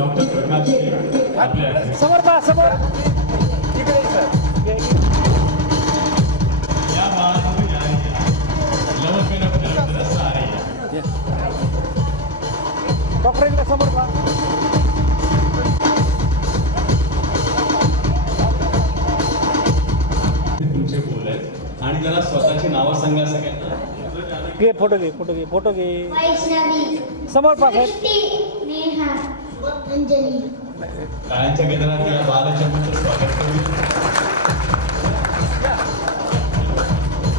Doctor प्रकाश आपल्या समोर पहा समोर इकडे सर या बाळाला लवकर आपल्याला आहे डॉक्टरांच्या समोर पहा तुमचे बोल आहेत आणि त्याला स्वतःची नावं सांगा सगळ्यांना. घे फोटो घे फोटो घे फोटो घे वैष्णवी समोर पहा साहेब सृष्टी नेहा अंजली टाळ्यांच्या गजरात या बालचंद्राचं स्वागत करूया.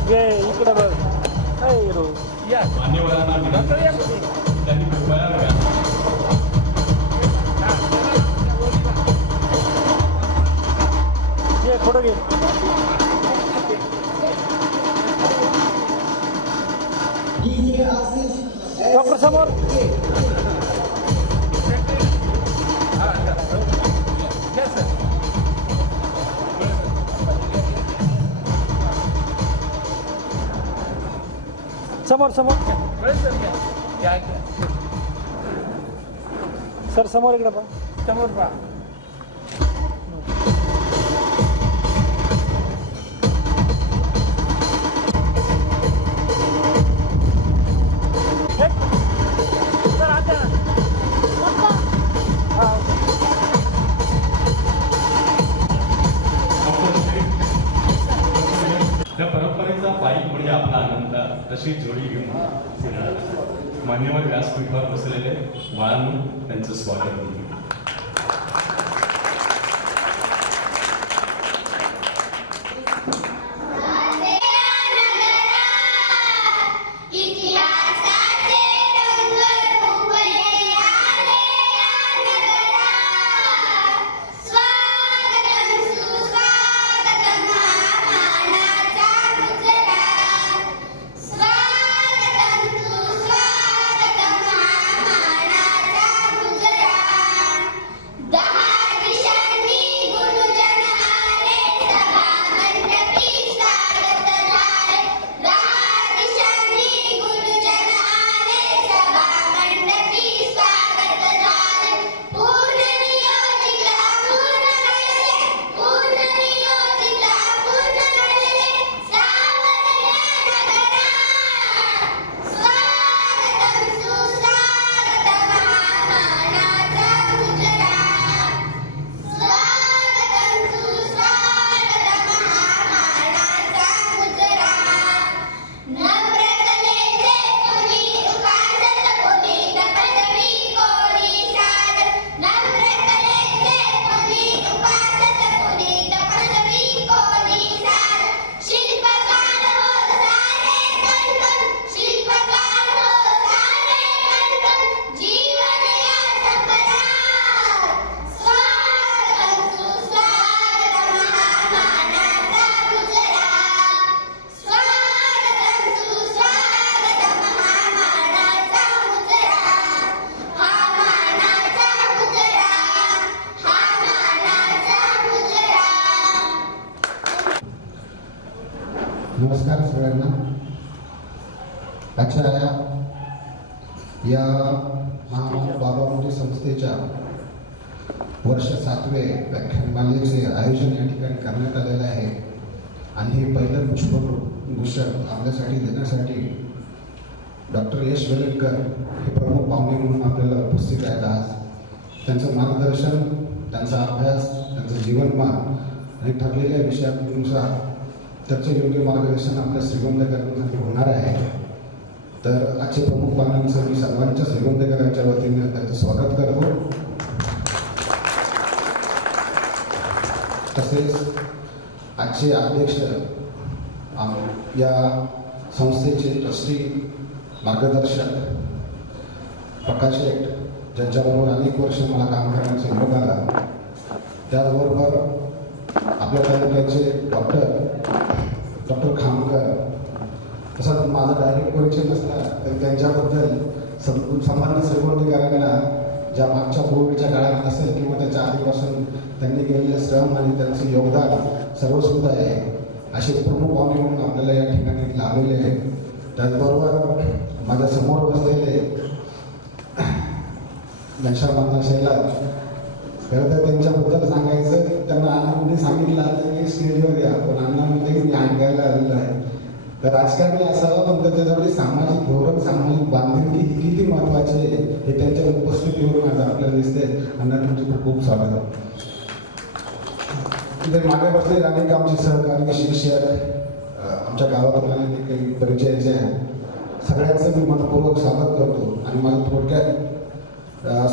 घे इकडं बघ ऐ रो या मान्यवरांना विनंती त्यांनी कृपया घ्या. घे फोटो घे डॉक्टर समोर समोर समोर सर समोर इकडे पहा समोर पहा सर आता हां त्या परंपरेचा पायी म्हणजे आपला आनंद तशी जोडी घेऊन फिरणार मान्यवर व्यासपीठावर बसलेले बाळांनो त्यांचं स्वागत करू. इतिहासाचे रंग उमलले आले नगरात स्वागतम सुस्वागतम महामानाचा गुजरात स्वागतम सुस्वागतम महामानाचा गुजरात 10 दिशांनी गुरुजन आले सभा मंडपी स्वागत झाले 10 दिशांनी गुरुजन आले सभा मंडपी स्वागत झाले पूर्ण नियोजित पूर्ण घडले पूर्ण नियोजित पूर्ण घडले सावरल्या नगरात स्वागतम सुस्वागतम महामानाचा गुजरात स्वागतम सुस्वागतम महामानाचा गुजरात नम्रतलेचे कोणी उपासत कोणी तपस्वी कोणी साधक नम्रतलेचे कोणी उपासत कोणी तपस्वी कोणी साधक शिल्पकार हो सारे कणकण शिल्पकार हो सारे कणकण जीवन या संबरात स्वागतम सुस्वागतम महामानाचा गुजरात स्वागतम सुस्वागतम महामानाचा गुजरात हा मानाचा गुजरात हा मानाचा गुजरात नमस्कार सगळ्यांना. आजच्या या महामानव बाबामुली संस्थेच्या वर्ष 7वे व्याख्यानमालेचे आयोजन या ठिकाणी करण्यात आलेलं आहे आणि हे पहिलं पुष्पगुच्छ आपल्यासाठी देण्यासाठी डॉक्टर यश वेलणकर हे प्रमुख पाहुणे म्हणून आपल्याला उपस्थित आहेत आज. त्यांचं मार्गदर्शन त्यांचा अभ्यास त्यांचं जीवनमान आणि ठरलेल्या विषयानुसार त्याचे योग्य मार्गदर्शन आपल्या श्रीगोंदेकरांसाठी होणार आहे. तर आजचे प्रमुख पाहुण्यांचं मी सर्वांच्या श्रीगोंदेकरांच्या वतीने त्यांचं स्वागत करतो. तसेच आजचे अध्यक्ष या संस्थेचे ट्रस्टी मार्गदर्शक प्रकाश शेठ ज्यांच्याबरोबर अनेक वर्ष मला काम करण्याचा योग आला. त्याचबरोबर आपल्या तालुक्याचे डॉक्टर खामकर. तसंच माझा डायरेक्ट परिचय नसला तर त्यांच्याबद्दल संबंधित श्रीगोंदेकरांना ज्या मागच्या कोविडच्या काळात असेल किंवा त्याच्या आधीपासून त्यांनी केलेले श्रम आणि त्यांचं योगदान सर्वसुद्धा आहे असे प्रमुख पाहुणे म्हणून आपल्याला या ठिकाणी लाभलेले आहेत. त्याचबरोबर माझ्या समोर बसलेले घनश्यामांना शैला, खरं तर त्यांच्याबद्दल सांगायचं, त्यांना अण्णांनी सांगितलं आता की स्टेजवर या, पण अण्णा म्हणते की मी ऐकायला आलेलो आहे. तर राजकारणी असावं, पण त्याच्यासाठी सामाजिक धोरण, सामाजिक बांधिलकी ही किती महत्वाची आहे हे त्यांच्या उपस्थितीवरून आज आपल्याला दिसते. अण्णा तुमचे खूप खूप स्वागत आहे. तिथे मागे बसले अनेक आमचे सहकारी शिक्षक, आमच्या गावातून आलेले काही परिचयाचे आहे, सगळ्यांचं मी मनपूर्वक स्वागत करतो. आणि मला थोडक्यात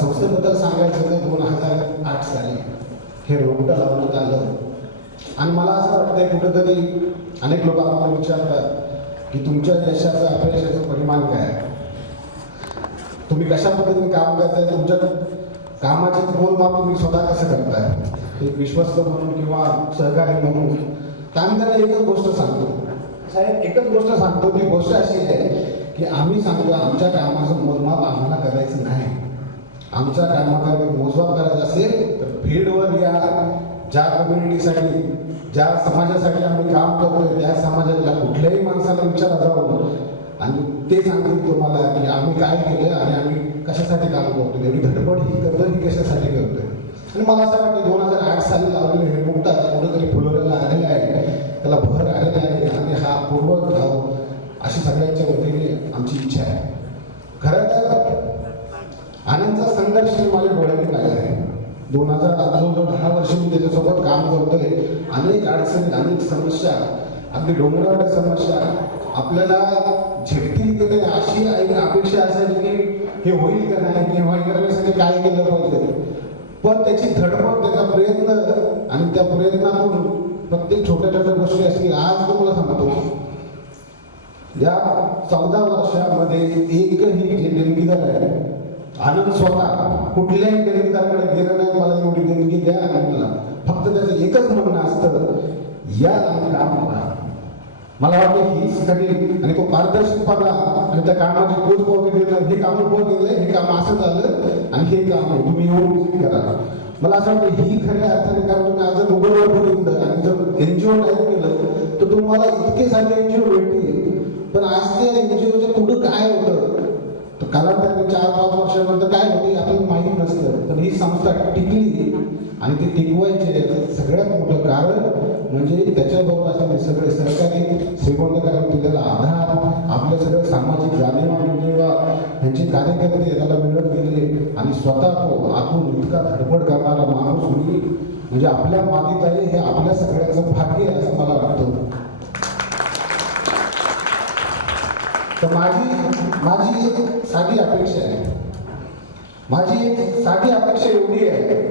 संस्थेबद्दल सांगायचं तर 2008 साली हे रोपटं लावण्यात आलं. आणि मला असं वाटतंय कुठंतरी अनेक लोक आम्हाला विचारतात की तुमच्या यशाचं अपयशाचं परिमाण काय आहे, तुम्ही कशा पद्धतीने काम करताय, तुमच्या कामाचे मोलमाप तुम्ही स्वतः कसं करताय. एक विश्वस्त म्हणून किंवा सहकारी म्हणून तर आम्ही त्यांना एकच गोष्ट सांगतो, साहेब एकच गोष्ट सांगतो. ती गोष्ट अशी आहे की आम्ही सांगतो आमच्या कामाचं मोजमाप आम्हाला करायचं नाही. आमच्या कामाकडे मोजमाप करायचं असेल तर फील्डवर या, ज्या कम्युनिटीसाठी, ज्या समाजासाठी आम्ही काम करतोय त्या समाजाच्या कुठल्याही माणसाला विचारा जाऊन आणि ते सांगतील तुम्हाला की आम्ही काय केलं आणि आम्ही कशासाठी काम करतोय, एवढी धडपड ही करतोय ही कशासाठी करतोय. आणि मला असं वाटतं 2008 साली लावलेलं हे मोठा कुठेतरी फुलवलेला आलेला आहे, त्याला भर आलेला आहे आणि हा पूर्वक अशी सगळ्यांच्या वतीने आमची इच्छा आहे. खरं तर आनंदचा संघर्ष माझ्या डोळ्याने पाहिला आहे. 10 वर्ष मी त्याच्यासोबत काम करतोय. अनेक अडचणी, अनेक समस्या, अगदी डोंगराळ समस्या आपल्याला झेपतील की नाही अशी अपेक्षा असायची की हे होईल का नाही, हे होईल करण्यासाठी काय केलं पाहिजे. पण त्याची धडपड, त्याचा प्रयत्न आणि त्या प्रयत्नातून प्रत्येक छोट्या छोट्या गोष्टी असतील. आज तुम्हाला सांगतो या 14 वर्षामध्ये एकही जे देणगीदार आहे, आनंद स्वतः कुठल्याही देणगीदाराकडे गेलं नाही मला एवढी देणगी द्या आणि मला फक्त त्याचं एकच म्हणणं असतं या आणि काम करा. मला वाटतं ही सगळी आणि तो पारदर्शकपणा आणि त्या कामाची पोचपावती देणं, हे काम उभं केलंय, हे काम असं झालं आणि हे काम आहे तुम्ही एवढं करा. मला असं वाटतं ही खऱ्या अर्थाने कारण तुम्ही आज जर गुगलवर बघितलं आणि जर एनजीओ टाईप केलं तर तुम्हाला इतके सारे एनजीओ भेटतील. पण आज त्या एनजीओच्या पुढं काय होतं तर कालांतराने 4-5 वर्षानंतर काय होते आपल्याला माहीत नसतं. पण ही संस्था टिकली आणि ती टिकवायची सगळ्यात मोठं कारण म्हणजे त्याच्याबरोबर असलेले सगळे सहकारी श्रीमंतकारांनी दिलेला आधार, आपले सगळे सामाजिक जाणीवा ह्यांचे कार्यकर्ते त्याला मिळत गेले आणि स्वतः तो आतून इतका धडपड करणारा माणूस म्हणजे आपल्या मातीत आहे हे आपल्या सगळ्यांचं भाग्य आहे असं मला वाटतं. तर माझी एक साधी अपेक्षा आहे, माझी एक साधी अपेक्षा एवढी आहे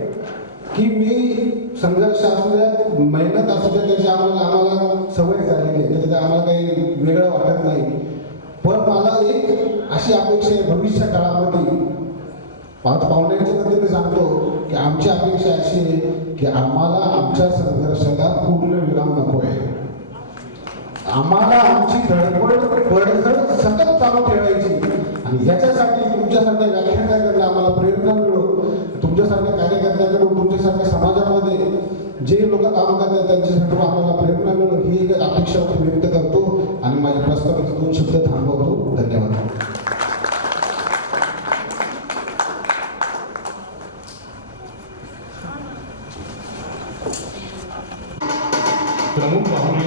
की मी संघर्ष असू द्या, मेहनत असू द्या, त्याची आम्हाला सवय झालेली आहे, त्याच्यात आम्हाला काही वेगळं वाटत नाही. पण मला एक अशी अपेक्षा आहे भविष्य काळामध्ये पाहुण्यांच्या पद्धतीने सांगतो की आमची अपेक्षा अशी आहे की आम्हाला आमच्या संघर्षाला पूर्ण विराम नको आहे. आम्हाला आमची धडपड सतत चालू ठेवायची आणि याच्यासाठी तुमच्यासारख्या व्याख्यानाकडे आम्हाला प्रेरणा मिळो, तुमच्यासारख्या कार्यकर्त्यांकडून, तुमच्यासारख्या समाजामध्ये जे लोक काम करतात त्यांच्यासाठी आम्हाला प्रेरणा मिळो ही एक अपेक्षा व्यक्त करतो आणि माझी प्रस्तावित 2 शब्द थांबवतो. धन्यवाद. प्रमुख पाहुणे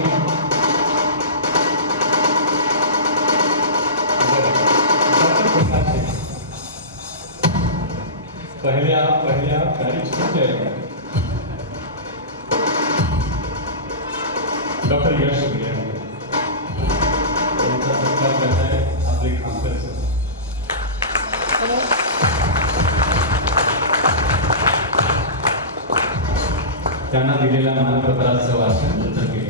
पहिल्या तारीख सुट्टी आहे. डॉक्टर यश त्यांचा सत्कार करताय आपले खामकर सर. त्यांना दिलेल्या मानपत्राचं वाचन नंतर केलं.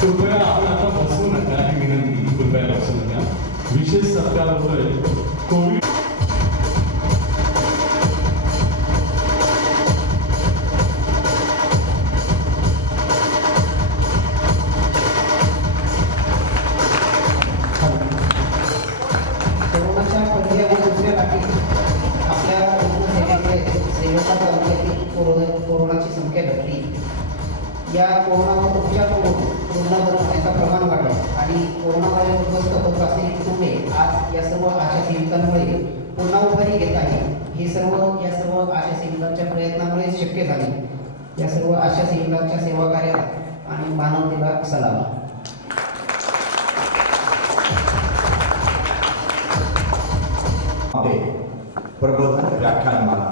कृपया आपण आता बसू नका. या कोरोनावर उपचार करून रुग्ण बरे होण्याचं प्रमाण वाढलं आणि कोरोनामध्ये उद्ध्वस्त होत असलेली कुटुंबे आज या सर्व आशा सेविकांमुळे पुन्हा उभारी घेत आहे. हे या सर्व आशा सेविकांच्या प्रयत्नामुळे शक्य झाले. या सर्व आशा सेविकांच्या सेवा कार्यात आणि मानवतेला सलाम. प्रबोधन व्याख्यानमाला.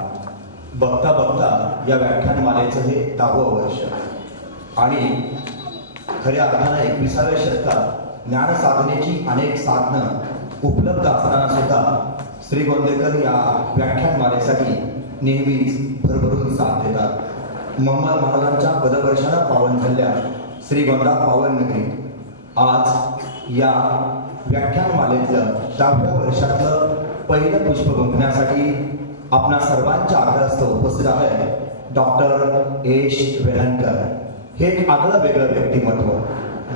बघता बघता या व्याख्यानमालेचं हे 10वं वर्ष आणि खऱ्या अर्थानं 21व्या शतकात ज्ञानसाधनेची अनेक साधनं उपलब्ध असताना सुद्धा श्री गोंदेकर या व्याख्यानमालेसाठी नेहमीच भरभरून साथ देतात. मोहम्मद महाराजांच्या पदवर्षाला पावन झालेल्या श्रीगोंदा पावन नगरी आज या व्याख्यानमालेतलं 10व्या वर्षातलं पहिलं पुष्प गुंफण्यासाठी आपणा सर्वांच्या आग्रहास्तव उपस्थित आहे डॉक्टर एश वेलणकर. हे एक आगळं वेगळं व्यक्तिमत्व.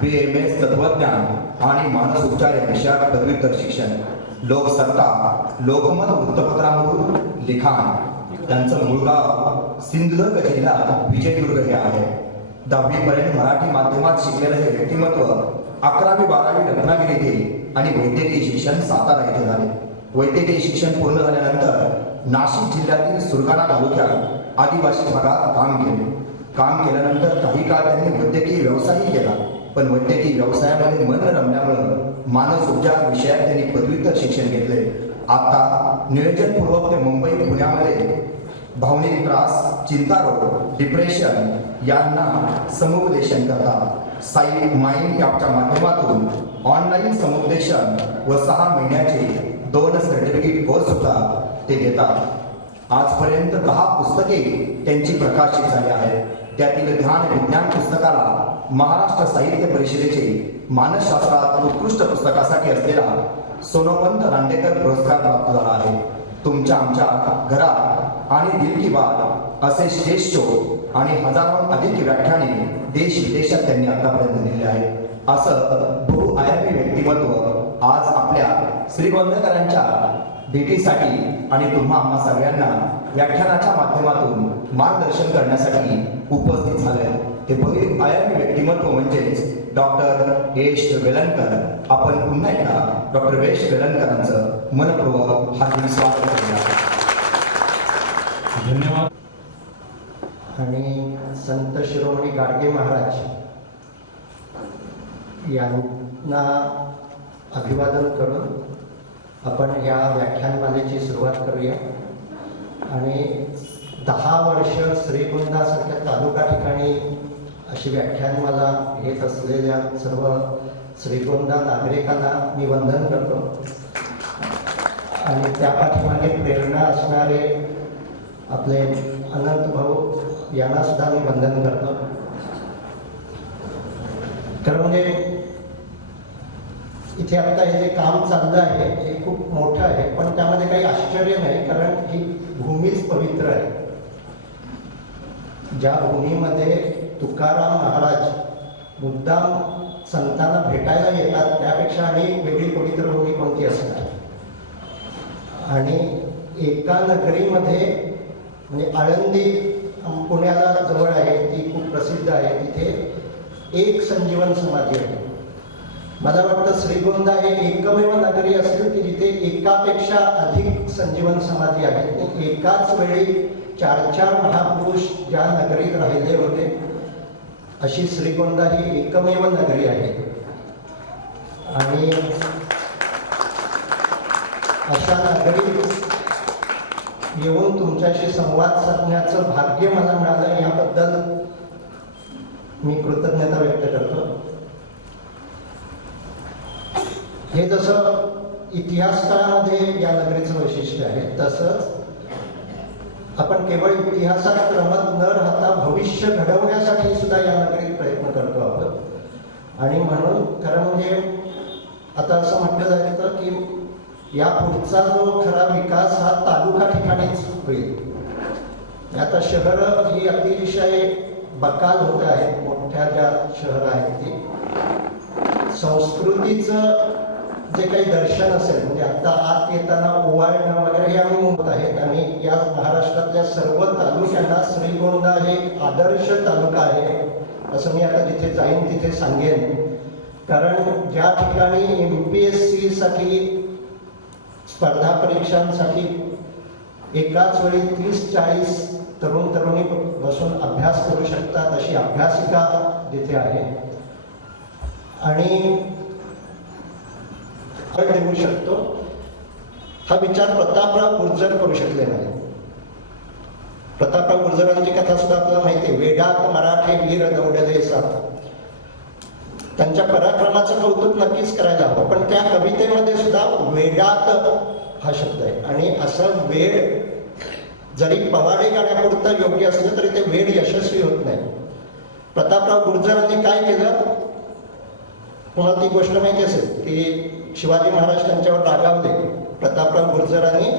BMS तत्वज्ञान आणि मानस उपचार या विषयात पदव्युत्तर शिक्षण, लोकसत्ता लोकमत वृत्तपत्रामधून लिखाण. त्यांचं मूळ गाव सिंधुदुर्ग जिल्ह्यात विजयदुर्ग हे आहे. 10वी पर्यंत मराठी माध्यमात शिकलेलं हे व्यक्तिमत्व 11वी 12वी रत्नागिरी येथे आणि वैद्यकीय शिक्षण सातारा येथे झाले. वैद्यकीय शिक्षण पूर्ण झाल्यानंतर नाशिक जिल्ह्यातील सुरगाणा तालुक्यात आदिवासी भागात काम केल्यानंतर काही काळ त्यांनी वैद्यकीय व्यवसायही केला. पण वैद्यकीय व्यवसायामध्ये मन रमल्यामुळं मानस उपचार विषयात त्यांनी पदव्युत्तर शिक्षण घेतले. आता नियोजनपूर्वक ते मुंबई पुण्यामध्ये भावनिक त्रास, चिंतारोग, डिप्रेशन यांना समुपदेशन करतात. साई माइंड ॲपच्या माध्यमातून ऑनलाईन समुपदेशन व 6 महिन्याचे 2 सर्टिफिकेट कोर्स सुद्धा ते घेतात. आजपर्यंत 10 पुस्तके त्यांची प्रकाशित झाली आहेत. त्यातील ध्यान विज्ञान पुस्तकाला महाराष्ट्र साहित्य परिषदेचे मानसशास्त्रात उत्कृष्ट पुस्तकासाठी असलेला सोनोपंत रांडेकर पुरस्कार प्राप्त झाला आहे. तुमच्या आमच्या घरात आणि दिल की बात असे श्रेष्ठ आणि हजारोहून अधिक व्याख्याने देश विदेशात त्यांनी आतापर्यंत दिले आहेत. असं बहुआयामी व्यक्तिमत्व आज आपल्या श्री गोंदेकरांच्या भेटीसाठी आणि तुम्हा आम्हा सगळ्यांना व्याख्यानाच्या माध्यमातून मार्गदर्शन करण्यासाठी उपस्थित झाले. ते बहुआयामी व्यक्तिमत्व म्हणजेच डॉक्टर एश वेलणकर. आपण पुन्हा एकदा डॉक्टर एश वेलणकरांचं मनपूर्वक हार्दिक स्वागत करूया. धन्यवाद. आणि संत शिरोमणी गाडगे महाराज यांना अभिवादन करून आपण या व्याख्यानमालेची सुरुवात करूया. आणि 10 वर्ष श्रीगोंदासारख्या तालुका ठिकाणी अशी व्याख्यानमाला घेत असलेल्या सर्व श्रीगोंदा नागरिकांना मी वंदन करतो. आणि त्या पाठीमागे प्रेरणा असणारे आपले अनंत भाऊ यांना सुद्धा मी वंदन करतो. कारण म्हणजे इथे आता हे जे काम चाललं आहे हे खूप मोठं आहे, पण त्यामध्ये काही आश्चर्य नाही. कारण ही भूमीच पवित्र आहे. ज्या भूमीमध्ये तुकाराम महाराज मुद्दाम संतांना भेटायला येतात त्यापेक्षा अनेक वेगळी पवित्र भूमी कोणती असणार. आणि एका नगरीमध्ये म्हणजे आळंदी पुण्याला जवळ आहे, ती खूप प्रसिद्ध आहे. तिथे एक संजीवन समाधी आहे. मला वाटतं श्रीगोंदा हे एकमेव नगरी असेल की जिथे एकापेक्षा अधिक संजीवन समाधी आहेत. एकाच वेळी 4 महापुरुष ज्या नगरीत राहिले होते अशी श्रीगोंदा ही एकमेव नगरी आहे. आणि अशा नगरीत येऊन तुमच्याशी संवाद साधण्याचं भाग्य मला मिळालं, याबद्दल मी कृतज्ञता व्यक्त करतो. हे जसं इतिहासकारामध्ये या नगरीचं वैशिष्ट्य आहे, तसंच आपण केवळ इतिहासात रमत न राहता भविष्य घडवण्यासाठी सुद्धा या नगरीत प्रयत्न करतो आहोत. आणि म्हणून खरं म्हणजे आता असं म्हटलं जातं की या पुढचा जो खरा विकास हा तालुका ठिकाणीच होईल. आता शहरं ही अतिशय बकाल होत आहेत. मोठ्या ज्या शहरं आहेत ती संस्कृतीचं जे काही दर्शन असेल म्हणजे आता आत येताना ओवाळणं वगैरे हे आम्ही म्हणत आहेत. आणि या महाराष्ट्रातल्या सर्व तालुक्यांना श्रीगोंदा हे एक आदर्श तालुका आहे असं मी आता जिथे जाईन तिथे सांगेन. कारण ज्या ठिकाणी MPSC साठी स्पर्धा परीक्षांसाठी एकाच वेळी 30-40 तरुण तरुणी बसून अभ्यास करू शकतात अशी अभ्यासिका जिथे आहे आणि देऊ शकतो, हा विचार प्रतापराव गुर्जर करू शकले नाही. प्रतापराव गुर्जरांची कथा सुद्धा आपल्याला माहिती आहे. वेडात मराठे वीर दौडले साथ. त्यांच्या पराक्रमाचं कौतुक नक्कीच करायला हवं, पण त्या कवितेमध्ये सुद्धा वेडात हा शब्द आहे. आणि असं वेड जरी पवाडे गाण्यापुरतं योग्य असलं तरी ते वेड यशस्वी होत नाही. प्रतापराव गुर्जरांनी काय केलं, तुम्हाला ती गोष्ट माहिती असेल की शिवाजी महाराज त्यांच्यावर रागावले. प्रतापराव गुर्जरांनी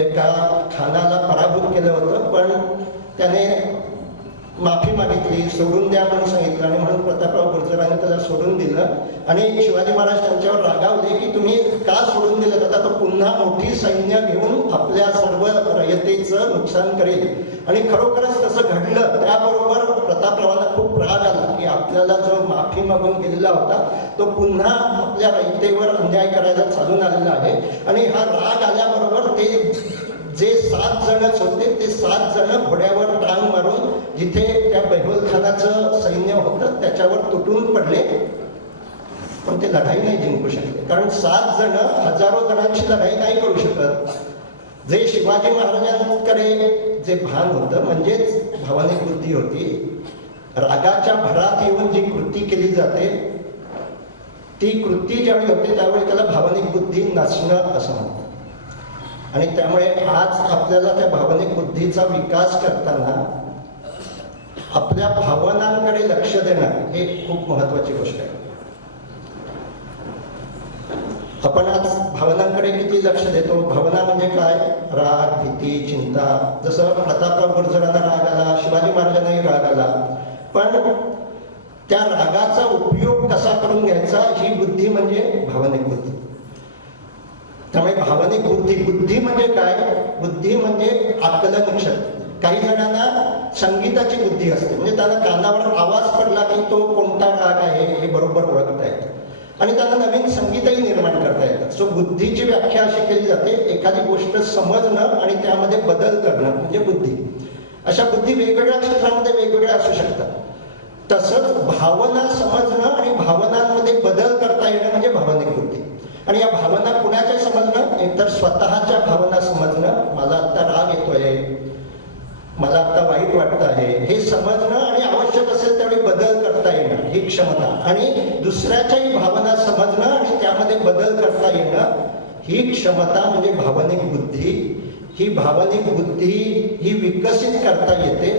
एका खानाला पराभूत केलं होतं, पण त्याने माफी मागितली, सोडून द्या म्हणून सांगितलं आणि म्हणून प्रतापराव गुर्जरांनी त्याला सोडून दिलं. आणि शिवाजी महाराज त्यांच्यावर रागावले की तुम्ही का सोडून दिलं, आता तो पुन्हा मोठी सैन्य घेऊन आपल्या सर्व रयतेचं नुकसान करेल. आणि खरोखरच तसं घडलं. त्याबरोबर प्रतापरावांना खूप राग आला की आपल्याला जो माफी मागून गेलेला होता तो पुन्हा आपल्या रयतेवर अन्याय करायला चालून आलेला आहे. आणि हा राग आल्याबरोबर ते जे 7 जणच होते ते 7 जण घोड्यावर टांग मारून जिथे त्या बेहोल खानाचं सैन्य होतं त्याच्यावर तुटून पडले, पण ते लढाई नाही जिंकू शकले. कारण 7 जण हजारो जणांची लढाई नाही करू शकत. जे शिवाजी महाराजांकडे जे भान होतं म्हणजेच भावनिक बुद्धी होती, रागाच्या भरात येऊन जी कृती केली जाते ती कृती ज्यावेळी होते त्यावेळी त्याला भावनिक बुद्धी नसणं असं म्हणतात. आणि त्यामुळे आज आपल्याला त्या भावनिक बुद्धीचा विकास करताना आपल्या भावनांकडे लक्ष देणं हे खूप महत्वाची गोष्ट आहे. आपण आज भावनांकडे किती लक्ष देतो? भावना म्हणजे काय? राग, भीती, चिंता. जसं प्रतापराव गुर्जरांना राग आला, शिवाजी महाराजांनाही राग आला, पण त्या रागाचा उपयोग कसा करून घ्यायचा ही बुद्धी म्हणजे भावनिक बुद्धी. त्यामुळे भावनिक बुद्धी म्हणजे काय? बुद्धी म्हणजे आकलन शक्ती. काही जणांना संगीताची बुद्धी असते, म्हणजे त्यांना कानावर आवाज पडला की तो कोणता राग आहे हे बरोबर ओळखता येतं आणि त्यांना नवीन संगीतही निर्माण करता येतं. सो बुद्धीची व्याख्या अशी केली जाते, एखादी गोष्ट समजणं आणि त्यामध्ये बदल करणं म्हणजे बुद्धी. अशा बुद्धी वेगवेगळ्या क्षेत्रामध्ये वेगवेगळ्या असू शकतात. तसंच भावना समजणं आणि भावनांमध्ये बदल करता येणं म्हणजे भावनिक बुद्धी. आणि या भावना कुणाच्या समजणं? एकतर स्वतःच्या भावना समजणं, मला आता राग येतोय, मला आता वाईट वाटतं आहे हे समजणं आणि आवश्यक असेल त्यावेळी बदल करता येणं ही क्षमता. आणि दुसऱ्याच्याही भावना समजणं आणि त्यामध्ये बदल करता येणं ही क्षमता म्हणजे भावनिक बुद्धी. ही भावनिक बुद्धी ही विकसित करता येते.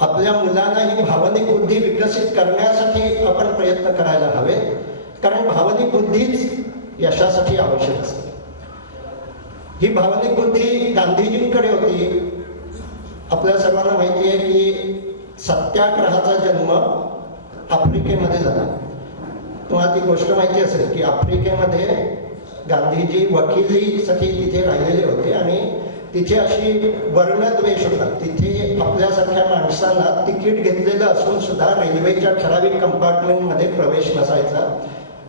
आपल्या मुलांना ही भावनिक बुद्धी विकसित करण्यासाठी आपण प्रयत्न करायला हवे, कारण भावनिक बुद्धीच यशासाठी आवश्यक असते. ही भावनिक बुद्धी गांधीजींकडे होती. आपल्या सर्वांना माहिती आहे की सत्याग्रहाचा जन्म आफ्रिकेमध्ये झाला. तुम्हाला ती गोष्ट माहिती असेल की आफ्रिकेमध्ये गांधीजी वकिलीसाठी तिथे राहिलेले होते आणि तिथे अशी वर्णद्वेष होता. तिथे आपल्यासारख्या माणसांना तिकीट घेतलेलं असून सुद्धा रेल्वेच्या ठराविक कंपार्टमेंटमध्ये प्रवेश नसायचा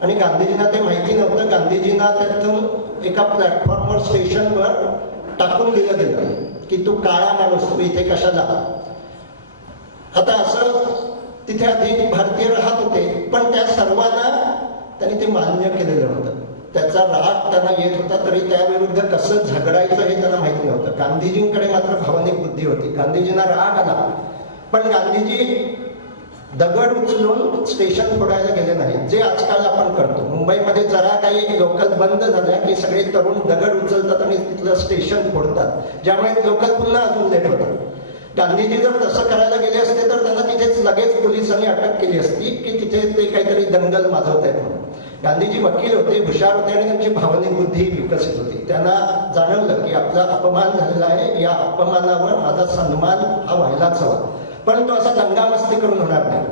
आणि गांधीजींना ते माहिती नव्हतं. गांधीजींना त्यातून एका प्लॅटफॉर्मवर स्टेशनवर टाकून दिलं गेलं की तू काळा माणूस, तू इथे कशाला. आता असं तिथे आधी भारतीय राहत होते, पण त्या सर्वांना त्यांनी ते मान्य केलेलं होतं. त्याचा राग त्यांना येत होता, तरी त्याविरुद्ध कसं झगडायचं हे त्यांना माहिती नव्हतं. गांधीजींकडे मात्र भावनिक बुद्धी होती. गांधीजींना राग आला, पण गांधीजी दगड उचलून स्टेशन फोडायला गेले नाही, जे आजकाल आपण करतो. मुंबईमध्ये जरा काही लोकल बंद झाल्या की सगळे तरुण दगड उचलतात आणि तिथलं स्टेशन फोडतात, ज्यामुळे लोकल पुन्हा अजून लेट होतात. गांधीजी जर तसं करायला गेले असते तर त्यांना तिथेच लगेच पोलिसांनी अटक केली असती की तिथे ते काहीतरी दंगल माजवत आहेत म्हणून. गांधीजी वकील होते, हुशार होते आणि त्यांची भावनिक बुद्धी विकसित होती. त्यांना जाणवलं की आपला अपमान झालेला आहे, या अपमानावर माझा सन्मान हा व्हायलाच हवा, परंतु असा दंगामस्ती करून होणार नाही.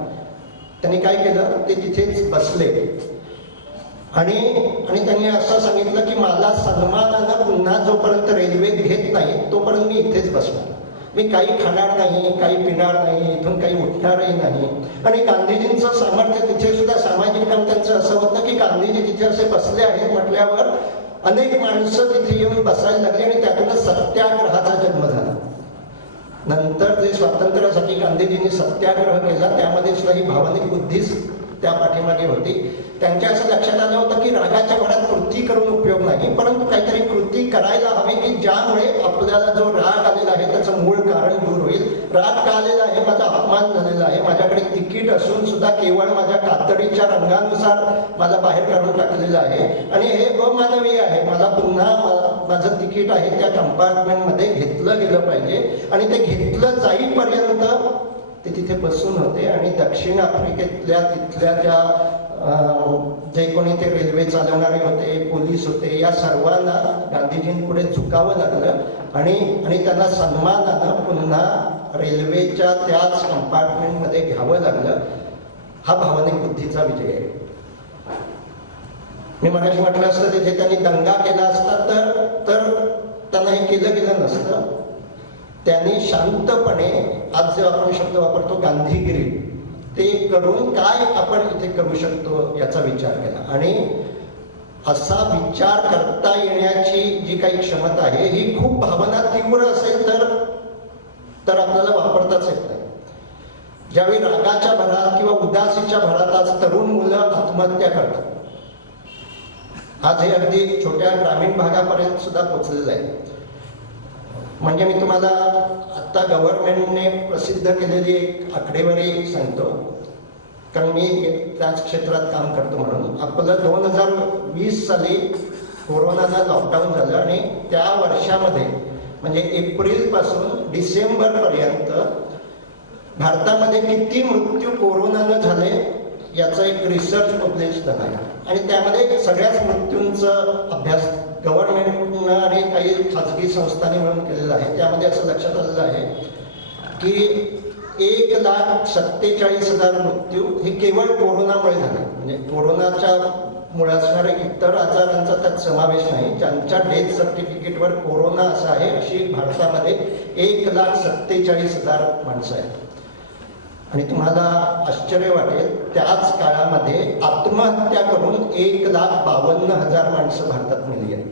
त्यांनी काय केलं, ते तिथेच बसले आणि त्यांनी असं सांगितलं की मला सन्मानानं पुन्हा जोपर्यंत रेल्वेत घेत नाही तोपर्यंत मी इथेच बसणार. मी काही खाणार नाही, काही पिणार नाही, इथून काही उठणारही नाही. आणि गांधीजींचं सामर्थ्य तिथे सुद्धा सामाजिक काम त्यांचं असं होतं की गांधीजी तिथे असे बसले आहेत म्हटल्यावर अनेक माणसं तिथे येऊन बसायला लागली आणि त्यातूनच सत्याग्रहाचा जन्म झाला. नंतर जे स्वातंत्र्यासाठी गांधीजींनी सत्याग्रह केला त्यामध्ये सुद्धा ही भावनिक बुद्धीच त्या पाठीमागे होती. त्यांच्या असं लक्षात आलं होतं की रागाच्या भरात कृती करून उपयोग नाही, परंतु काहीतरी कृती करायला हवी की ज्यामुळे आपल्याला जो राग आलेला आहे त्याचं मूळ कारण दूर होईल. राग का आलेला आहे? माझा अपमान झालेला आहे, माझ्याकडे तिकीट असून सुद्धा केवळ माझ्या कातडीच्या रंगानुसार मला बाहेर काढून टाकलेलं आहे आणि हे अमानवीय आहे. मला पुन्हा माझं तिकीट आहे त्या कंपार्टमेंटमध्ये घेतलं गेलं पाहिजे आणि ते घेतलं जाईपर्यंत ते तिथे बसून होते. आणि दक्षिण आफ्रिकेतल्या तिथल्या ज्या जे कोणी ते रेल्वे चालवणारे होते, पोलीस होते, या सर्वांना गांधीजींपुढे झुकावं लागलं आणि त्यांना सन्मानानं पुन्हा रेल्वेच्या त्याच कंपार्टमेंटमध्ये घ्यावं लागलं. हा भावनिक बुद्धीचा विजय आहे. मी मगाशी म्हटलं असतं तिथे त्यांनी दंगा केला असता तर त्यांना हे केलं गेलं नसतं. त्यांनी शांतपणे, आज जे आपण शब्द वापरतो गांधीगिरी, ते करून काय आपण इथे करू शकतो याचा विचार केला. आणि असा विचार करता येण्याची जी काही क्षमता आहे ही खूप भावना तीव्र असेल तर आपल्याला वापरताच येत नाही. ज्यावेळी रागाच्या भरात किंवा उदासीच्या भरात आज तरुण मुलं आत्महत्या करतात, आज हे अगदी छोट्या ग्रामीण भागापर्यंत सुद्धा पोचलेलं आहे. म्हणजे मी तुम्हाला आता गव्हर्नमेंटने प्रसिद्ध केलेली एक आकडेवारी सांगतो, कारण मी त्याच क्षेत्रात काम करतो म्हणून. आपलं 2020 साली कोरोनाला लॉकडाऊन झालं आणि त्या वर्षामध्ये म्हणजे एप्रिलपासून डिसेंबरपर्यंत भारतामध्ये किती मृत्यू कोरोनानं झाले याचा एक रिसर्च पब्लिश झाला आहे. आणि त्यामध्ये सगळ्याच मृत्यूंचा अभ्यास गव्हर्नमेंटनं आणि काही खाजगी संस्थांनी मिळून केलेला आहे. त्यामध्ये असं लक्षात आलेलं आहे की 1,47,000 मृत्यू हे केवळ कोरोनामुळे झाले. म्हणजे कोरोनाच्या मुळे असणाऱ्या इतर आजारांचा त्यात समावेश नाही. ज्यांच्या डेथ सर्टिफिकेटवर कोरोना असं आहे अशी भारतामध्ये 1,47,000 माणसं आहेत. आणि तुम्हाला आश्चर्य वाटेल, त्याच काळामध्ये आत्महत्या करून 1,52,000 माणसं भारतात मेली आहेत.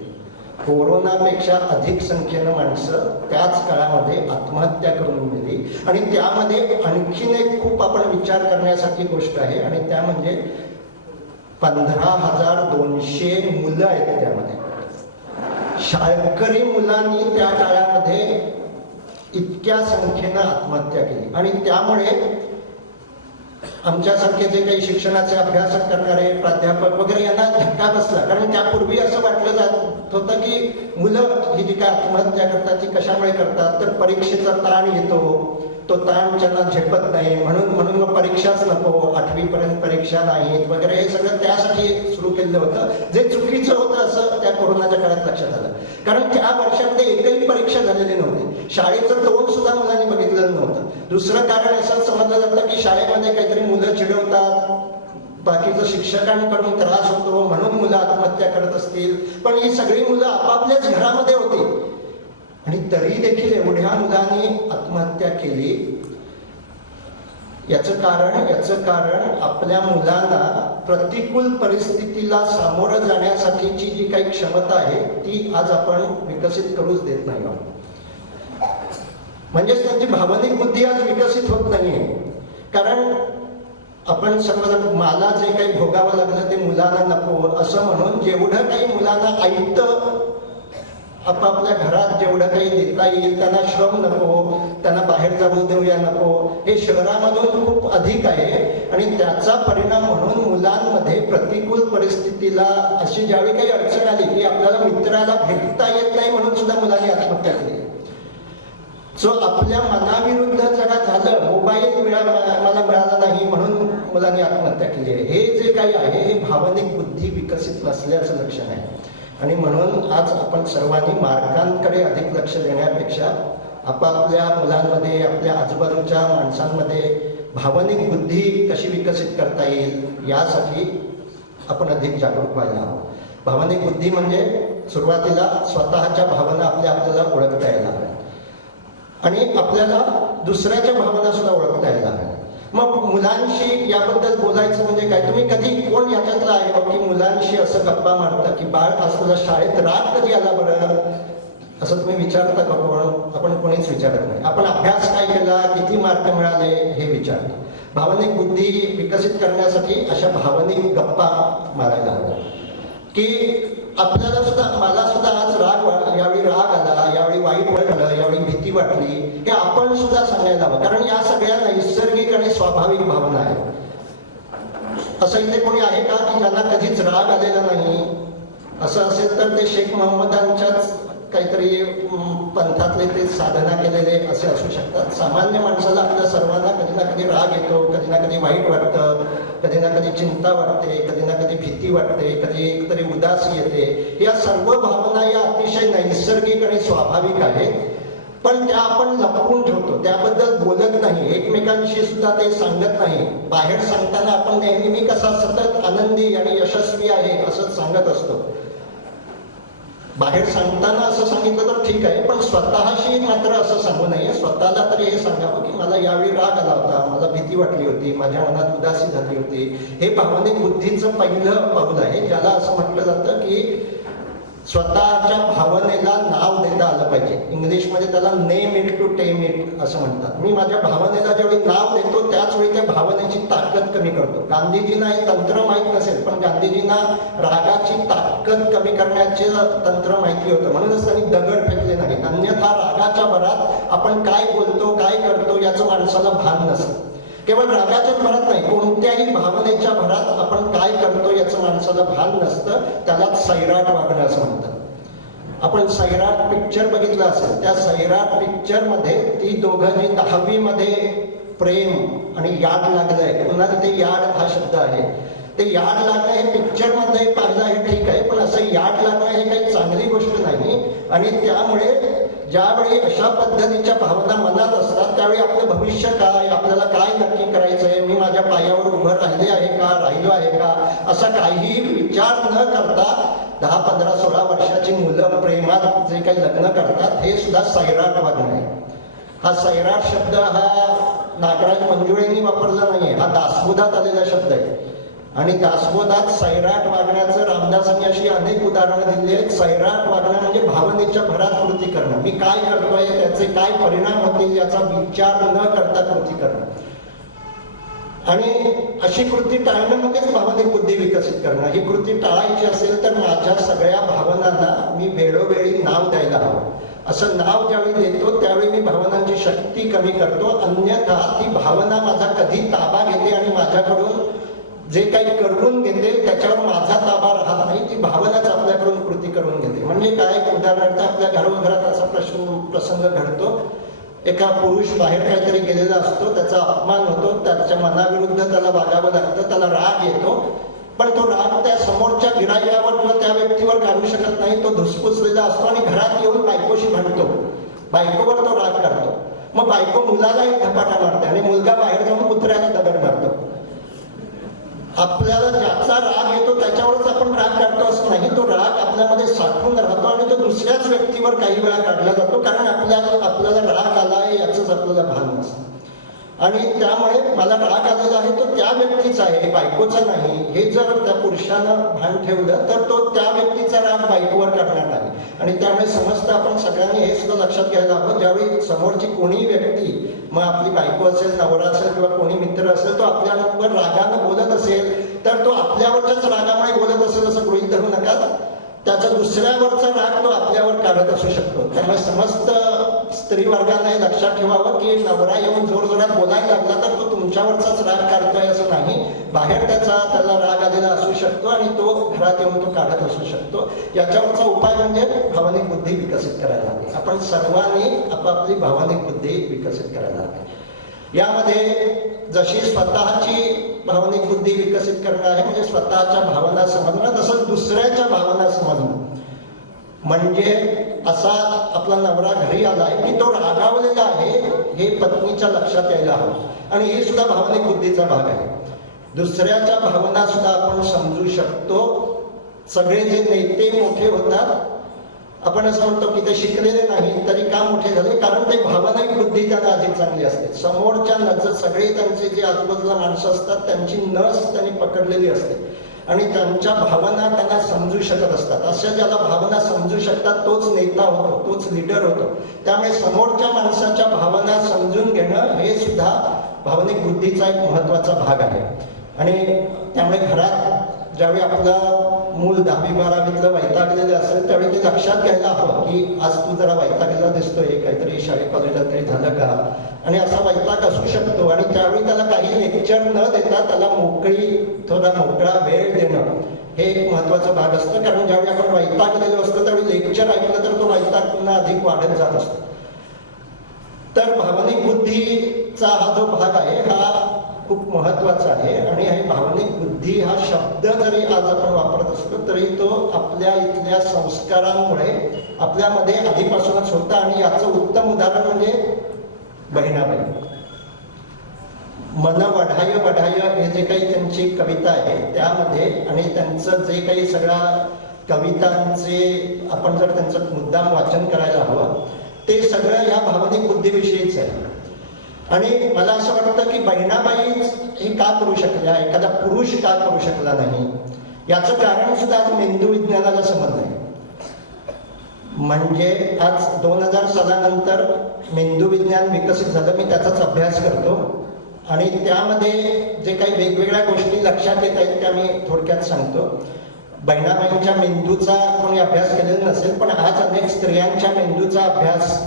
कोरोनापेक्षा अधिक संख्येनं माणसं त्याच काळामध्ये आत्महत्या करून मेली. आणि त्यामध्ये आणखीन एक खूप आपण विचार करण्यासाठी गोष्ट आहे आणि त्या म्हणजे 15,200 मुलं आहेत. त्यामध्ये शाळकरी मुलांनी त्या काळामध्ये इतक्या संख्येनं आत्महत्या केली. आणि त्यामुळे आमच्यासारखे जे काही शिक्षणाचे अभ्यास करणारे प्राध्यापक वगैरे यांना धक्का बसला. कारण त्यापूर्वी असं वाटलं जात होतं की मुलं ही जी काय आत्महत्या करतात ती कशामुळे करतात, तर परीक्षेचा ताण येतो, तो ताण त्यांना झेपत नाही म्हणून मग परीक्षाच नको, 8वी पर्यंत परीक्षा नाहीत वगैरे, हे सगळं त्यासाठी सुरू केलेलं होतं, जे चुकीचं होतं असं त्या कोरोनाच्या काळात लक्षात आलं. कारण त्या वर्षामध्ये एकही परीक्षा झालेली नव्हती, शाळेचं तोंड सुद्धा मुलांनी बघितलेलं नव्हतं. दुसरं कारण असं समजलं जातं की शाळेमध्ये काहीतरी मुलं चिडवतात, बाकीचं शिक्षकांकडून त्रास होतो म्हणून मुलं आत्महत्या करत असतील. पण ही सगळी मुलं आपापल्याच घरामध्ये होती आणि तरी देखील एवढ्या मुलांनी आत्महत्या केली. याचं कारण आपल्या मुलांना प्रतिकूल परिस्थितीला सामोरं जाण्यासाठीची जी काही क्षमता आहे ती आज आपण विकसित करूच देत नाही आहोत. म्हणजेच त्यांची भावनिक बुद्धी आज विकसित होत नाहीये. कारण आपण सर्वजण मला जे काही भोगावं लागलं ते मुलांना नको असं म्हणून जेवढं काही मुलांना ऐकतं आपापल्या घरात जेवढं काही देता येईल, त्यांना श्रम नको, त्यांना बाहेर जाऊ देऊया नको, हे शहरामधून खूप अधिक आहे. आणि त्याचा परिणाम म्हणून मुलांमध्ये प्रतिकूल परिस्थितीला अशी ज्यावेळी काही अडचण आली की आपल्याला मित्राला भेटता येत नाही म्हणून सुद्धा मुलांनी आत्महत्या केली. सो आपल्या मनाविरुद्ध जरा झालं, मोबाईल मला मिळाला नाही म्हणून मुलांनी आत्महत्या केली आहे. हे जे काही आहे हे भावनिक बुद्धी विकसित नसल्याचं लक्षण आहे. आणि म्हणून आज आपण सर्वांनी मार्गांकडे अधिक लक्ष देण्यापेक्षा आपापल्या मुलांमध्ये, आपल्या आजूबाजूच्या माणसांमध्ये भावनिक बुद्धी कशी विकसित करता येईल यासाठी आपण अधिक जागरूक व्हायला हवं. भावनिक बुद्धी म्हणजे सुरुवातीला स्वतःच्या भावना आपल्याला ओळखता यायला हव्या. आणि आपल्याला दुसऱ्याच्या भावना सुद्धा ओळखता यायला हव्या. मग मुलांशी याबद्दल बोलायचं म्हणजे काय, तुम्ही कधी कोण याच्यातलं आहे बघ की मुलांशी असं गप्पा मारता की बाळ आज तुला शाळेत राग कधी आला बरं, असं तुम्ही विचारता का कोण? आपण कोणीच विचारत नाही. आपण अभ्यास काय केला, किती मार्क मिळाले हे विचारतो. भावनिक बुद्धी विकसित करण्यासाठी अशा भावनिक गप्पा मारायला हव्या की आपल्याला सुद्धा, मला सुद्धा आज यावेळी राग आला, यावेळी वाईट वाटलं, यावेळी भीती वाटली, हे आपण सुद्धा सांगायला हवं. कारण या सगळ्या नैसर्गिक आणि स्वाभाविक भावना आहेत. असं इथे कोणी आहे का की ज्यांना कधीच राग आलेला नाही? असं असेल तर ते शेख मोहम्मदांच्याच काहीतरी पंथातले ते साधना केलेले असे असू शकतात. सामान्य माणसाला आपल्या सर्वांना कधी ना कधी राग येतो, कधी ना कधी वाईट वाटतं, कधी ना कधी चिंता वाटते, कधी ना कधी भीती वाटते, कधी एकतरी उदासी येते. या सर्व भावना या अतिशय नैसर्गिक आणि स्वाभाविक आहेत, पण त्या आपण लपवून ठेवतो, त्याबद्दल बोलत नाही, एकमेकांशी सुद्धा ते सांगत नाही. बाहेर सांगताना आपण नेहमी मी कसा सतत आनंदी आणि यशस्वी आहे असंच सांगत असतो. बाहेर सांगताना असं सांगितलं तर ठीक आहे, पण स्वतःशी मात्र असं सांगू नये. स्वतःला तरी हे सांगावं की मला यावेळी राग आला होता, मला भीती वाटली होती, माझ्या मनात उदासी झाली होती. हे भावनिक बुद्धीचं पहिलं पाऊल आहे, ज्याला असं म्हटलं जातं की स्वतःच्या भावनेला नाव देता आलं पाहिजे. इंग्लिशमध्ये त्याला name it to tame it असं म्हणतात. मी माझ्या भावनेला ज्यावेळी नाव देतो त्याच वेळी त्या भावनेची ताकद कमी करतो. गांधीजींना हे तंत्र माहीत नसेल, पण गांधीजींना रागाची ताकद कमी करण्याचे तंत्र माहिती होतं, म्हणूनच त्यांनी दगड फेकले नाहीत. अन्यथा रागाच्या भरात आपण काय बोलतो, काय करतो याचं माणसाला भान नसतं. केवळ रागाच्याच भरात नाही, कोणत्याही भावनेच्या भरात आपण काय करतो याचं माणसाला भान नसतं. त्याला सैराट वागणं असं म्हणतात. आपण सैराट पिक्चर बघितलं असेल, त्या सैराट पिक्चर मध्ये ती दोघं जी 10वी मध्ये प्रेम आणि याड लागलंय, पुन्हा तिथे याड हा शब्द आहे, ते याड लागणं हे पिक्चर मध्ये पाहिलं आहे ठीक आहे, पण असं याड लागणं हे काही चांगली गोष्ट नाही. आणि त्यामुळे ज्यावेळी अशा पद्धतीच्या भावना मनात असतात त्यावेळी आपलं भविष्य काय, आपल्याला काय नक्की करायचंय, मी माझ्या पायावर उभं राहिले आहे का, राहिलो आहे का, असा काही विचार न करता 10, 15, 16 वर्षाची मुलं प्रेमात जे काही लग्न करतात हे सुद्धा सैराट वागणं आहे. हा सैराट शब्द हा नागराज मंजुळेंनी वापरला नाहीये, हा दासबोधात आलेला शब्द आहे. आणि दासबोधात सैराट वागण्याचं रामदासांनी अशी अनेक उदाहरणं दिली आहेत. सैराट वागणं म्हणजे भावनेच्या भरात कृती करणं, मी काय करतोय त्याचे काय परिणाम होतील याचा विचार न करता कृती करणं. आणि अशी कृती टाळणं म्हणजेच भावनिक बुद्धी विकसित करणं. ही कृती टाळायची असेल तर माझ्या सगळ्या भावनांना मी वेळोवेळी नाव द्यायला हवं. असं नाव ज्यावेळी देतो त्यावेळी मी भावनांची शक्ती कमी करतो, अन्यथा ती भावना माझा कधी ताबा घेते आणि माझ्याकडून जे काही करून घेते त्याच्यावर माझा ताबा राहत नाही, ती भावनाच आपल्याकडून कृती करून घेते. म्हणजे काय, उदाहरणार्थ आपल्या घरोघरात असा प्रसंग घडतो, एका पुरुष बाहेर काहीतरी गेलेला असतो, त्याचा अपमान होतो, त्याच्या मनाविरुद्ध त्याला वागावं लागतं, त्याला राग येतो, पण तो राग त्या समोरच्या गिराईकावर किंवा त्या व्यक्तीवर काढू शकत नाही. तो धुसफुसलेला असतो आणि घरात येऊन बायकोशी भांडतो, बायकोवर तो राग काढतो. मग बायको मुलाला एक धपाटा मारते आणि मुलगा बाहेर जाऊन कुत्र्याला दगड मारतो. आपल्याला ज्याचा राग येतो त्याच्यावरच आपण राग काढतो असं नाही, तो राग आपल्यामध्ये साठवून राहतो आणि तो दुसऱ्याच व्यक्तीवर काही वेळा काढला जातो, कारण आपल्याला राग आला आहे याचंच आपल्याला भान नसतं. आणि त्यामुळे मला राग आलेला आहे तो त्या व्यक्तीचा आहे, बायकोचा नाही, हे जर त्या पुरुषानं भान ठेवलं तर तो त्या व्यक्तीचा राग बायकोवर काढणार नाही. आणि त्यामुळे समजतं आपण सगळ्यांनी हे सुद्धा लक्षात घ्यायला हवं, ज्यावेळी समोरची कोणी व्यक्ती, मग आपली बायको असेल, नवरा असेल किंवा कोणी मित्र असेल, तो आपल्यावर रागानं बोलत असेल तर तो आपल्यावरच्याच रागामुळे बोलत असेल असं गृहीत धरू नका. त्याचा दुसऱ्यावरचा राग तो आपल्यावर काढत असू शकतो. त्यामुळे समस्त स्त्री वर्गाने हे लक्षात ठेवावं की नवरा येऊन जोरजोरात बोलायला लागला तर तो तुमच्यावरचाच राग काढतोय असं नाही, बाहेर त्याला राग आलेला असू शकतो आणि तो घरात येऊन तो काढत असू शकतो. याच्यावरचा उपाय म्हणजे भावनिक बुद्धी विकसित करायला हवी. आपण सर्वांनी आपापली भावनिक बुद्धी विकसित करायला हवी. यामध्ये जशी स्वतःची भावनिक बुद्धी विकसित करणं आहे म्हणजे स्वतःच्या भावना समजणं, तसंच दुसऱ्याच्या भावना समजणं. म्हणजे असा आपला नवरा घरी आलाय की तो रागावलेला आहे हे पत्नीच्या लक्षात यायला हवं, आणि हे सुद्धा भावनिक बुद्धीचा भाग आहे. दुसऱ्याच्या भावना सुद्धा आपण समजू शकतो. सगळे जे नेते मोठे होतात आपण असं म्हणतो की ते शिकलेले नाही तरी का मोठे झाले, कारण ते भावनिक बुद्धी त्यांना अधिक चांगली असते. समोरच्या नजर सगळे त्यांचे जे आजूबाजूला माणसं असतात त्यांची नस त्यांनी पकडलेली असते आणि त्यांच्या भावना त्यांना समजू शकत असतात. अशा ज्याला भावना समजू शकतात तोच नेता होतो, तोच लीडर होतो. त्यामुळे समोरच्या माणसाच्या भावना समजून घेणं हे सुद्धा भावनिक बुद्धीचा एक महत्वाचा भाग आहे. आणि त्यामुळे घरात ज्यावेळी आपलं मूल 10वी-12वीतलं वैतागलेलं असेल त्यावेळी ते लक्षात घ्यायला हवं की आज तू जरा वैतागलेला दिसतोय, काहीतरी शाळेत कॉलेजात काही झालं का, आणि असा वैताग असू शकतो. आणि त्यावेळी त्याला काही लेक्चर न देता त्याला थोडा मोकळा वेळ देणं हे एक महत्वाचा भाग असतं. कारण ज्यावेळी आपण वैतागलेलो असतो त्यावेळी लेक्चर ऐकलं तर तो वैताग पुन्हा अधिक वाढत जात असतो. तर भावनिक बुद्धीचा हा जो भाग आहे हा खूप महत्वाचा आहे. आणि हे भावनिक बुद्धी हा शब्द जरी आज आपण वापरत असलो तरी तो आपल्या इथल्या संस्कारांमुळे आपल्यामध्ये आधीपासूनच होता. आणि याचं उत्तम उदाहरण म्हणजे बहिणाबाई. मन वढाय वढाय हे जे काही त्यांची कविता आहे त्यामध्ये, आणि त्यांचं जे काही सगळ्या कवितांचे आपण जर त्यांचं मुद्दाम वाचन करायला हवं ते सगळं या भावनिक बुद्धीविषयीच आहे. आणि मला असं वाटतं की बहिणाबाई हे का करू शकल्या, एखादा पुरुष का करू शकला नाही, याचं कारण सुद्धा आज मेंदू विज्ञानाला समजलंय. म्हणजे आज 2000 सालानंतर मेंदू विज्ञान विकसित झालं, मी त्याचाच अभ्यास करतो आणि त्यामध्ये जे काही वेगवेगळ्या गोष्टी लक्षात येत आहेत त्या मी थोडक्यात सांगतो. बहिणाबाईंच्या मेंदूचा कोणी अभ्यास केलेला नसेल, पण आज अनेक स्त्रियांच्या मेंदूचा अभ्यास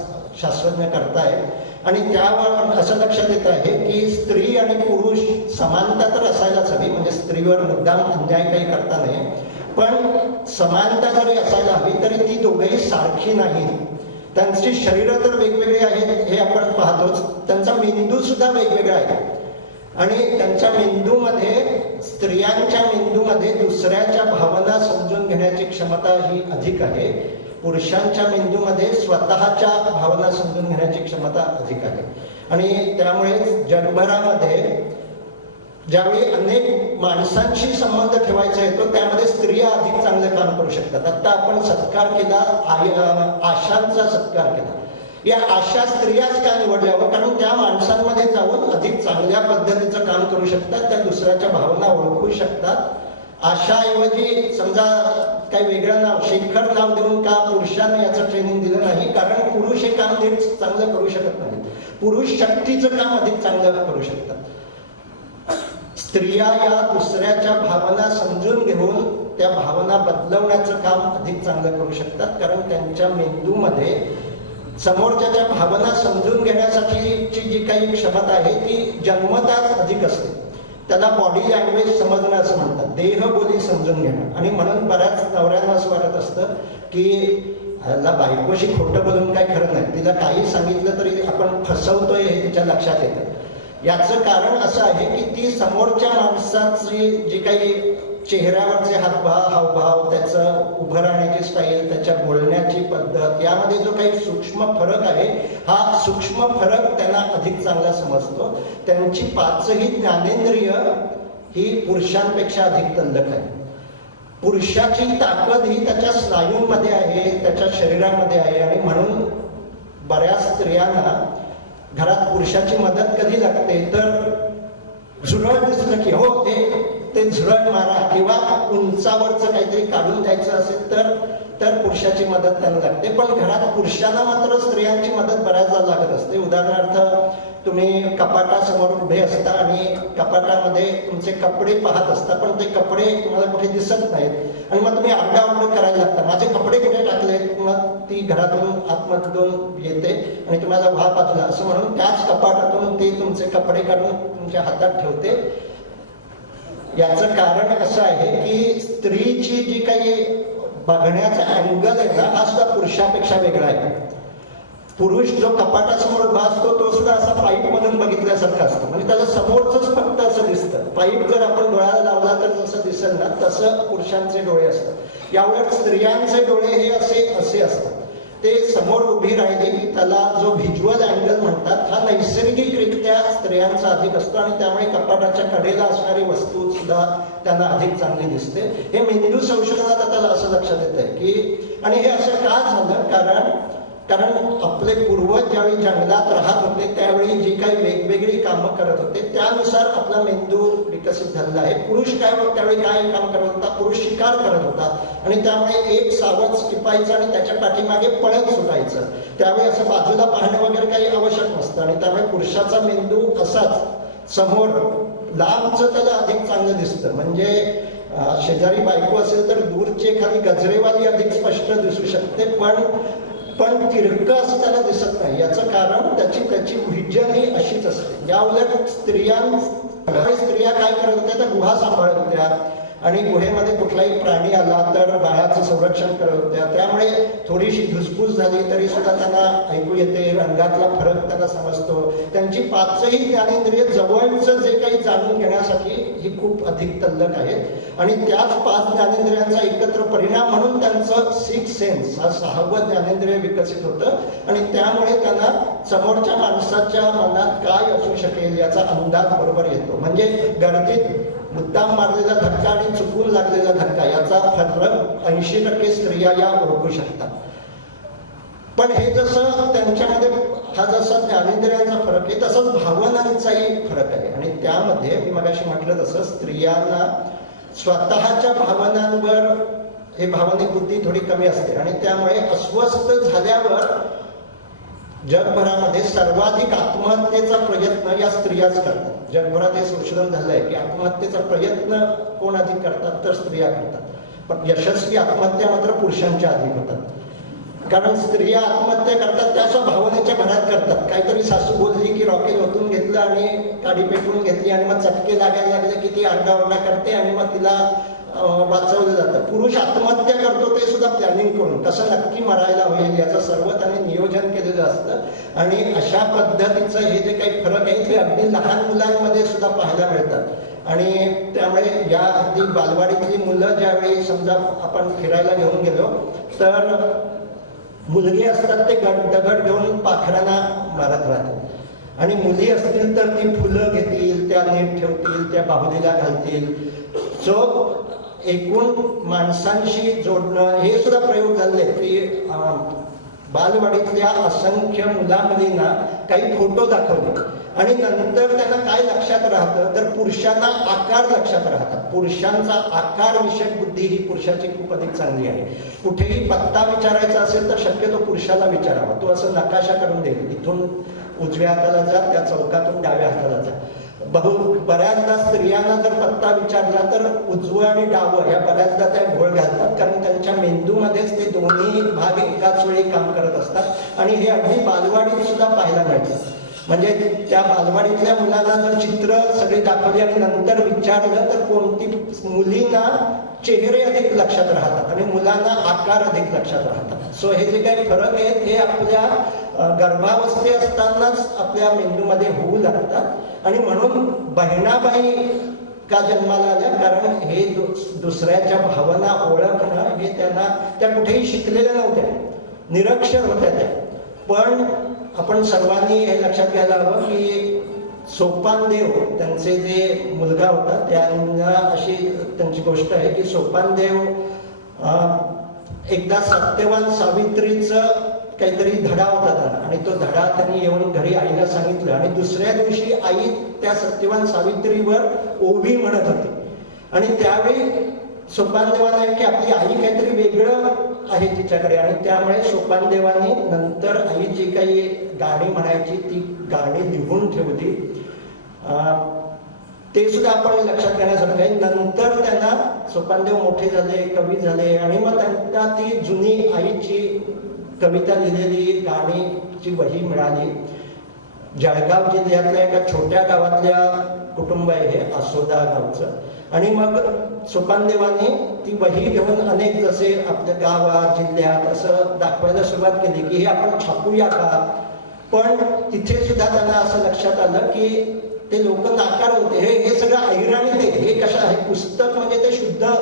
शास्त्रज्ञ करतायत. आणि त्यावर असं लक्षात येत आहे की स्त्री आणि पुरुष समानता तर असायलाच हवी, म्हणजे स्त्रीवर मुद्दाम अन्याय काही करता नये, पण समानता जरी असायला हवी तरी ती दोघेही सारखी नाही. त्यांची शरीरं तर वेगवेगळी आहेत हे आपण पाहतोच, त्यांचा मेंदू सुद्धा वेगवेगळा आहे. आणि त्यांच्या मेंदूमध्ये, स्त्रियांच्या मेंदूमध्ये दुसऱ्याच्या भावना समजून घेण्याची क्षमता ही अधिक आहे. पुरुषांच्या मेंदूमध्ये स्वतःच्या भावना समजून घेण्याची क्षमता अधिक आहे. आणि त्यामुळे जगभरामध्ये ज्यावेळी अनेक माणसांशी संबंध ठेवायचा येतो त्यामध्ये स्त्रिया अधिक चांगलं काम करू शकतात. आता आपण सत्कार केला, आशांचा सत्कार केला. या आशा स्त्रियाच का निवडल्या हो? कारण त्या माणसांमध्ये जाऊन अधिक चांगल्या पद्धतीचं काम करू शकतात, त्या दुसऱ्याच्या भावना ओळखू शकतात. आशाऐवजी समजा काही वेगळं नाव, शेखर नाव देऊन का पुरुषांना याचं ट्रेनिंग दिलं नाही, कारण पुरुष हे काम नीट चांगलं करू शकत नाही. पुरुष शक्तीचं काम अधिक चांगलं करू शकतात. स्त्रिया या दुसऱ्याच्या भावना समजून घेऊन त्या भावना बदलवण्याचं काम अधिक चांगलं करू शकतात, कारण त्यांच्या मेंदूमध्ये समोरच्या भावना समजून घेण्यासाठीची जी काही क्षमता आहे ती जन्मताच अधिक असते. त्याला बॉडी लँग्वेज समजणं असं म्हणतात, देहबोली समजून घेणं. आणि म्हणून बऱ्याच नवऱ्यांना असं वाटत असतं की ह्याला बायकोशी खोटं बोलून काय खरं नाही, तिला काही सांगितलं तरी आपण फसवतोय हे तिच्या लक्षात येतं. याचं कारण असं आहे की ती समोरच्या माणसाची जी काही चेहऱ्यावरचे हावभाव, त्याचं उभं राहण्याची स्टाईल, त्याच्या बोलण्याची पद्धत, यामध्ये जो काही सूक्ष्म फरक आहे हा सूक्ष्म फरक त्यांना अधिक चांगला समजतो. त्यांची 5ही ज्ञानेंद्रिय ही पुरुषांपेक्षा अधिक तल्लख आहे. पुरुषाची ताकद ही त्याच्या स्नायूंमध्ये आहे, त्याच्या शरीरामध्ये आहे. आणि म्हणून बऱ्याच स्त्रियांना घरात पुरुषाची मदत कधी लागते तर झुरळ दिसलं की हो ते झुरळ मारा, किंवा उंचावरचं काहीतरी काढून द्यायचं असेल तर पुरुषाची मदत त्यांना लागते. पण घरात पुरुषांना मात्र स्त्रियांची मदत बऱ्याचदा लागत असते. उदाहरणार्थ तुम्ही कपाटासमोर उभे असता आणि कपाटामध्ये तुमचे कपडे पाहत असता, पण ते कपडे तुम्हाला कुठे दिसत नाहीत आणि मग तुम्ही आरडाओरड करायला लागता, माझे कपडे कुठे टाकलेत. मग ती घरातून आतमधून येते आणि तुम्हाला व्हा बाजूला असं म्हणून त्याच कपाटातून ते तुमचे कपडे काढून तुमच्या हातात ठेवते. याचं कारण असं आहे की स्त्रीची जी काही बघण्याचा अँगल आहे ना हा सुद्धा पुरुषापेक्षा वेगळा आहे. पुरुष जो कपाटासमोर उभा असतो तो सुद्धा असा पाईप मधून बघितल्यासारखा असतो, म्हणजे त्याला समोरच फक्त असं दिसतं. पाईप जर आपण डोळ्याला लावला तर जसं दिसेल ना तसं पुरुषांचे डोळे असतात. यावर स्त्रियांचे डोळे हे असे असतात. ते समोर उभी राहिली की त्याला जो व्हिज्युअल अँगल म्हणतात हा नैसर्गिकरित्या स्त्रिया स्त्रियांचा अधिक असतो आणि त्यामुळे कपाटाच्या कडेला असणारी वस्तू सुद्धा त्यांना अधिक चांगली दिसते. हे मेंदू संशोधनात आता असं लक्षात येत आहे की, आणि हे असं का झालं, कारण आपले पूर्वज ज्यावेळी जंगलात राहत होते त्यावेळी जी काही वेगवेगळी कामं करत होते त्यानुसार आपला मेंदू विकसित झालेला आहे. पुरुष त्यावेळी काय काम करत होता, पुरुष शिकार करत होता आणि त्यामुळे एक सावध टिपायचं आणि त्याच्या पाठीमागे पळत सुटायचं. त्यावेळी असं बाजूला पाहणं वगैरे काही आवश्यक नसतं आणि त्यामुळे पुरुषाचा मेंदू असाच समोर लांबचं त्याला अधिक चांगलं दिसतं. म्हणजे शेजारी बायको असेल तर दूरची एखादी गजरेवाली अधिक स्पष्ट दिसू शकते, पण तिरकं असं त्याला दिसत नाही. याचं कारण त्याची व्हिजन ही अशीच असते. या उलट स्त्रिया काय करत होत्या, त्या गुहा सांभाळत होत्या आणि गुहेमध्ये कुठलाही प्राणी आला तर बाळाचं संरक्षण करत होत्या. त्यामुळे थोडीशी धुसफूस झाली तरी सुद्धा त्यांना ऐकू येते, रंगातला फरक त्यांना समजतो. त्यांची पाचही ज्ञानेंद्रिय जवळचं जे काही जाणून घेण्यासाठी ही खूप अधिक तल्लक आहेत आणि त्याच 5 ज्ञानेंद्रियांचा एकत्र परिणाम म्हणून त्यांचं 6 सेन्स हा 6वं ज्ञानेंद्रिय विकसित होतं आणि त्यामुळे त्यांना समोरच्या माणसाच्या मनात काय असू शकेल याचा अंदाज बरोबर येतो. म्हणजे गर्दीत मुद्दाम मारलेला धक्का आणि चुकून लागलेला धक्का याचा फरक 80% स्त्रिया या ओळखू शकतात. पण हे जसं त्यांच्यामध्ये हा जसा ज्ञानेंद्रियांचा फरक आहे तसंच भावनांचाही फरक आहे आणि त्यामध्ये मी मगाशी म्हटलं तसं स्त्रियांना स्वतःच्या भावनांवर हे भावनिक बुद्धी थोडी कमी असते आणि त्यामुळे अस्वस्थ झाल्यावर जगभरामध्ये सर्वाधिक आत्महत्येचा प्रयत्न या स्त्रियाच करतात. जगभरात हे संशोधन झालंय की आत्महत्येचा प्रयत्न कोण अधिक करतात तर स्त्रिया करतात, पण यशस्वी आत्महत्या मात्र पुरुषांच्या अधिक होतात. कारण स्त्रिया आत्महत्या करतात त्या भावनेच्या भरात करतात. काहीतरी सासू बोलली की रॉकेल ओतून घेतलं आणि गाडी पेटवून घेतली आणि मग चटके लागायला लागले की ती आरडाओरडा करते आणि मग तिला वाचवलं जातं. पुरुष आत्महत्या करतो ते सुद्धा प्लॅनिंग करून कसं नक्की मरायला होईल याचं सर्व त्याने नियोजन केलेलं असतं आणि अशा पद्धतीचं हे जे काही फरक आहे ते अगदी लहान मुलांमध्ये सुद्धा पाहायला मिळतात. आणि त्यामुळे या अगदी बालवाडीतली मुलं ज्यावेळी समजा आपण फिरायला घेऊन गेलो तर मुलगी असतात ते दगड घेऊन पाखरांना मारत राहतात आणि मुली असतील तर ती फुलं घेतील, त्या नीट ठेवतील, त्या बाहुलीला घालतील. जो एकूण माणसांशी जोडणं हे सुद्धा प्रयोग झाले की बालवाडीतल्या असंख्य मुला-मुलींना काही फोटो दाखवले आणि नंतर त्यांना काय लक्षात राहतं तर पुरुषांना आकार लक्षात राहतात. पुरुषांचा आकार विषयक बुद्धी ही पुरुषाची खूप अधिक चांगली आहे. कुठेही पत्ता विचारायचा असेल तर शक्यतो पुरुषाला विचारावा. तो असं नकाशा करून देईल, इथून उजव्या हाताला जा, त्या चौकातून डाव्या हाताला जा. बऱ्याचदा स्त्रियांना जर पत्ता विचारला तर उजवं आणि डावं या बऱ्याचदा त्या घोळ घालतात कारण त्यांच्या मेंदूमध्येच ते दोन्ही भाग एकाच वेळी काम करत असतात आणि हे अगदी बालवाडीत सुद्धा पाहायला मिळतं. म्हणजे त्या बालवाडीतल्या मुलांना जर चित्र सगळी दाखवली आणि नंतर विचारलं तर कोणती मुलींना चेहरे अधिक लक्षात राहतात आणि मुलांना आकार अधिक लक्षात राहतात. सो हे जे काही फरक आहेत हे आपल्या गर्भावस्थे असतानाच आपल्या मेंदूमध्ये होऊ लागतात आणि म्हणून बहिणाबाई का जन्माला आल्या कारण हे दुसऱ्याच्या भावना ओळखणं हे त्या कुठेही शिकलेल्या नव्हत्या, निरक्षर होत्या त्या. पण आपण सर्वांनी हे लक्षात घ्यायला हवं की सोपानदेव त्यांचे जे मुलगा होता त्यांना अशी त्यांची गोष्ट आहे की सोपानदेव एकदा सत्यवान सावित्रीचं काहीतरी धडा होता त्यांना आणि तो धडा त्यांनी येऊन घरी आईला सांगितलं आणि दुसऱ्या दिवशी आई त्या सत्यवान सावित्रीवर ओवी म्हणत होती आणि त्यावेळी सोपानदेवाला की आपली आई काहीतरी वेगळं आहे तिच्याकडे आणि त्यामुळे सोपानदेवाने नंतर आई जी काही गाणी म्हणायची ती गाणी लिहून ठेवली. ते सुद्धा आपण लक्षात घेण्यासारखं आहे. नंतर त्यांना सोपानदेव मोठे झाले, कवी झाले आणि मग त्यांना ती जुनी आईची कविता लिहिलेली गाणीची वही मिळाली. जळगाव जिल्ह्यातल्या एका छोट्या गावातल्या कुटुंब आहे हे आसोदा गावचं आणि मग सोपानदेवाने ती वही घेऊन अनेक जसे आपल्या गावात जिल्ह्यात असं दाखवायला सुरुवात केली की हे आपण छापूया का. पण तिथे सुद्धा त्यांना असं लक्षात आलं की ते लोक नाकार होते. हे सगळं ऐराणी हे कसं आहे पुस्तक म्हणजे ते शुद्ध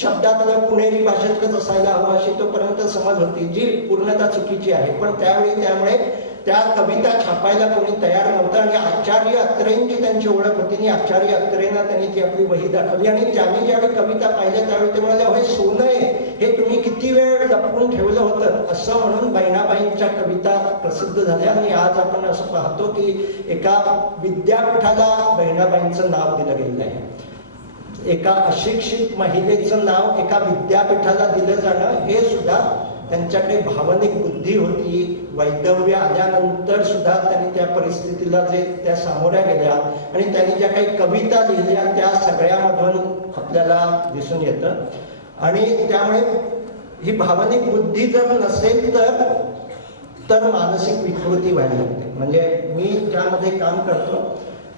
शब्दातलं पुणेरी भाषेतलंच असायला हवं अशी तोपर्यंत समज होती जी पूर्णतः चुकीची आहे. पण त्यावेळी त्यामुळे त्या कविता छापायला कोणी तयार नव्हतं आणि आचार्य अत्रेंची त्यांची ओळख होती आणि आचार्य अत्रेंना त्यांनी ती आपली वही दाखवली आणि त्यांनी ज्यावेळी कविता पाहिल्या त्यावेळी ते म्हणाले, हे सोनं आहे, हे तुम्ही किती वेळ लपवून ठेवलं होतं, असं म्हणून बहिणाबाईंच्या कविता प्रसिद्ध झाल्या. आणि आज आपण असं पाहतो की एका विद्यापीठाला बहिणाबाईंचं नाव दिलं गेलेलं आहे. एका अशिक्षित महिलेचं नाव एका विद्यापीठाला दिलं जाणं हे सुद्धा त्यांच्याकडे भावनिक बुद्धी होती. वैदव्य आल्यानंतर सुद्धा त्यांनी त्या परिस्थितीला जे त्या सामोऱ्या गेल्या आणि त्यांनी ज्या काही कविता लिहिल्या त्या सगळ्यामधून आपल्याला दिसून येतं. आणि त्यामुळे ही भावनिक बुद्धी जर नसेल तर मानसिक विकृती व्हायला लागते. म्हणजे मी ज्यामध्ये काम करतो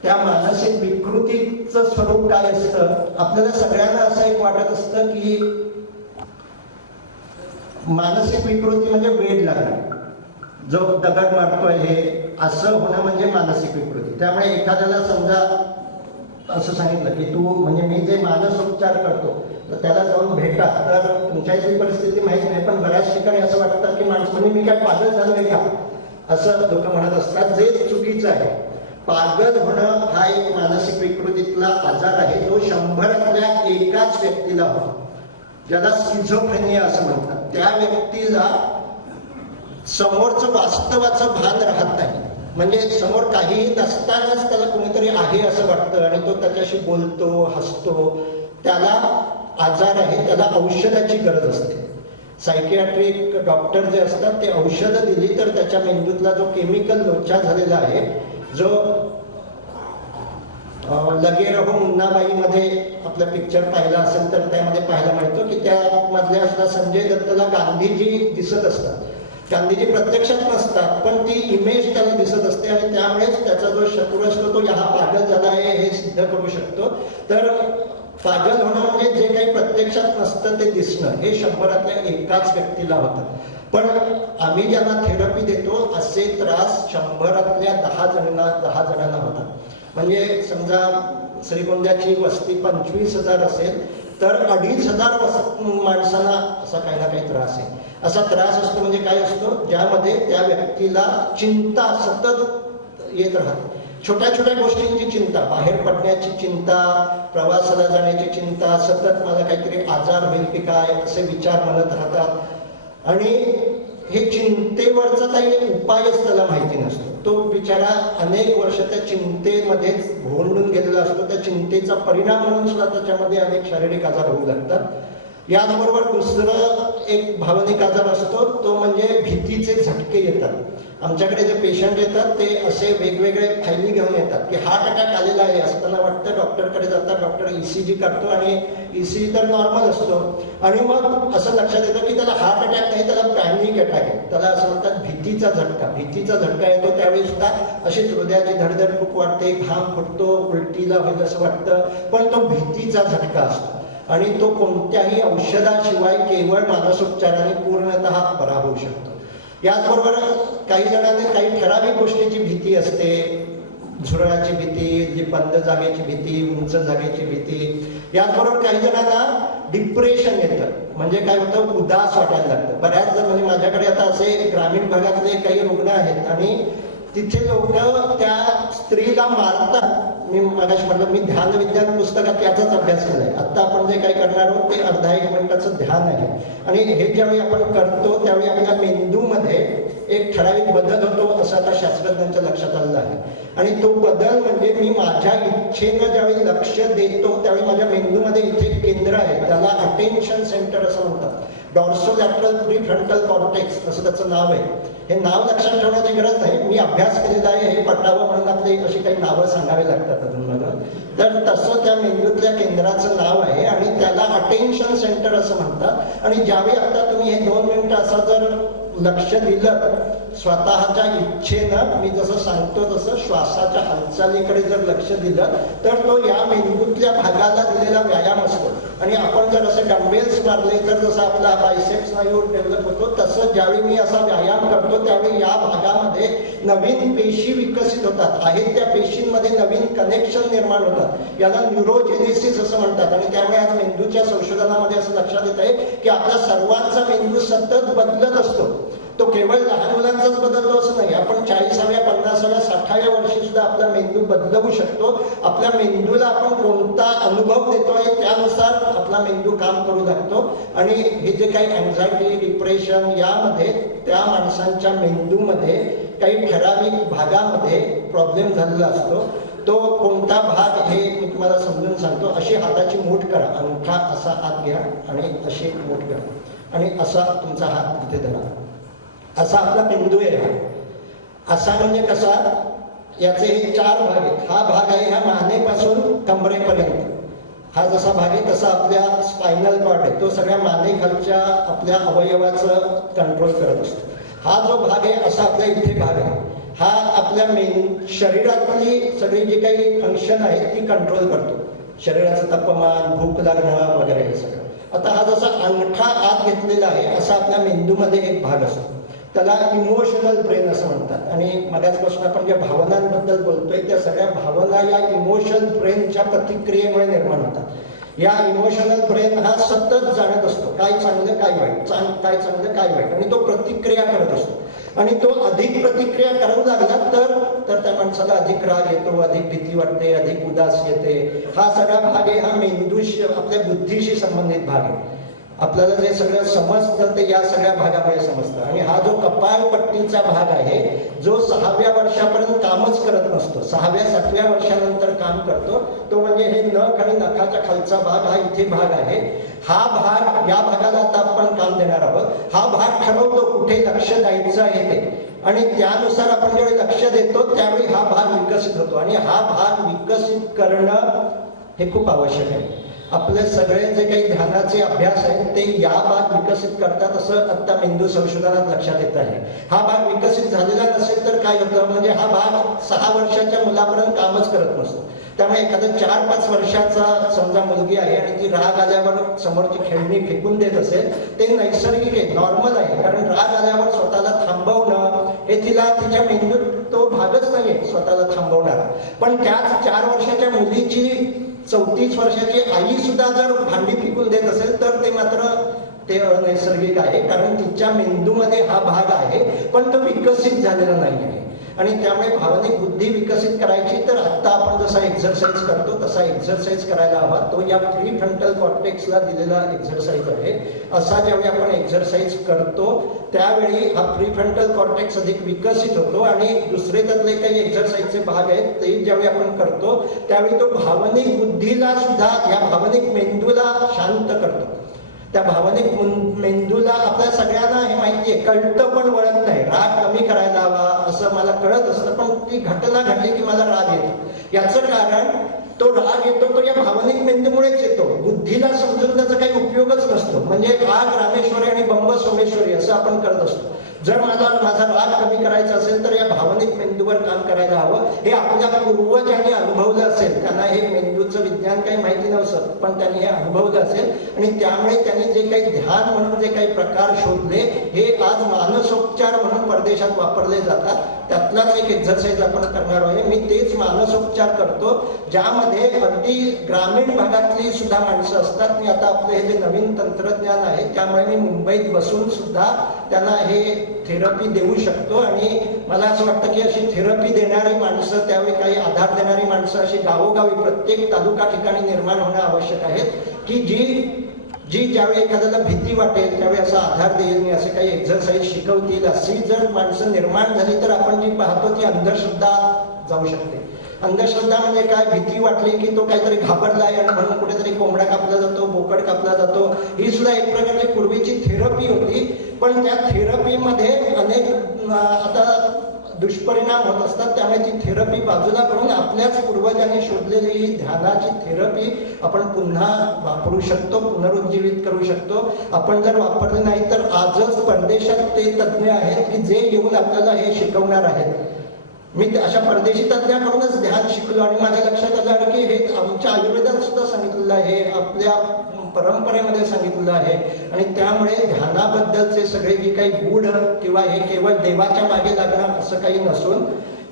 त्या मानसिक विकृतीचं स्वरूप काय असतं, आपल्याला सगळ्यांना असं एक वाटत असतं की मानसिक विकृती म्हणजे वेड लागणं, जो दगड मारतोय हे असं होणं म्हणजे मानसिक विकृती. त्यामुळे एखाद्याला समजा असं सांगितलं की तू म्हणजे मी जे मानसोपचार करतो तर त्याला जाऊन भेटा, तर तुमच्या इथली परिस्थिती माहीत नाही पण बऱ्याच ठिकाणी असं वाटतं की माणसं म्हणजे मी काय पागल झालोय का असं लोक म्हणत असतात, जे चुकीचं आहे. पागल होणं हा एक मानसिक विकृतीतला आजार आहे जो 100तल्या एकाच व्यक्तीला होतो, ज्याला स्किझोफ्रेनिया असं म्हणतात. त्या व्यक्तीला समोरचं वास्तवाचं भान राहत नाही, म्हणजे समोर काहीही नसतानाच त्याला कोणीतरी आहे असं वाटतं आणि तो त्याच्याशी बोलतो, हसतो. त्याला आजार आहे, त्याला औषधाची गरज असते. सायकियाट्रिक डॉक्टर जे असतात ते औषधं दिली तर त्याच्या मेंदूतला जो केमिकल लोचा झालेला आहे, जो लगे रहो मुन्नाबाईमध्ये आपला पिक्चर पाहिला असेल तर त्यामध्ये पाहायला मिळतो की त्यामधल्या सुद्धा संजय दत्तला गांधीजी दिसत असतात. गांधीजी प्रत्यक्षात नसतात पण ती इमेज त्याला दिसत असते आणि त्यामुळेच त्याचा जो शत्रू असतो तो हा पागल झाला आहे हे सिद्ध करू शकतो. तर पागल होणं म्हणजे जे काही प्रत्यक्षात नसतं ते दिसणं हे 100तल्या एकाच व्यक्तीला होतं. पण आम्ही ज्यांना थेरपी देतो असे त्रास 100तल्या 10 जणांना होतात. म्हणजे समजा श्रीगोंद्याची वस्ती 25,000 असेल तर 2,500 माणसांना असा काही ना काही त्रास आहे. असा त्रास असतो म्हणजे काय असतो, ज्यामध्ये त्या व्यक्तीला चिंता सतत येत राहते. छोट्या छोट्या गोष्टींची चिंता, बाहेर पडण्याची चिंता, प्रवासाला जाण्याची चिंता, सतत मला काहीतरी आजार होईल की काय असे विचार म्हणत राहतात. आणि हे चिंतेवरचा काही उपायच त्याला माहिती नसतो. तो बिचारा अनेक वर्ष त्या चिंतेमध्येच घोंडून गेलेला असतो. त्या चिंतेचा परिणाम म्हणून सुद्धा त्याच्यामध्ये अनेक शारीरिक आजार होऊ लागतात. याचबरोबर दुसरं एक भावनिक आजार असतो तो म्हणजे भीतीचे झटके येतात. आमच्याकडे जे पेशंट येतात ते असे वेगवेगळे फायली घेऊन येतात की हार्ट अटॅक आलेला आहे असताना वाटतं, डॉक्टरकडे जातात, डॉक्टर ECG करतो आणि ECG तर नॉर्मल असतो आणि मग असं लक्षात येतं की त्याला हार्ट अटॅक नाही, त्याला पॅनिक अटॅक आहे. त्याला असं म्हणतात भीतीचा झटका येतो. त्यावेळी सुद्धा अशीच हृदयाची धडधड खूप वाढते, घाम फुटतो, उलटीला होईल असं वाटतं, पण तो भीतीचा झटका असतो आणि तो कोणत्याही औषधाशिवाय केवळ मानसोपचाराने पूर्णतः बरा होऊ शकतो. याचबरोबर काही जणांना काही ठराविक गोष्टीची भीती असते, झुरळाची भीती, जी बंद जागेची भीती, उंच जागेची भीती. याचबरोबर काही जणांना डिप्रेशन येतं, म्हणजे काय होतं, उदास वाटायला लागतं. बऱ्याच जण म्हणजे माझ्याकडे आता असे ग्रामीण भागातले काही रुग्ण आहेत आणि तिथे लोक त्या स्त्रीला मारतात. मी मगाशी म्हटलं मी ध्यान विज्ञान पुस्तकात याचाच अभ्यास केलाय. आता आपण जे काही करणार आहोत ते अर्धा 1 मिनिटाचं ध्यान आहे आणि हे ज्यावेळी आपण करतो त्यावेळी आपल्या मेंदूमध्ये एक ठराविक बदल होतो असं आता शास्त्रज्ञांच्या लक्षात आलेलं आहे. आणि तो बदल म्हणजे मी माझ्या इच्छेनं ज्यावेळी लक्ष देतो त्यावेळी माझ्या मेंदूमध्ये इथे केंद्र आहे, त्याला अटेन्शन सेंटर असं म्हणतात. डॉर्सोलॅटरल प्रीफ्रंटल कॉर्टेक्स असं त्याचं नाव आहे. हे नाव लक्षात ठेवण्याची गरज नाही, मी अभ्यास केलेला आहे, हे पटावं म्हणून आपले अशी काही नावं सांगावी लागतात अजून मला. तर तसं त्या मेंदूतल्या केंद्राचं नाव आहे आणि त्याला अटेन्शन सेंटर असं म्हणतात. आणि ज्यावेळी आता तुम्ही हे 2 मिनिटं असं जर लक्ष दिलं स्वतःच्या इच्छेनं, मी जसं सांगतो तसं श्वासाच्या हालचालीकडे जर लक्ष दिलं तर तो या मेंदूतल्या भागाला दिलेला व्यायाम असतो. आणि आपण जर असे डंबेल्स मारले तर जसं आपला बायसेप्स स्नायू डेव्हलप होतो तसं ज्यावेळी मी असा व्यायाम करतो त्यावेळी या भागामध्ये नवीन पेशी विकसित होतात. आहेत त्या पेशींमध्ये नवीन कनेक्शन निर्माण होतात. याला न्यूरोजेनेसिस असं म्हणतात. आणि त्यामुळे आज मेंदूच्या संशोधनामध्ये असं लक्षात येत आहे की आपला सर्वांचा मेंदू सतत बदलत असतो. तो केवळ लहान मुलांचाच बदलतो असं नाही, आपण 40व्या 50व्या 60व्या वर्षी सुद्धा आपला मेंदू बदलवू शकतो. आपल्या मेंदूला आपण कोणता अनुभव देतोय त्यानुसार आपला मेंदू काम करू लागतो. आणि हे जे काही अँझायटी, डिप्रेशन यामध्ये त्या माणसांच्या मेंदूमध्ये काही ठराविक भागामध्ये प्रॉब्लेम झालेला असतो. तो कोणता भाग हे मी तुम्हाला समजून सांगतो. अशी हाताची मूठ करा, अंगठा असा आत घ्या आणि अशी मूठ करा आणि असा तुमचा हात तिथे धरा. असा आपला मेंदू आहे. असा म्हणजे कसा, याचे हे 4 भाग आहेत. हा भाग आहे ह्या मानेपासून कमरेपर्यंत. हा जसा भाग आहे तसा आपल्या स्पायनल कॉर्ड आहे, तो सगळ्या मानेखालच्या आपल्या अवयवाचं कंट्रोल करत असतो. हा जो भाग आहे असा आपल्या इथे भाग आहे. हा आपल्या शरीरातली सगळी जी काही फंक्शन आहेत ती कंट्रोल करतो. शरीराचं तापमान, भूक लागणं वगैरे हे सगळं. आता हा जसा अंगठा आत घेतलेला आहे असा आपल्या मेंदूमध्ये एक भाग असतो, त्याला इमोशनल ब्रेन असं म्हणतात. आणि मगाचपासून आपण ज्या भावनांबद्दल बोलतोय त्या सगळ्या भावना या इमोशनल ब्रेनच्या प्रतिक्रियेमुळे निर्माण होतात. या इमोशनल ब्रेन हा सतत जाणत असतो, काय चांगलं काय वाईट, काय चांगलं काय वाईट, आणि तो प्रतिक्रिया करत असतो. आणि तो अधिक प्रतिक्रिया करू लागला तर त्या माणसाला अधिक राग येतो, अधिक भीती वाटते, अधिक उदास येते. हा सगळा भाग आहे हा मेंदूशी, आपल्या बुद्धीशी संबंधित भाग आहे. आपल्याला जे सगळं समजतं ते या सगळ्या भागामुळे समजतं. आणि हा जो कपाळपट्टीचा भाग आहे जो 6व्या वर्षापर्यंत कामच करत नसतो, 6व्या 7व्या वर्षानंतर काम करतो, तो म्हणजे हे नख आणि नखाच्या खालचा भाग, हा इथे भाग आहे. हा भाग, या भागाला आता आपण काम देणार आहोत. हा भाग ठरवतो कुठे लक्ष द्यायचं आहे ते, आणि त्यानुसार आपण ज्यावेळी लक्ष देतो त्यावेळी हा भाग विकसित होतो. आणि हा भाग विकसित करणं हे खूप आवश्यक आहे. आपले सगळे जे काही ध्यानाचे अभ्यास आहेत ते या भाग विकसित करतात असं आता मेंदू संशोधनात लक्षात येत आहे. हा भाग विकसित झालेला नसेल तर काय होतं, म्हणजे हा भाग 6 वर्षाच्या मुलापर्यंत कामच करत नसतो. त्यामुळे एखादा 4-5 वर्षाचा समजा मुलगी आहे आणि ती राग आल्यावर समोरची खेळणी फेकून देत असेल, ते नैसर्गिक आहे, नॉर्मल आहे. कारण राग आल्यावर स्वतःला थांबवणं हे तिच्या मेंदूत तो भागच नाहीये स्वतःला थांबवणारा. पण त्याच 4 वर्षाच्या मुलीची 34 वर्षाची आई सुद्धा जर भांडी फेकून देत असेल तर ते मात्र ते अनैसर्गिक आहे. कारण तिच्या मेंदूमध्ये हा भाग आहे पण तो विकसित झालेला नाही आहे. आणि त्यामुळे भावनिक बुद्धी विकसित करायची तर आता आपण जसा एक्झरसाइज करतो तसा एक्झरसाइज करायला हवा. तो या प्रीफ्रंटल कॉर्टेक्सला दिलेला एक्झरसाइज आहे. असा ज्यावेळी आपण एक्झरसाइज करतो त्यावेळी हा प्रीफ्रंटल कॉर्टेक्स अधिक विकसित होतो. आणि दुसरे त्यातले काही एक्झरसाइजचे भाग आहेत ते ज्यावेळी आपण करतो त्यावेळी तो भावनिक बुद्धीला सुद्धा, या भावनिक मेंदूला शांत करतो. त्या भावनिक मेंदूला आपल्या सगळ्यांना हे माहिती आहे, कळतं पण वळत नाही. राग कमी करायला हवा असं मला कळत असतं, पण ती घटना घडली की मला राग येतो. याचं कारण तो राग येतो तो या भावनिक मेंदूमुळेच येतो. बुद्धीला समजून त्याचा काही उपयोगच नसतो. म्हणजे राग रामेश्वरी आणि बंब सोमेश्वरी असं आपण करत असतो. जर माझा राग कमी करायचा असेल तर या भावनिक मेंदूवर काम करायला हवं. हे आपल्या पूर्वजांनी अनुभवलं असेल, त्यांना हे मेंदूचं विज्ञान काही माहिती नव्हतं पण त्यांनी हे अनुभवलं असेल. आणि त्यामुळे त्यांनी जे काही ध्यान म्हणून जे काही प्रकार शोधले हे आज मानसोपचार म्हणून परदेशात वापरले जातात. त्यातलाच एक एक्झरसाइज आपण करणार आहे. मी तेच मानसोपचार करतो ज्यामध्ये अगदी ग्रामीण भागातली सुद्धा माणसं असतात. मी आता आपले हे जे नवीन तंत्रज्ञान आहे त्यामुळे मी मुंबईत बसून सुद्धा त्यांना हे थेरपी देऊ शकतो. आणि मला असं वाटतं की अशी थेरपी देणारी माणसं, त्यावेळी काही आधार देणारी माणसं अशी गावोगावी प्रत्येक तालुका ठिकाणी निर्माण होणं आवश्यक आहे की जी ज्यावेळी एखाद्याला भीती वाटेल त्यावेळी असा आधार देईल, मी असे काही एक्झरसाइज शिकवतील. अशी जर माणसं निर्माण झाली तर आपण जी पाहतो ती अंधश्रद्धा जाऊ शकते. अंधश्रद्धा म्हणजे काय, भीती वाटली की तो काहीतरी घाबरलाय आणि म्हणून कुठेतरी कोंबडा कापला जातो, बोकड कापला जातो. ही सुद्धा एक प्रकारची पूर्वीची थेरपी होती. पण त्या थेरपीमध्ये अनेक आता दुष्परिणाम होत असतात. त्यामुळे ती थेरपी बाजूला करून आपल्याच पूर्वजांनी शोधलेली ही ध्यानाची थेरपी आपण पुन्हा वापरू शकतो, पुनरुज्जीवित करू शकतो. आपण जर वापरले नाही तर आजच परदेशात ते तज्ज्ञ आहेत की जे येऊन आपल्याला हे शिकवणार आहेत. मी अशा परदेशी तज्ज्ञाकडूनच ध्यान शिकलो आणि माझ्या लक्षात आलं की हे आमच्या आयुर्वेदात सुद्धा सांगितलेलं आहे, आपल्या परंपरेमध्ये सांगितलेलं आहे. आणि त्यामुळे ध्यानाबद्दलचे सगळे जे काही गूढ किंवा हे केवळ देवाच्या मागे लागणं असं काही नसून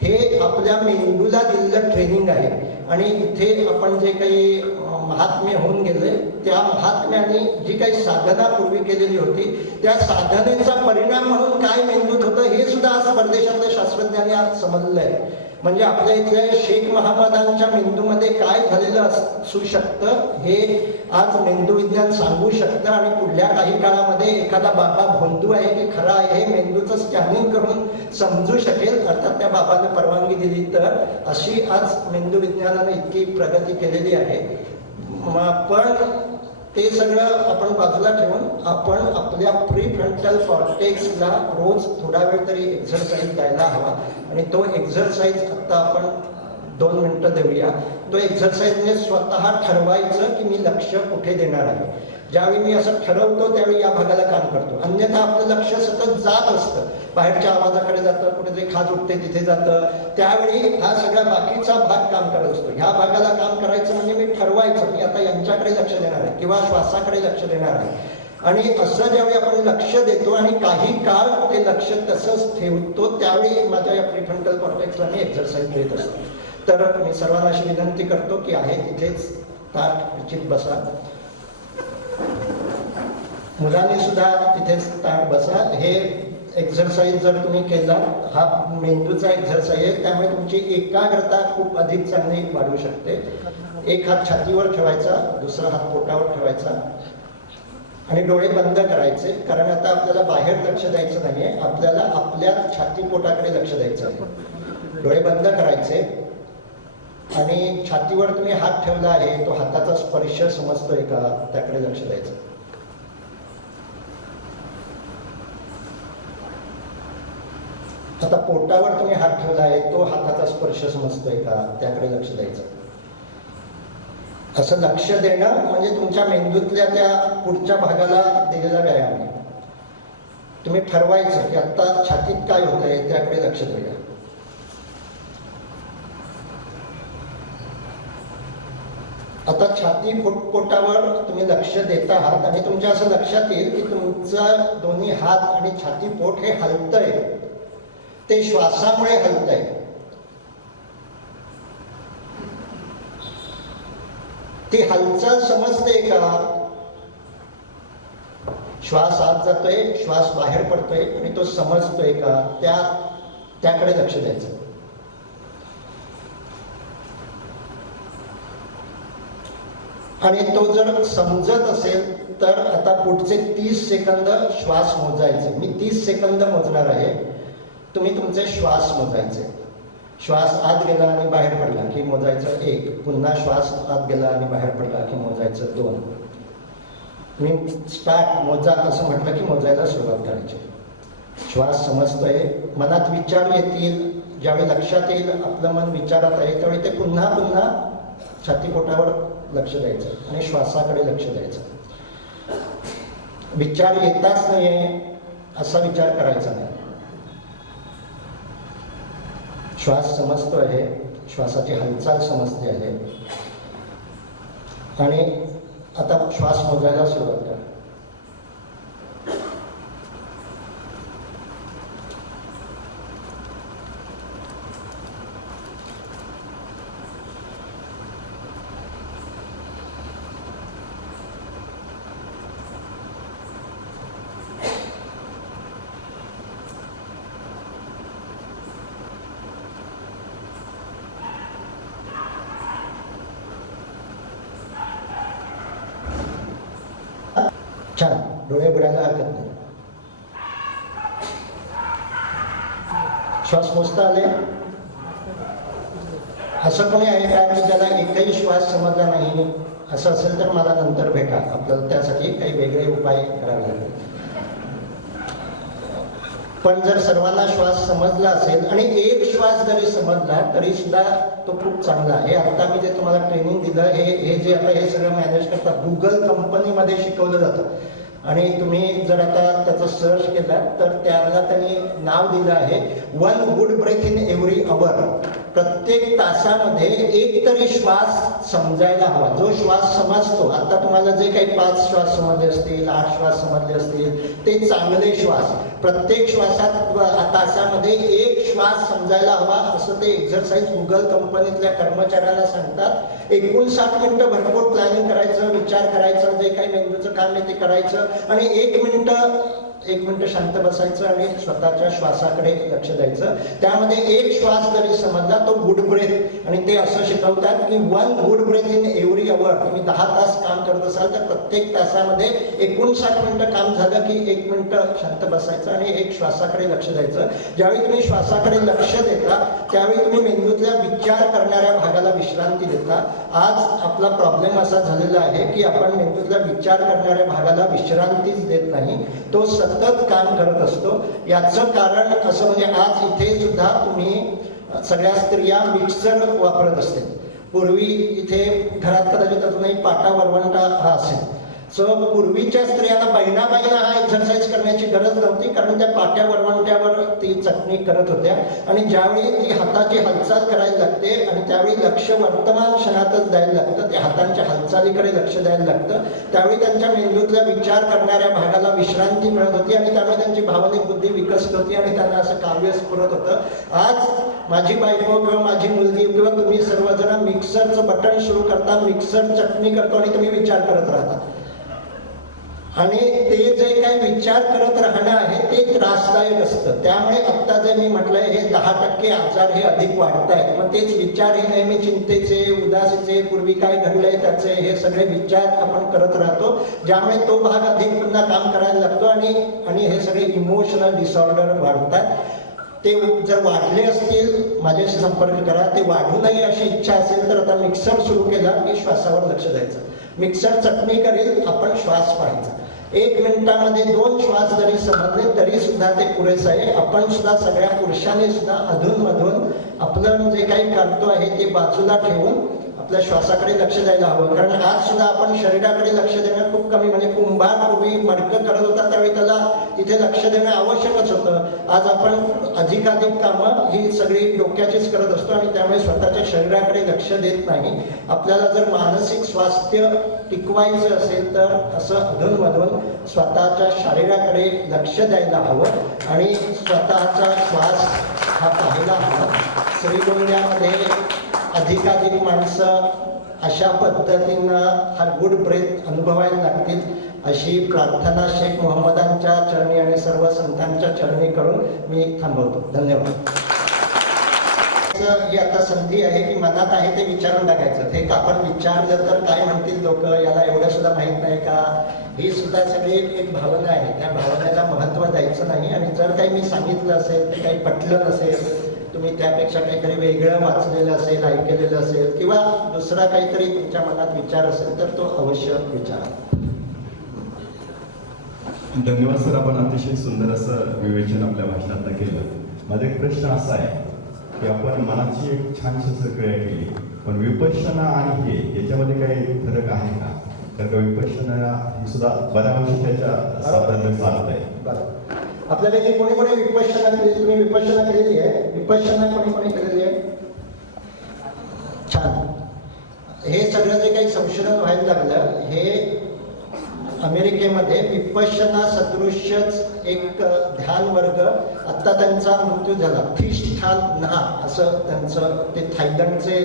हे आपल्या मेंदूला दिलेलं ट्रेनिंग आहे. आणि इथे आपण जे काही महात्मे होऊन गेले. त्या महात्म्याने जी काही साधना पूर्वी केलेली होती त्या साधनेचा परिणाम म्हणून काय मेंदूत होतं हे सुद्धा आज परदेशातल्या शास्त्रज्ञांनी आज समजलं आहे. म्हणजे आपल्या इथल्या शेख महम्मदांच्या मेंदूमध्ये काय झालेलं असू शकतं हे आज मेंदू विज्ञान सांगू शकतं. आणि पुढल्या काही काळामध्ये एखादा बाबा भोंदू आहे की खरा आहे हे मेंदूचं स्कॅनिंग करून समजू शकेल. अर्थात त्या बाबाने परवानगी दिली तर. अशी आज मेंदू विज्ञानाने इतकी प्रगती केलेली आहे. पण ते सगळं आपण बाजूला ठेवून आपण आपल्या प्री फ्रंटल कॉर्टेक्सला रोज थोडा वेळ तरी एक्झरसाईज द्यायला हवा. आणि तो एक्झरसाईज आत्ता आपण 2 मिनिटं देऊया. तो एक्झरसाईज म्हणजे स्वतः ठरवायचं की मी लक्ष कुठे देणार आहे. ज्यावेळी मी असं ठरवतो त्यावेळी या भागाला काम करतो. अन्यथा आपलं लक्ष सतत जात असतं, बाहेरच्या आवाजाकडे जातं, कुठेतरी खाज उठते तिथे जातं. त्यावेळी हा सगळा बाकीचा भाग काम करत असतो. ह्या भागाला काम करायचं म्हणजे मी ठरवायचं मी आता यांच्याकडे लक्ष देणार आहे किंवा श्वासाकडे लक्ष देणार आहे. आणि असं ज्यावेळी आपण लक्ष देतो आणि काही काळ ते लक्ष तसंच ठेवतो त्यावेळी माझ्या या प्रीफ्रंटल कॉर्टेक्सला मी एक्झरसाईज देत असतो. तर मी सर्वांना अशी विनंती करतो की आहे तिथेच ताट निश्चित बसा. मुलांनी सुद्धा तिथेच ताट बसा. हे एक्झरसाईज जर तुम्ही केला हा मेंदूचा एक्झरसाईज आहे त्यामुळे तुमची एकाग्रता खूप अधिक चांगली वाढू शकते. एक हात छातीवर ठेवायचा, दुसरा हात पोटावर ठेवायचा आणि डोळे बंद करायचे. कारण आता आपल्याला बाहेर लक्ष द्यायचं नाहीये, आपल्याला आपल्या छाती पोटाकडे लक्ष द्यायचं आहे. डोळे बंद करायचे आणि छातीवर तुम्ही हात ठेवला आहे तो हाताचा स्पर्श समजतोय का त्याकडे लक्ष द्यायचं. आता पोटावर तुम्ही हात ठेवला आहे तो हाताचा स्पर्श समजतोय का त्याकडे लक्ष द्यायचं. असं लक्ष देणं म्हणजे तुमच्या मेंदूतल्या त्या पुढच्या भागाला दिलेला व्यायाम आहे. तुम्ही ठरवायचं की आता छातीत काय होतंय त्याकडे लक्ष देऊया. आता छाती पोटावर तुम्ही लक्ष देत आहात आणि तुमच्या असं लक्षात येईल की तुमचा दोन्ही हात आणि छाती पोट हे हलतंय, ते श्वासामुळे हलतंय. ती हालचाल समजते का? श्वास आत जातोय, श्वास बाहेर पडतोय आणि तो समजतोय का त्याकडे लक्ष द्यायचं. आणि तो जर समजत असेल तर आता पुढचे 30 सेकंद श्वास मोजायचे. मी 30 सेकंद मोजणार आहे, तुम्ही तुमचे श्वास मोजायचे. श्वास आत गेला आणि बाहेर पडला की मोजायचं 1. पुन्हा श्वास आत गेला आणि बाहेर पडला की मोजायचं 2. मी स्टार्ट मोजा असं म्हटलं की मोजायला सुरुवात करायची. श्वास समजतोय, मनात विचार येतील, ज्यावेळी लक्षात येईल आपलं मन विचारात आहे त्यावेळी ते पुन्हा पुन्हा छातीपोटावर लक्ष द्यायचं आणि श्वासाकडे लक्ष द्यायचं. विचार येताच नाहीये असा विचार करायचा नाही. श्वास समजतो आहे, श्वासाची हालचाल समजते आहे आणि आता श्वास मोजायला सुरुवात करा. छान, डोळे बुडायला हरकत नाही. श्वास मोजता आले? असं कोणी आहे का की ज्याला एकही श्वास समजला नाही? असं असेल तर मला नंतर भेटा, आपल्याला त्यासाठी काही वेगळे उपाय करावे लागेल. पण जर सर्वांना श्वास समजला असेल आणि एक श्वास जरी समजला तरी सुद्धा तो खूप चांगला आहे. आता मी जे तुम्हाला ट्रेनिंग दिलं हे जे आता हे सगळं मॅनेज करतात गुगल कंपनीमध्ये शिकवलं जातं आणि तुम्ही जर आता त्याचं सर्च केलं तर त्याला त्यांनी नाव दिलं आहे 1 good breath in every hour. प्रत्येक तासामध्ये एक तरी श्वास समजायला हवा. जो श्वास समजतो, आता तुम्हाला जे काही 5 श्वास समजले असतील, 8 श्वास समजले असतील ते चांगले श्वास. प्रत्येक तासामध्ये एक श्वास समजायला हवा असं ते एक्झरसाइज गुगल कंपनीतल्या कर्मचाऱ्यांना सांगतात. 59 मिनिटं भरपूर प्लॅनिंग करायचं, विचार करायचं, जे काही मेंदूचं काम आहे ते करायचं आणि 1 मिनिट शांत बसायचं आणि स्वतःच्या श्वासाकडे लक्ष द्यायचं. त्यामध्ये एक श्वास जरी समजला तो गुड ब्रेथ, आणि ते असं शिकवतात की 1 good breath in every hour. तुम्ही 10 तास काम करत असाल तर प्रत्येक तासामध्ये 59 मिनिटं काम झालं की 1 मिनिट शांत बसायचं आणि एक श्वासाकडे लक्ष द्यायचं. ज्यावेळी तुम्ही श्वासाकडे लक्ष देता त्यावेळी तुम्ही मेंदूतल्या विचार करणाऱ्या भागाला विश्रांती देता. आज आपला प्रॉब्लेम असा झालेला आहे की आपण मेंदूतल्या विचार करणाऱ्या भागाला विश्रांतीच देत नाही, तो सतत काम करत असतो. याचं कारण असं म्हणजे आज इथे सुद्धा तुम्ही सगळ्या स्त्रिया मिक्सर वापरत असते. पूर्वी इथे घरात कदाचित अजूनही पाटा वरवंटा हा असेल. सो पूर्वीच्या स्त्रियांना बहिणाबाईंना हा एक्सरसाइज करण्याची गरज नव्हती, कारण त्या पाट्या वरवंट्यावर ती चटणी करत होत्या. आणि ज्यावेळी ती हाताची हालचाल करायला लागते आणि त्यावेळी लक्ष वर्तमान क्षणातच द्यायला लागतं, त्या हातांच्या हालचालीकडे लक्ष द्यायला लागतं, त्यावेळी त्यांच्या मेंदूतल्या विचार करणाऱ्या भागाला विश्रांती मिळत होती आणि त्यामुळे त्यांची भावनिक बुद्धी विकसित होती आणि त्यांना असं काव्य स्फुरत होतं. आज माझी बायको किंवा माझी मुलगी किंवा तुम्ही सर्वजण मिक्सरचं बटन सुरू करता, मिक्सर चटणी करतो आणि तुम्ही विचार करत राहता. आणि ते जे काही विचार करत राहणं आहे ते त्रासदायक असतं. त्यामुळे आत्ता जे मी म्हटलंय हे 10% आजार हे अधिक वाढत आहेत. मग तेच विचार हे नेहमी चिंतेचे, उदासीचे, पूर्वी काय घडलंय त्याचे, हे सगळे विचार आपण करत राहतो, ज्यामुळे तो भाग अधिक पुन्हा काम करायला लागतो आणि हे सगळे इमोशनल डिसऑर्डर वाढतात. ते जर वाढले असतील माझ्याशी संपर्क करा. ते वाढू नये अशी इच्छा असेल तर आता मिक्सर सुरू केला की श्वासावर लक्ष द्यायचं. मिक्सर चटणी करेल, आपण श्वास पाहायचा. 1 मिनिटामध्ये 2 श्वास जरी समजले तरी सुद्धा ते पुरेसं आहे. आपण सुद्धा सगळ्या पुरुषांनी सुद्धा अधूनमधून आपलं जे काही करतो आहे ते बाजूला ठेवून आपल्या श्वासाकडे लक्ष द्यायला हवं. कारण आज सुद्धा आपण शरीराकडे लक्ष देणं खूप कमी, म्हणजे कुंभार पूर्वी मडकं करत होता त्यावेळी त्याला तिथे लक्ष देणं आवश्यकच होतं. आज आपण अधिकाधिक कामं ही सगळी डोक्याचीच करत असतो आणि त्यामुळे स्वतःच्या शरीराकडे लक्ष देत नाही. आपल्याला जर मानसिक स्वास्थ्य टिकवायचं असेल तर असं अधूनमधून स्वतःच्या शरीराकडे लक्ष द्यायला हवं आणि स्वतःचा श्वास हा पाहायला हवा. श्रीगोंद्यामध्ये अधिकाधिक माणसं अशा पद्धतीनं हा गुड ब्रेथ अनुभवायला लागतील अशी प्रार्थना शेख मोहम्मदांच्या चरणी आणि सर्व संतांच्या चरणी करून मी थांबवतो. धन्यवाद. ही आता संधी आहे की मनात आहे ते विचारून टाकायचं. ते आपण विचारलं तर काय म्हणतील लोक, याला एवढं सुद्धा माहीत नाही का, ही सुद्धा सगळी एक भावना आहे. त्या भावनेला महत्त्व द्यायचं नाही. आणि जर काही मी सांगितलं असेल ते काही पटलं नसेल, तुम्ही त्यापेक्षा काहीतरी वेगळं वाचलेलं असेल, ऐकलेलं असेल किंवा दुसरा काहीतरी तुमच्या मनात विचार असेल तर तो अवश्य विचारा. धन्यवाद सर, आपण अतिशय सुंदर असं विवेचन आपल्या भाषणात केलं. माझा एक प्रश्न असा आहे की आपण मनाची एक छानशी प्रक्रिया केली, पण विपश्यना आणि हे याच्यामध्ये काही फरक आहे का? कारण का विपश्यना ही सुद्धा बऱ्याच वर्षी त्याच्या साधन चालत आहे. आपल्याला जे कोणी विपश्यना केली, तुम्ही विपश्यना केलेली आहे, विपश्यना कोणी केलेली आहे? छान. हे सगळं जे काही संशोधन व्हायला लागलं हे अमेरिकेमध्ये विपश्यना सदृश्यच एक ध्यान वर्ग, आत्ता त्यांचा मृत्यू झाला, थिष्ठान नहा असं त्यांचं, ते थायलंडचे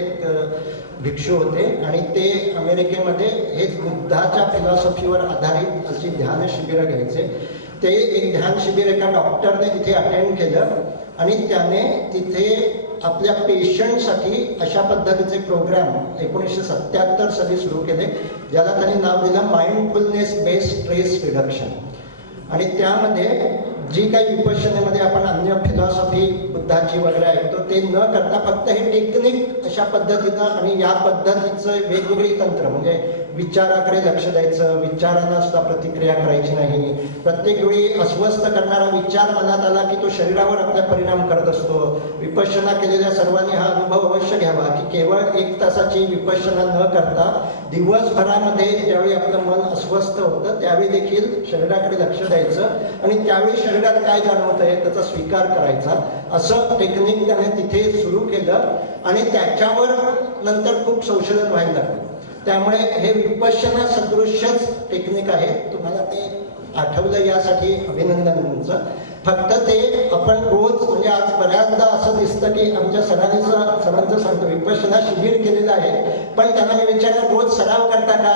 भिक्षू होते आणि ते अमेरिकेमध्ये हे बुद्धाच्या फिलॉसॉफीवर आधारित अशी ध्यान शिबिरं घ्यायचे. ते एक ध्यान शिबिर एका डॉक्टरने तिथे अटेंड केलं आणि त्याने तिथे आपल्या पेशंटसाठी अशा पद्धतीचे प्रोग्राम 1977 साली सुरू केले, ज्याला त्यांनी नाव दिलं माइंडफुलनेस बेस्ड स्ट्रेस रिडक्शन. आणि त्यामध्ये जी काही विपश्यनेमध्ये आपण अन्य फिलॉसॉफी बुद्धाची वगैरे ऐकतो ते न करता फक्त हे टेक्निक अशा पद्धतीनं आणि या पद्धतीचं वेगवेगळी तंत्र, म्हणजे विचाराकडे लक्ष द्यायचं, विचारांना सुद्धा प्रतिक्रिया करायची नाही. प्रत्येक वेळी अस्वस्थ करणारा विचार मनात आला की तो शरीरावर आपला परिणाम करत असतो. विपश्यना केलेल्या सर्वांनी हा अनुभव अवश्य घ्यावा की केवळ 1 तासाची विपश्यना न करता दिवसभरामध्ये ज्यावेळी आपलं मन अस्वस्थ होतं त्यावेळी देखील शरीराकडे लक्ष द्यायचं आणि त्यावेळी शरीरात काय जाणवत आहे त्याचा स्वीकार करायचा. असं टेक्निक त्याने तिथे सुरू केलं आणि त्याच्यावर नंतर खूप संशोधन व्हायला लागलं. त्यामुळे हे विपश्यना सदृश्यच टेक्निक आहे. तुम्हाला ते आठवलं यासाठी अभिनंदन तुमचं. फक्त ते आपण रोज म्हणजे आज बऱ्याचदा असं दिसतं की आमच्या सरांचं सांगतो विपश्यना शिबिर केलेलं आहे, पण त्यांना मी विचारलं रोज सराव करता का?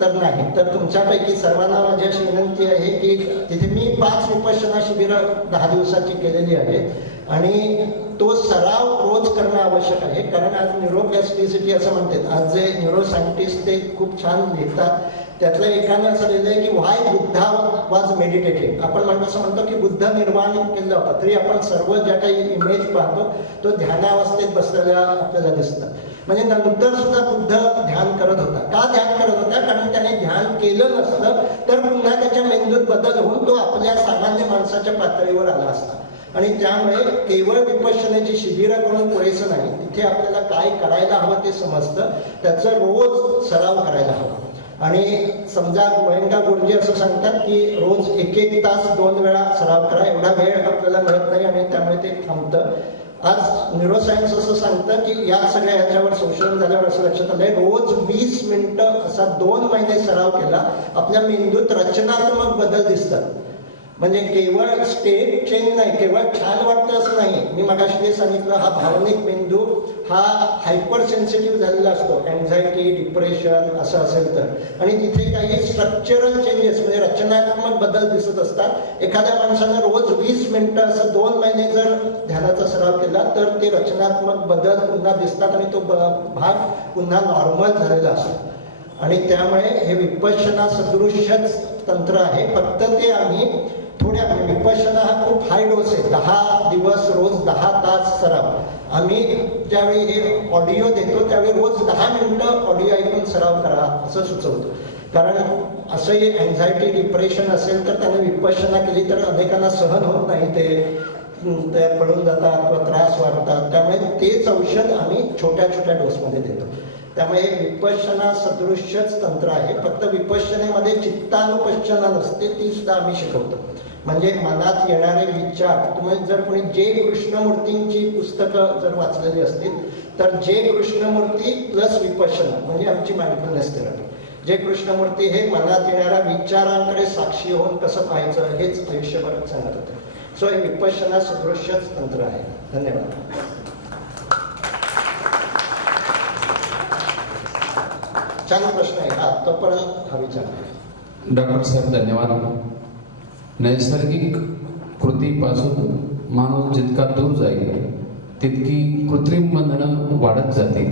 तर नाही. तर तुमच्यापैकी सर्वांना माझी अशी विनंती आहे की तिथे मी 5 विपश्यना शिबिरं 10 दिवसाची केलेली आहेत आणि तो सराव रोज करणं आवश्यक आहे. कारण आज न्यूरोप्लॅस्टिसिटी असं म्हणतात, आज जे न्यूरो सायंटिस्ट ते खूप छान लिहितात. त्यातलं एकाने असं लिहिलं आहे की व्हाय बुद्धा वॉज मेडिटेटिंग. आपण असं म्हणतो की बुद्ध निर्वाण केलं होतं, तरी आपण सर्व ज्या काही इमेज पाहतो तो ध्यानावस्थेत बसलेल्या आपल्याला दिसतात. म्हणजे नंतर सुद्धा बुद्ध ध्यान करत होता. का ध्यान करत होता? कारण त्याने ध्यान केलं नसतं तर पुन्हा त्याच्या मेंदूत बदल होऊन तो आपल्या सामान्य माणसाच्या पातळीवर आला असता. आणि त्यामुळे केवळ विपश्यनेची शिबिरं करून पुरेसं नाही, तिथे आपल्याला काय करायला हवं ते समजतं, त्याचं रोज सराव करायला हवा. आणि समजा गोयंका गुरुजी असं सांगतात की रोज 1-1 तास 2 वेळा सराव करा. एवढा वेळ आपल्याला मिळत नाही आणि त्यामुळे ते थांबतं. आज न्यूरोसायन्स असं सांगतं की या सगळ्या ह्याच्यावर संशोधन झाल्यावर असं लक्षात आलंय, रोज 20 मिनिटं असा 2 महिने सराव केला आपल्या मेंदूत रचनात्मक बदल दिसतात. म्हणजे केवळ स्टेट चेंज नाही, केवळ छान वाटतं असं नाही. मी मगाशी जे सांगितलं, हा भावनिक मेंदू हा हायपर सेन्सिटिव्ह झालेला असतो, अँझायटी, डिप्रेशन असं असेल तर. आणि तिथे काही स्ट्रक्चरल चेंजेस म्हणजे रचनात्मक बदल दिसत असतात. एखाद्या माणसानं रोज 20 मिनिटं असं 2 महिने जर ध्यानाचा सराव केला तर ते रचनात्मक बदल पुन्हा दिसतात आणि तो भाग पुन्हा नॉर्मल झालेला असतो. आणि त्यामुळे हे विपश्यना सदृश्यच तंत्र आहे. फक्त ते आम्ही थोड्या विपश्यना हा खूप हाय डोस आहे. 10 दिवस रोज 10 तास सराव. आम्ही ज्यावेळी हे ऑडिओ देतो त्यावेळी रोज 10 मिनिटं ऑडिओ ऐकून सराव करा असं सुचवतो. कारण असंही अँझायटी, डिप्रेशन असेल तर त्याने विपश्यना केली तर अनेकांना सहन होत नाही, ते पडून जातात किंवा त्रास वाढतात. त्यामुळे तेच औषध आम्ही छोट्या छोट्या डोसमध्ये देतो. त्यामुळे विपश्यना सदृश्यच तंत्र आहे. फक्त विपश्यनेमध्ये चित्तानुपश्यना नसते, ती सुद्धा आम्ही शिकवतो. म्हणजे मनात येणारे विचार, तुम्ही जर कोणी जे कृष्णमूर्तींची पुस्तकं जर वाचलेली असतील तर जे कृष्णमूर्ती प्लस विपश्यना म्हणजे आमची माइंडफुलनेस थेरपी. जे कृष्णमूर्ती हे मनात येणाऱ्या विचारांकडे साक्षी होऊन कसं पाहायचं हेच आयुष्यभर सांगत होते. सो हे विपश्यना सदृश्यच तंत्र आहे. धन्यवाद. छान प्रश्न आहे हा, तोपर्यंत हा विचार. डॉक्टर साहेब धन्यवाद. नैसर्गिक कृतीपासून माणूस जितका दूर जाईल तितकी कृत्रिम बंधनं वाढत जातील,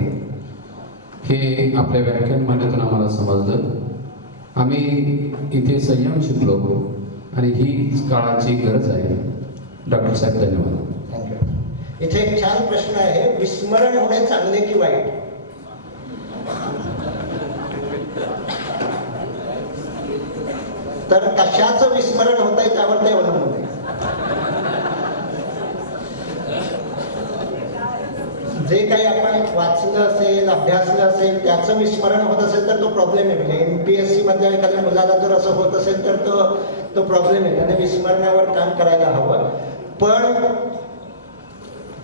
हे आपल्या व्याख्यानमालेतून आम्हाला समजलं. आम्ही इथे संयम शिकलो आणि ही काळाची गरज आहे. डॉक्टर साहेब धन्यवाद. थँक्यू. इथे एक छान प्रश्न आहे, विस्मरण होणे चांगले की वाईट? तर कशाचं विस्मरण होत आहे त्यावर ते अवलंबून आहे. जे काही आपण वाचलं असेल, अभ्यासलं असेल त्याचं विस्मरण होत असेल तर तो प्रॉब्लेम आहे. म्हणजे MPSC मधल्या एखाद्या मुलाला जर असं होत असेल तर तो प्रॉब्लेम आहे. त्याने विस्मरणावर काम करायला हवं. पण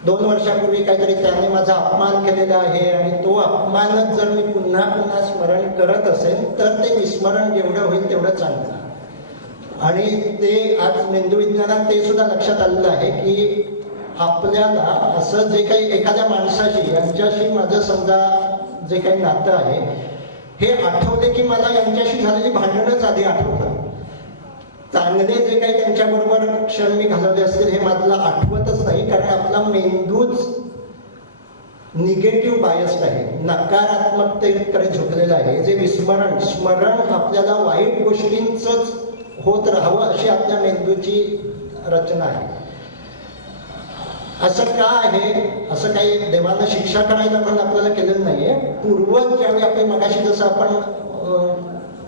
2 वर्षापूर्वी काहीतरी त्याने माझा अपमान केलेला आहे आणि तो अपमानच जर मी पुन्हा पुन्हा स्मरण करत असेल तर ते विस्मरण जेवढं होईल तेवढं चांगलं. आणि ते आज मेंदूविज्ञानात ते सुद्धा लक्षात आलेलं आहे की आपल्याला असं जे काही एखाद्या माणसाशी, यांच्याशी माझं समजा जे काही नातं आहे हे आठवले की मला यांच्याशी झालेली भांडणच आधी आठवतात. चांगले जे काही त्यांच्याबरोबर क्षण मी घालवले असतील हे मला आठवतच नाही, कारण आपला मेंदूच निगेटिव्ह बायस्ड आहे, नकारात्मकतेकडे झुकलेला आहे. जे स्मरण आपल्याला वाईट गोष्टींचंच होत राहावं अशी आपल्या मेंदूची रचना आहे. असं का आहे? असं काही देवानं शिक्षा करायला म्हणून आपल्याला केलेलं नाहीये. पूर्वज ज्यावेळी आपले मगाशी जसं आपण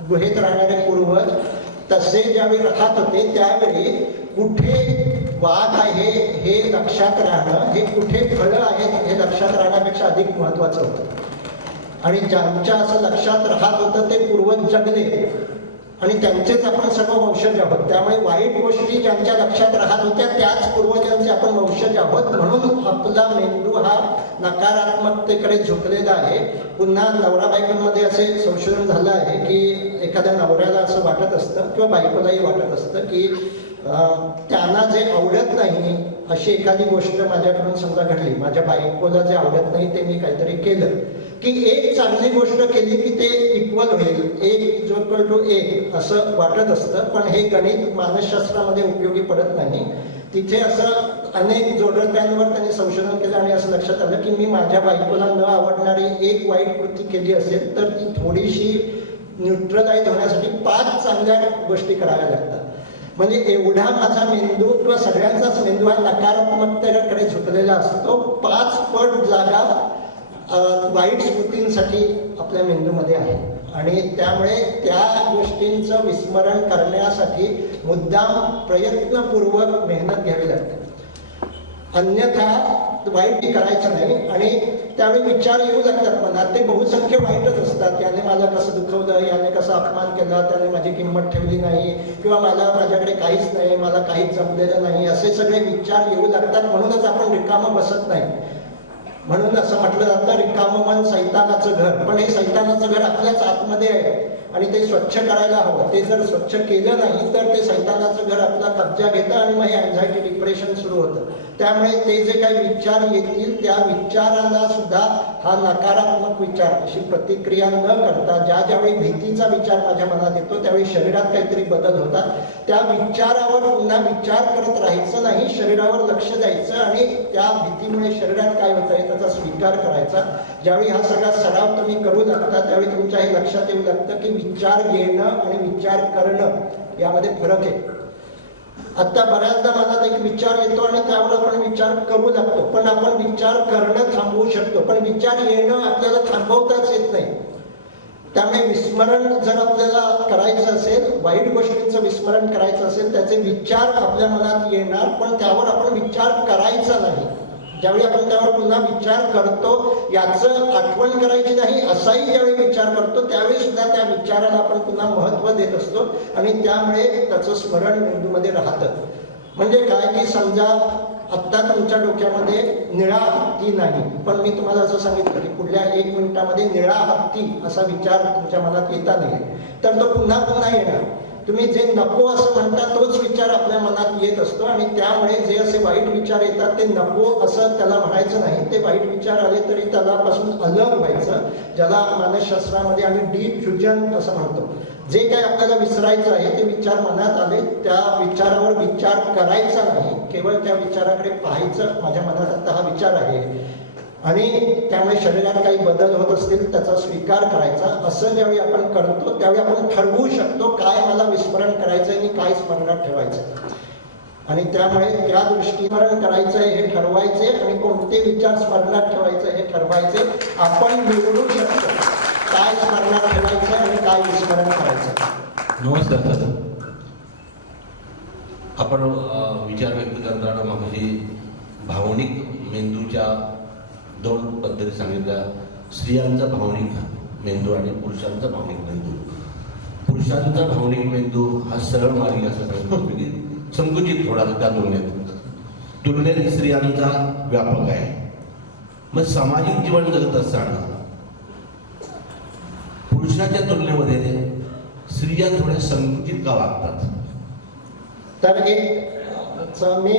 गुहेत राहणारे पूर्वज तसे ज्यावेळी राहत होते त्यावेळी कुठे वाघ आहे हे लक्षात राहणं, हे कुठे फळं आहेत हे लक्षात राहण्यापेक्षा अधिक महत्वाचं होतं. आणि ज्यांच्या असं लक्षात राहत होतं ते पूर्वज जगले आणि त्यांचेच आपण सर्व वंशज आहोत. त्यामुळे वाईट गोष्टी ज्यांच्या लक्षात राहत होत्या त्याच पूर्वजांचे आपण वंशज आहोत. म्हणून आपला मेंदू हा नकारात्मकतेकडे झुकलेला आहे. पुन्हा नवरा बायकोंमध्ये असे संशोधन झालं आहे की एखाद्या नवऱ्याला असं वाटत असतं किंवा बायकोलाही वाटत असतं की त्यांना जे आवडत नाही अशी एखादी गोष्ट माझ्याकडून समजा घडली, माझ्या बायकोला जे आवडत नाही ते मी काहीतरी केलं की एक चांगली गोष्ट केली की ते इक्वल होईल, 1 असं वाटत असतं. पण हे गणित मानसशास्त्रामध्ये उपयोगी पडत नाही. तिथे असं अनेक जोडप्यांवर त्यांनी संशोधन केलं आणि असं लक्षात आलं की मी माझ्या बायकोला न आवडणारी एक वाईट कृती केली असेल तर ती थोडीशी न्यूट्रलाइज होण्यासाठी 5 चांगल्या गोष्टी कराव्या लागतात. म्हणजे एवढा माझा मेंदू किंवा सगळ्यांचाच मेंदू हा नकारात्मकतेकडे झुकलेला असतो. 5 पट जागा वाईट स्मृतींसाठी आपल्या मेंदूमध्ये आहे आणि त्यामुळे त्या गोष्टींचं विस्मरण करण्यासाठी मुद्दाम प्रयत्नपूर्वक मेहनत घ्यावी लागते. अन्यथा वाईट करायचं नाही आणि त्यावेळी विचार येऊ लागतात मनात. ते बहुसंख्य वाईटच असतात. याने मला कसं दुखवलं, याने कसा अपमान केला, त्याने माझी किंमत ठेवली नाही किंवा माझ्याकडे काहीच नाही, मला काहीच जमलेलं नाही, असे सगळे विचार येऊ लागतात. म्हणूनच आपण रिकामं बसत नाही. म्हणून असं म्हटलं जातं रिकामं मन सैतानाचं घर. पण हे सैतानाचं घर आपल्याच आतमध्ये आहे आणि ते स्वच्छ करायला हवं. ते जर स्वच्छ केलं नाही तर ते सैतानाचं घर आपला कब्जा घेतं आणि मग हे अँझायटी डिप्रेशन सुरू होतं. त्यामुळे ते जे काही विचार येतील त्या विचारांना सुद्धा हा नकारात्मक विचार अशी प्रतिक्रिया न करता ज्यावेळी भीतीचा विचार माझ्या मनात येतो त्यावेळी शरीरात काहीतरी बदल होतात. त्या विचारावर पुन्हा विचार करत राहायचं नाही, शरीरावर लक्ष द्यायचं आणि त्या भीतीमुळे शरीरात काय होत आहे त्याचा स्वीकार करायचा. ज्यावेळी हा सगळा सराव तुम्ही करू लागता त्यावेळी तुमच्या हे लक्षात येऊ लागतं की विचार येणं आणि विचार करणं यामध्ये फरक आहे. आता बऱ्याचदा मनात एक विचार येतो आणि त्यावर आपण विचार करू लागतो, पण आपण विचार करणं थांबवू शकतो, पण विचार येणं आपल्याला थांबवताच येत नाही. त्यामुळे विस्मरण जर आपल्याला करायचं असेल, वाईट गोष्टींचं विस्मरण करायचं असेल, त्याचे विचार आपल्या मनात येणार पण त्यावर आपण विचार करायचा नाही. ज्यावेळी आपण त्यावर पुन्हा विचार करतो याचं आठवण करायची नाही असाही ज्यावेळी विचार करतो त्यावेळी सुद्धा त्या विचाराला आपण पुन्हा महत्त्व देत असतो आणि त्यामुळे त्याचं स्मरण मेंदूमध्ये राहतं. म्हणजे काय की समजा आत्ता तुमच्या डोक्यामध्ये निळा हत्ती नाही, पण मी तुम्हाला असं सांगितलं की पुढल्या 1 मिनिटामध्ये निळा हत्ती असा विचार तुमच्या मनात येता नाही तर तो पुन्हा पुन्हा येणार. तुम्ही जे नको असं म्हणता तोच विचार आपल्या मनात येत असतो आणि त्यामुळे जे असे वाईट विचार येतात ते नको असं त्याला म्हणायचं नाही. ते वाईट विचार आले तरी त्यालापासून अलग व्हायचं, ज्याला मानसशास्त्रामध्ये आम्ही डिफ्युजन असं म्हणतो. जे काही आपल्याला विसरायचं आहे ते विचार मनात आले त्या विचारावर विचार करायचा नाही, केवळ त्या विचाराकडे पाहायचं. माझ्या मनात आता हा विचार आहे आणि त्यामुळे शरीरात काही बदल होत असतील त्याचा स्वीकार करायचा. असं ज्यावेळी आपण करतो त्यावेळी आपण ठरवू शकतो काय मला विस्मरण करायचं आणि काय स्मरणात ठेवायचं आणि त्यामुळे त्या दृष्टी स्मरण करायचं हे ठरवायचे आणि कोणते विचार स्मरणात ठेवायचे हे ठरवायचे. आपण निवडू शकतो काय स्मरणात ठेवायचं आणि काय विस्मरण करायचं. नमस्कार सर. आपण विचार व्यक्त करताना म्हणजे भावनिक मेंदूच्या 2 पद्धती सांगितल्या. स्त्रियांचा भावनिक मेंदू आणि पुरुषांचा भावनिक मेंदू. पुरुषांचा भावनिक मेंदू हा सरळ मार्गी असं सांगितलं, संकुचित थोडासा त्या तुलनेत स्त्रियांचा व्यापक आहे. मग सामाजिक जीवन जगत असताना पुरुषाच्या तुलनेमध्ये स्त्रिया थोड्या संकुचित का वागतात? तर मी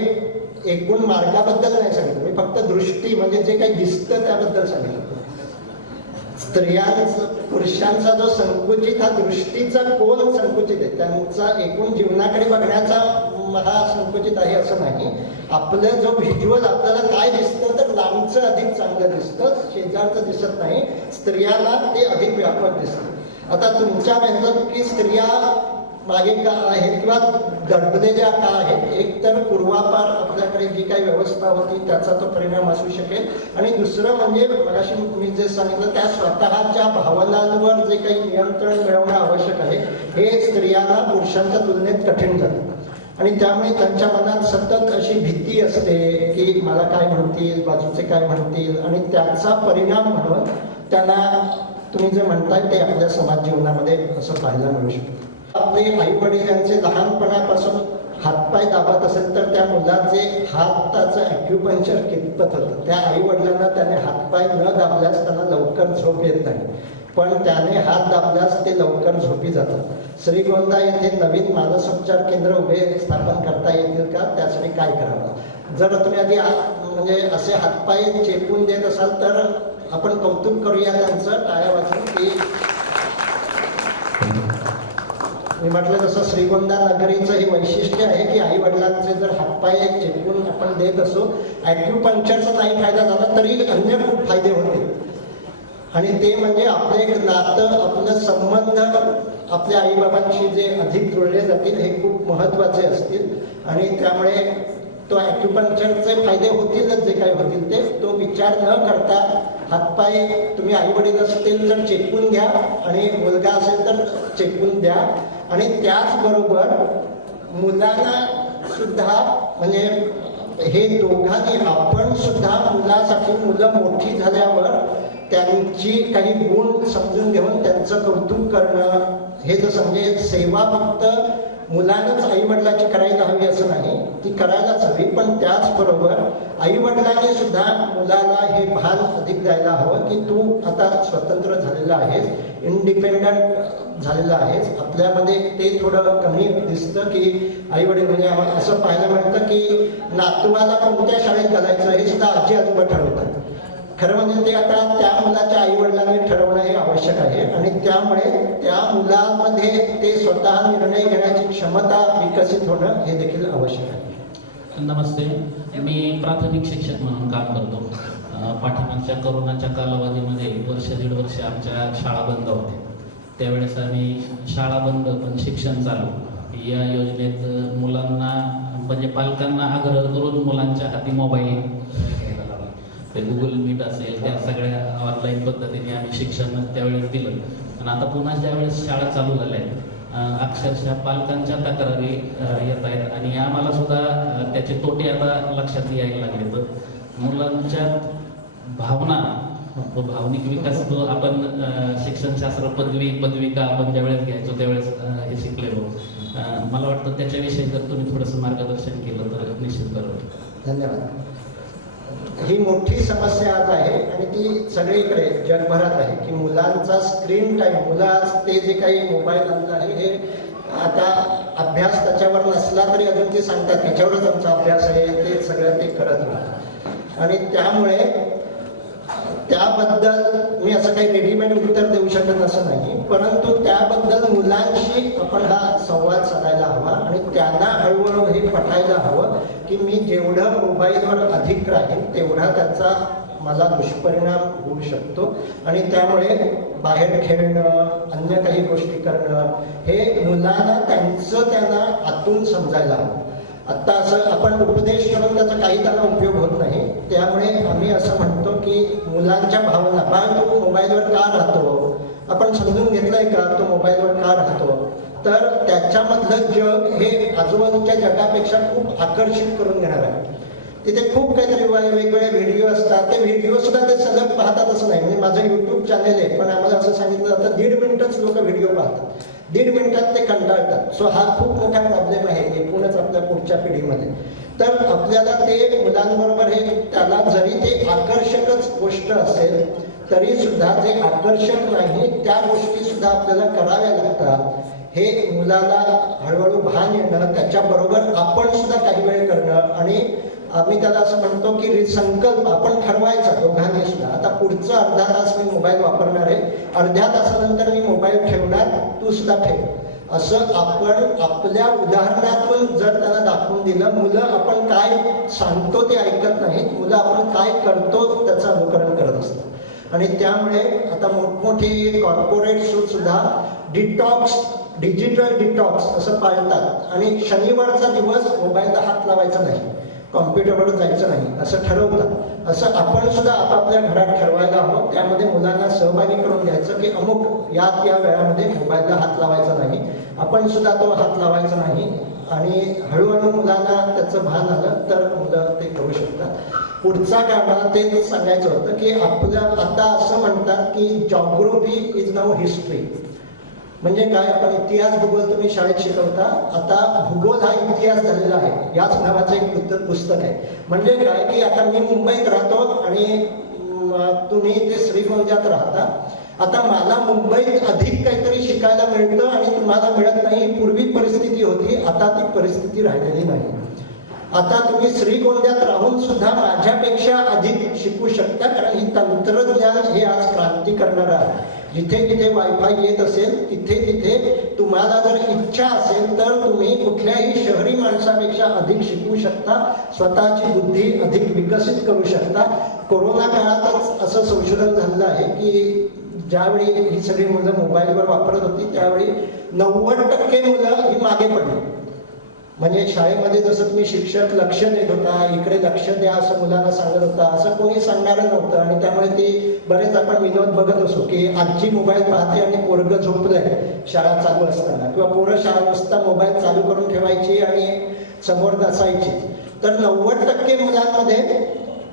एकूण मार्गाबद्दल नाही सांगितलं, मी फक्त दृष्टी म्हणजे जे काही दिसतं त्याबद्दल सांगितलं. स्त्रियांचा पुरुषांचा जो संकुचित हा दृष्टीचा कोण संकुचित आहे, त्यांचा एकूण जीवनाकडे बघण्याचा हा संकुचित आहे असं नाही. आपलं जो व्हिज्युअल आपल्याला काय दिसतं तर लांबचं अधिक चांगलं दिसतं, शेजारचं दिसत नाही. स्त्रियाला ते अधिक व्यापक दिसतं. आता तुमच्या म्हणतात की स्त्रिया मागे का आहेत किंवा दडबलेल्या का आहेत, एक तर पूर्वापार आपल्याकडे जी काही व्यवस्था होती त्याचा तो परिणाम असू शकेल आणि दुसरं म्हणजे मगाशी मी जे सांगितलं त्या स्वतःच्या भावनांवर जे काही नियंत्रण मिळवणं आवश्यक आहे हे स्त्रियांना पुरुषांच्या तुलनेत कठीण जातं आणि त्यामुळे त्यांच्या मनात सतत अशी भीती असते की मला काय म्हणतील, बाजूचे काय म्हणतील आणि त्याचा परिणाम म्हणून त्यांना तुम्ही जे म्हणताय ते आपल्या समाज जीवनामध्ये असं पाहायला मिळू शकतं. आपले आई वडील यांचे लहानपणापासून हातपाय दाबत असेल तर त्या मुलाचे हाताचं ॲक्युपंक्चर कितपत होतं. त्या आई वडिलांना त्याने हातपाय न दाबल्यास त्यांना लवकर झोप येत नाही पण त्याने हात दाबल्यास ते लवकर झोपी जातात. श्रीगोंदा येथे नवीन मानसोपचार केंद्र उभे स्थापन करता येतील का? त्यासाठी काय करावं? जर तुम्ही आधी म्हणजे असे हातपाय चेपून देत असाल तर आपण कौतुक करूया त्यांचं, टाळ्या वाजवून. की मी म्हटलं जसं श्रीगोंदा नगरीचं हे वैशिष्ट्य आहे की आई वडिलांचे जर हातपाय चेपून आपण देत असो, ॲक्युपंक्चरचा नाही फायदा झाला तरी अन्य खूप फायदे होते. आणि ते म्हणजे आपले एक नातं, आपलं संबंध आपल्या आईबाबांशी जे अधिक जुळले जातील हे खूप महत्त्वाचे असतील. आणि त्यामुळे तो ॲक्युपंक्चरचे फायदे होतीलच, जे काही होतील ते. तो विचार न करता हातपाय तुम्ही आईवडील असतील तर चेपून घ्या आणि मुलगा असेल तर चेपून द्या. आणि त्याचबरोबर मुलांना सुद्धा म्हणजे हे दोघांनी आपण सुद्धा मुलासाठी, मुलं मोठी झाल्यावर त्यांची काही गुण समजून घेऊन त्यांचं कौतुक करणं, हे जसं म्हणजे सेवा फक्त मुलांनाच आईवडिलाची करायला हवी असं नाही, ती करायलाच हवी. पण त्याचबरोबर आईवडिलांनी सुद्धा मुलाला हे भान अधिक द्यायला हवं की तू आता स्वतंत्र झालेला आहेस, इंडिपेंडंट झालेला आहेस. आपल्यामध्ये ते थोडं कमी दिसतं की आईवडील म्हणजे असं पाहायला मिळतं की नातवाला कोणत्या शाळेत घालायचं हे सुद्धा आजी आजोबा ठरवतात. खरं म्हणजे ते आता त्या मुलाच्या आईवडिलांनी ठरवणं हे आवश्यक आहे. आणि त्यामुळे त्या मुलामध्ये ते स्वतः निर्णय घेण्याची क्षमता विकसित होणं हे देखील आवश्यक आहे. नमस्ते, मी प्राथमिक शिक्षक म्हणून काम करतो. पाठीमागच्या कोरोनाच्या कालावधीमध्ये 1-1.5 वर्ष आमच्या शाळा बंद होत्या. त्यावेळेस आम्ही शाळा बंद पण शिक्षण चालू या योजनेत मुलांना म्हणजे पालकांना आग्रह करून मुलांच्या हाती मोबाईल घ्यायला लावला. ते गुगल मीट असेल त्या सगळ्या ऑनलाईन पद्धतीने आम्ही शिक्षण त्यावेळेस दिलं. पण आता पुन्हा ज्यावेळेस शाळा चालू झाल्या आहेत अक्षरशः पालकांच्या तक्रारी येत आहेत आणि आम्हाला सुद्धा त्याचे तोटे आता लक्षात यायला लागले. तर मुलांच्या भावना, तो भावनिक विकास जो आपण शिक्षणशास्त्र पदविका आपण ज्यावेळेस घ्यायचो त्यावेळेस हे शिकलेलो. मला वाटतं त्याच्याविषयी जर तुम्ही थोडंसं मार्गदर्शन केलं तर निश्चित बरोबर. धन्यवाद. ही मोठी समस्या आज आहे आणि ती सगळीकडे जगभरात आहे की मुलांचा स्क्रीन टाईम, मुलं ते जे काही मोबाईल आणलं आहे हे आता अभ्यास त्याच्यावर नसला तरी अजून ते सांगतात त्याच्यावरच आमचा अभ्यास आहे, ते सगळं ते करत राहतात. आणि त्यामुळे त्याबद्दल मी असं काही रेडीमेड उत्तर देऊ शकत असं नाही, परंतु त्याबद्दल मुलांशी आपण हा संवाद साधायला हवा आणि त्यांना हळूहळू हे पटायला हवं की मी जेवढं मोबाईलवर अधिक राहील तेवढा त्याचा मला दुष्परिणाम होऊ शकतो. आणि त्यामुळे बाहेर खेळणं, अन्य काही गोष्टी करणं हे मुलांना त्यांना आतून समजायला हवं. आत्ता असं आपण उपदेश करून त्याचा काही त्यांना उपयोग होत नाही. त्यामुळे आम्ही असं म्हणतो की मुलांच्या भावना, बाळ तू मोबाईलवर का राहतो, आपण समजून घेतलंय का तो मोबाईलवर का राहतो, तर त्याच्यामधलं जग हे आजूबाजूच्या जगापेक्षा खूप आकर्षित करून घेणार आहे. तिथे खूप काहीतरी वेगवेगळे व्हिडिओ असतात, ते व्हिडिओ सुद्धा ते सलग पाहतात असं नाही. म्हणजे माझं युट्यूब चॅनेल आहे पण आम्हाला असं सांगितलं जातं 1.5 मिनिटच लोक व्हिडिओ पाहतात, 1.5 मिनिटात ते कंटाळतात. सो हा खूप मोठा प्रॉब्लेम आहे एकूणच आपल्या पुढच्या पिढीमध्ये. तर आपल्याला ते मुलांबरोबर हे त्याला जरी ते आकर्षकच गोष्ट असेल तरी सुद्धा जे आकर्षक नाही त्या गोष्टी सुद्धा आपल्याला कराव्या लागतात. हे मुलाला हळूहळू भान येणं, त्याच्याबरोबर आपण सुद्धा काही वेळ करणं. आणि आम्ही त्याला असं म्हणतो की संकल्प आपण ठरवायचा दोघांनी सुद्धा, आता पुढचं अर्धा तास मी मोबाईल वापरणार आहे, अर्ध्या तासानंतर मी मोबाईल ठेवणार, तू सुद्धा ठेव. असं आपण आपल्या उदाहरणातून जर त्यांना दाखवून दिलं, मुलं आपण काय सांगतो ते ऐकत नाहीत, मुलं आपण काय करतो त्याचं अनुकरण करत असतात. आणि त्यामुळे आता मोठमोठी कॉर्पोरेट सुद्धा डिटॉक्स, डिजिटल डिटॉक्स असं पाळतात आणि शनिवारचा दिवस मोबाईलला हात लावायचा नाही, कॉम्प्युटरवर जायचं नाही असं ठरवतात. असं आपण सुद्धा आपापल्या घरात ठरवायला हवं. त्यामध्ये मुलांना सहभागी करून घ्यायचं की अमुक या वेळामध्ये मोबाईलला हात लावायचा नाही, आपण सुद्धा तो हात लावायचा नाही. आणि हळूहळू मुलांना त्याचं भान आलं तर मुलं ते करू शकतात. पुढचा काय मला तेच सांगायचं होतं की आपल्या आता असं म्हणतात की जॉग्राफी इज नाऊ हिस्ट्री. म्हणजे काय, आपण इतिहास भूगोल तुम्ही शाळेत शिकवता, आता भूगोल हा इतिहास झालेला आहे. याच नावाचं एक पुस्तक आहे. म्हणजे काय की आता मी मुंबईत राहतो आणि तुम्ही ते श्रीगोंद्यात राहता. आता मला मुंबईत अधिक काहीतरी शिकायला मिळतं आणि तुम्हाला मिळत नाही, ही पूर्वी परिस्थिती होती, आता ती परिस्थिती राहिलेली नाही. आता तुम्ही श्रीगोंद्यात राहून सुद्धा माझ्यापेक्षा अधिक शिकू शकता, कारण ही तंत्रज्ञान हे आज क्रांती करणारं आहे. जिथे जिथे वायफाय येत असेल तिथे तिथे तुम्हाला जर इच्छा असेल तर तुम्ही कुठल्याही शहरी माणसापेक्षा अधिक शिकू शकता, स्वतःची बुद्धी अधिक विकसित करू शकता. कोरोना काळातच असं संशोधन झालेलं आहे की ज्यावेळी ही सगळी मुलं मोबाईलवर वापरत होती त्यावेळी 90% मुलं ही मागे पडली. म्हणजे शाळेमध्ये जसं तुम्ही शिक्षक लक्ष देत होता, इकडे लक्ष द्या असं मुलांना सांगत होता, असं कोणी सांगणारं नव्हतं. आणि त्यामुळे ते बरेच आपण विनोद बघत असो की आजी मोबाईल पाहते आणि पोरगं झोपलंय शाळा चालू असताना, किंवा पोरं शाळा वाजता मोबाईल चालू करून ठेवायची आणि समोर नसायची. तर 90% मुलांमध्ये